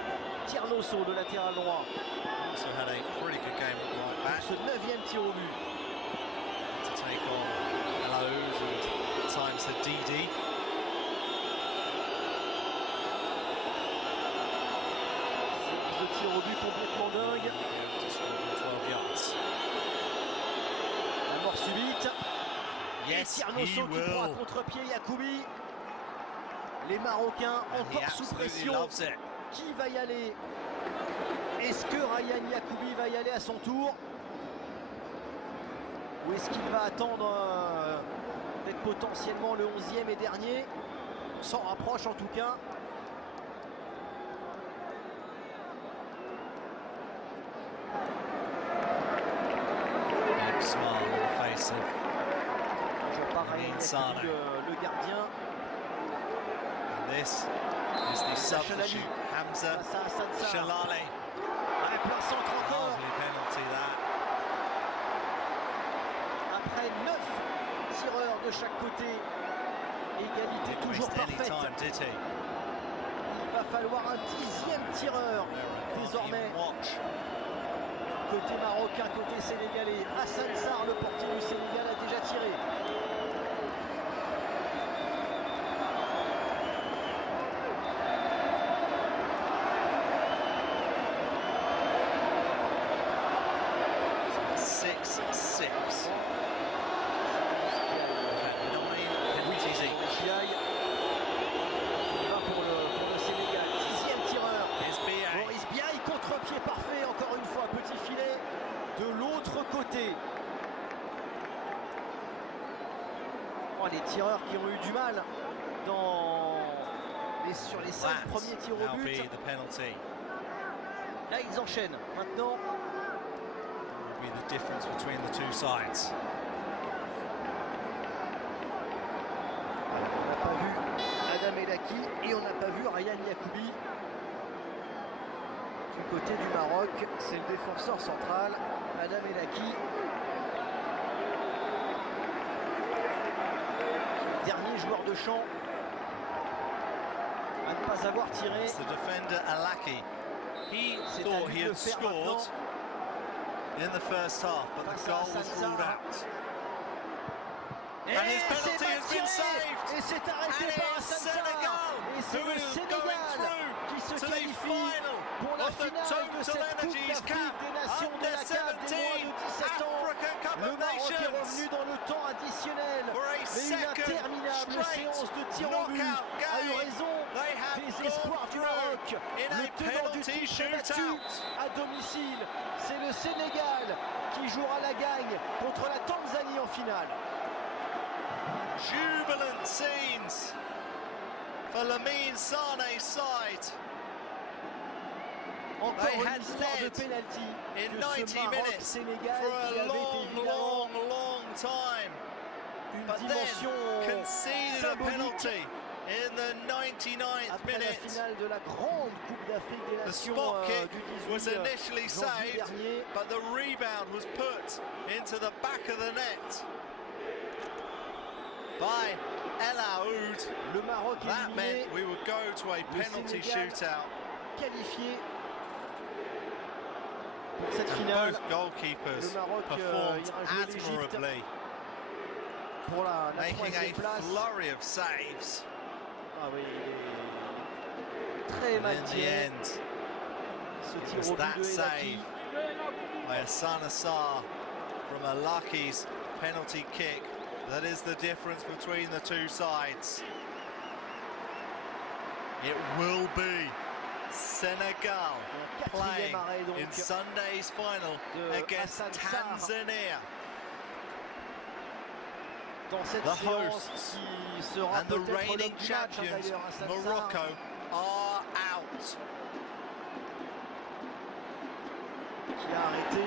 Tiernosso, le latéral droit. Also had a pretty good game at right back. Ce 9e tir au but. To take on Hellos and at times Hadidi. Ce tir au but complètement dingue. La mort subite. Yes, Tiernosso qui prend à contre-pied Yacoubi. Les Marocains encore sous pression. Qui va y aller? Est-ce que Ryan Yacoubi va y aller à son tour? Ou est-ce qu'il va attendre peut-être potentiellement le 11e et dernier? On s'en rapproche en tout cas. Toujours pareil, le gardien. This is the substitute, Hamza Shalali. Plein centre encore. Penalty that. Après 9 tireurs de chaque côté, égalité toujours parfaite. Il va falloir un 10e tireur désormais. Côté marocain, côté sénégalais. Hassan Sarr, le portier du Sénégal, a déjà tiré. Les tireurs qui ont eu du mal sur les 5 premiers tirs au but. Là ils enchaînent maintenant. Be the difference between the two sides. On n'a pas vu Adam Elaki et on n'a pas vu Ryan Yacoubi. Du côté du Maroc, c'est le défenseur central, Adam Elaki. Dernier joueur de champ à ne pas avoir tiré. It's the defender Alaki. He thought he had scored in the first half, but the goal was ruled out. And his penalty has been saved. Et c'est arrêté par Hassan Sarr. Et c'est le Sénégal qui se qualifie pour la finale de cette Coupe d'Afrique des Nations de la CAF des moins de 17 ans. Le Maroc est revenu dans le temps additionnel. Mais une interminable séance de tir au but a eu raison des espoirs du Maroc. Le tenant du titre est battu à domicile. C'est le Sénégal qui jouera la gagne contre la Tanzanie en finale. Jubilant scenes for Lamine Sané's side. Encore une histoire de penalty in de 90 ce Maroc Sénégal qui avait évidemment long time. une dimension Conceded a penalty in the 99th après la minute. finale de la grande Coupe d'Afrique des The Nations spot kick du was 18 initially janvier saved, dernier. but the rebound was put into the back of the net by El Aoud. Le Maroc That éliminé, meant we would go to a penalty shootout. qualifié pour cette And finale. both goalkeepers Le Maroc performed ira jouer l'Égypte admirably, pour la making troisième a place. flurry of saves. Ah oui, il est très And mal in the tiré. end, Ce it tir was au but that de save Elaki. by Hassan Sarr from Alaki's penalty kick that is the difference between the two sides. It will be Senegal playing Quatrième arrêt donc in Sunday's final de against Hassan Sarr. Tanzania. dans cette The séance hosts qui sera and the peut-être reigning l'homme du match, champions, d'ailleurs, Hassan Morocco, Sarr, are out. qui a arrêté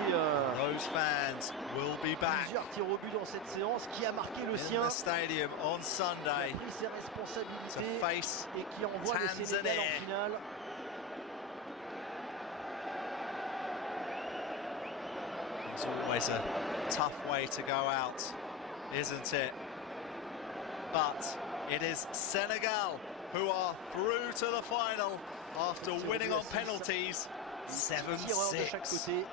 Those fans will be back plusieurs tirs au but dans cette séance, qui a marqué le in sien, the stadium on qui a Sunday pris ses to responsabilités face et qui envoie le Sénégal Tanzania. en finale. It's always a tough way to go out, isn't it? But it is Senegal who are through to the final after winning on penalties Tireur de chaque 7-6. côté.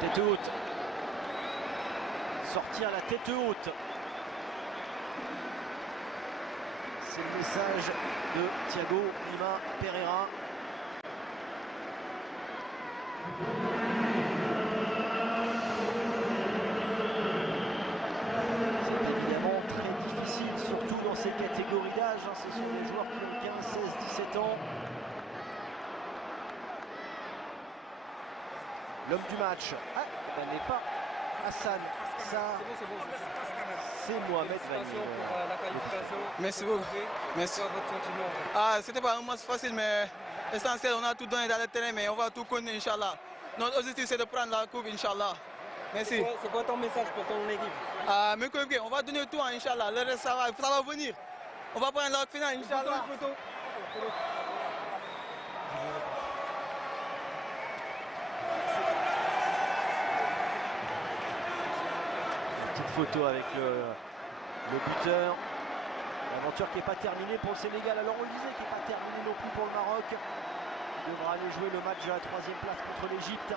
Tête haute. Sortir la tête haute. C'est le message de Thiago Lima Pereira. C'est évidemment très difficile, surtout dans ces catégories d'âge. Ce sont des joueurs qui ont 15, 16, 17 ans. L'homme du match, ça n'est pas Hassan Sarr, c'est Mohamed Vani. Merci beaucoup. Merci. Ah, c'était pas un match facile, mais essentiel, on a tout donné dans le terrain, mais on va tout connaître, Inch'Allah. Notre objectif, c'est de prendre la coupe, Inch'Allah. Merci. C'est quoi ton message pour ton équipe? Ah, mes coéquipiers, on va donner tout, Inch'Allah. Le reste, ça va venir. On va prendre la finale, Inch'Allah. Petite photo avec le buteur. L'aventure qui n'est pas terminée pour le Sénégal. Alors on le disait, qui n'est pas terminée non plus pour le Maroc. Il devra aller jouer le match de la 3e place contre l'Égypte.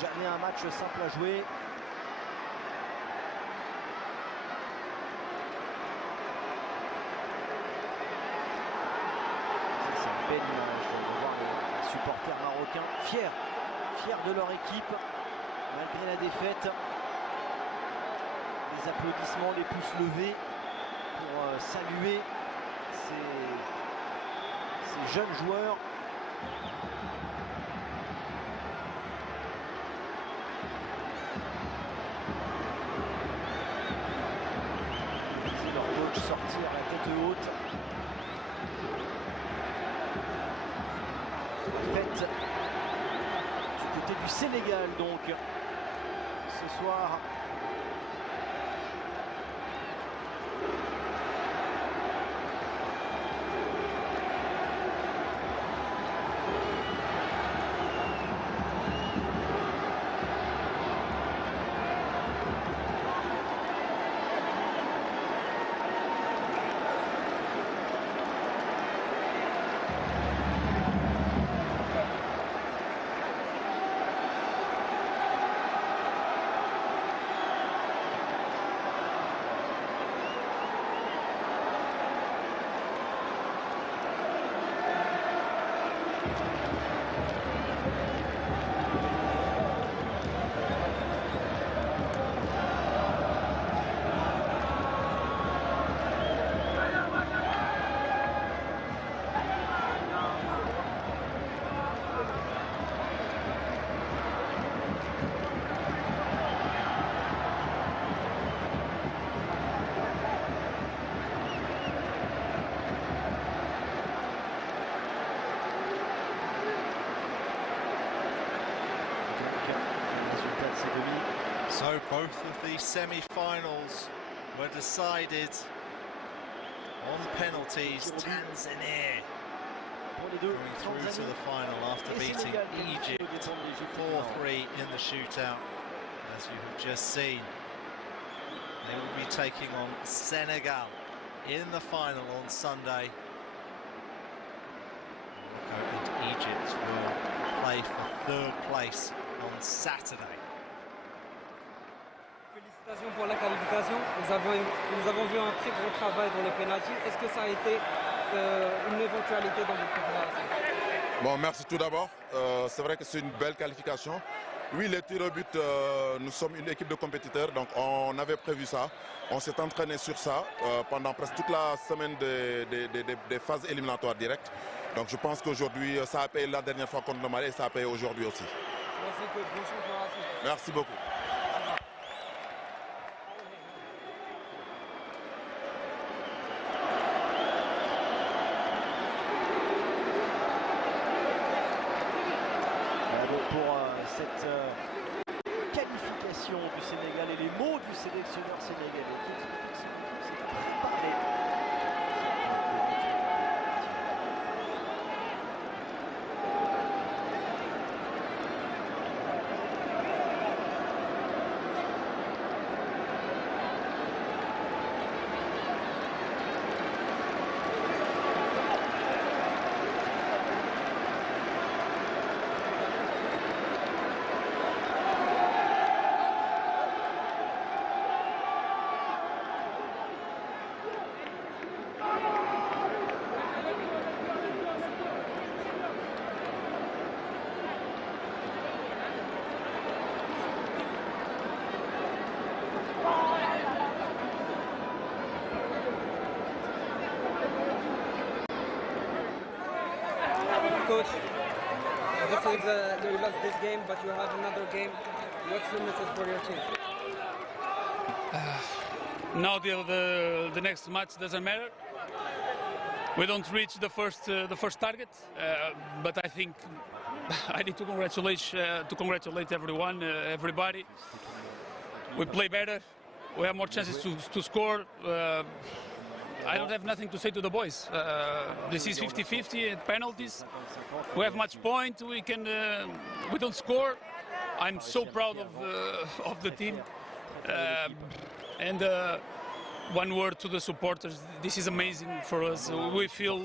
Jamais un match simple à jouer. C'est une belle image de voir les supporters marocains fiers de leur équipe malgré la défaite. Les applaudissements, les pouces levés pour saluer ces jeunes joueurs. C'est leur coach sortir la tête haute. Fête du côté du Sénégal donc ce soir. So both of the semi-finals were decided on penalties. Tanzania going through to the final after beating Egypt 4-3 in the shootout. As you have just seen, they will be taking on Senegal in the final on Sunday. Morocco and Egypt will play for third place on Saturday. Félicitations pour la qualification. Nous avons vu un très gros travail dans les pénaltys. Est-ce que ça a été une éventualité dans votre préparation? Bon, merci tout d'abord. C'est vrai que c'est une belle qualification. Oui, les tirs au but, nous sommes une équipe de compétiteurs, donc on avait prévu ça. On s'est entraîné sur ça pendant presque toute la semaine des phases éliminatoires directes. Donc je pense qu'aujourd'hui, ça a payé la dernière fois contre le Mali et ça a payé aujourd'hui aussi. Merci, coach. Bonne chance pour la suite. Merci beaucoup. Pour cette qualification du Sénégal et les mots du sélectionneur sénégalais qui s'est parlé. Coach, this is you lost this game, but you have another game. What's your message for your team? Now the next match doesn't matter. We don't reach the first target, but I think I need to congratulate everyone, everybody. We play better. We have more chances to score. I don't have nothing to say to the boys. This is 50-50 at penalties. We have much point. We don't score. I'm so proud of the team. And one word to the supporters. This is amazing for us. We feel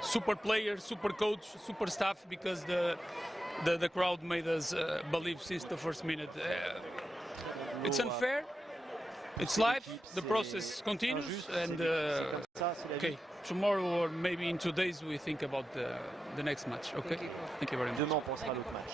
super players, super coach, super staff because the crowd made us believe since the first minute. It's unfair. It's life, the process continues, and okay, tomorrow or maybe in 2 days we think about the next match, okay? Thank you very much. Demain, on pensera à l'autre match.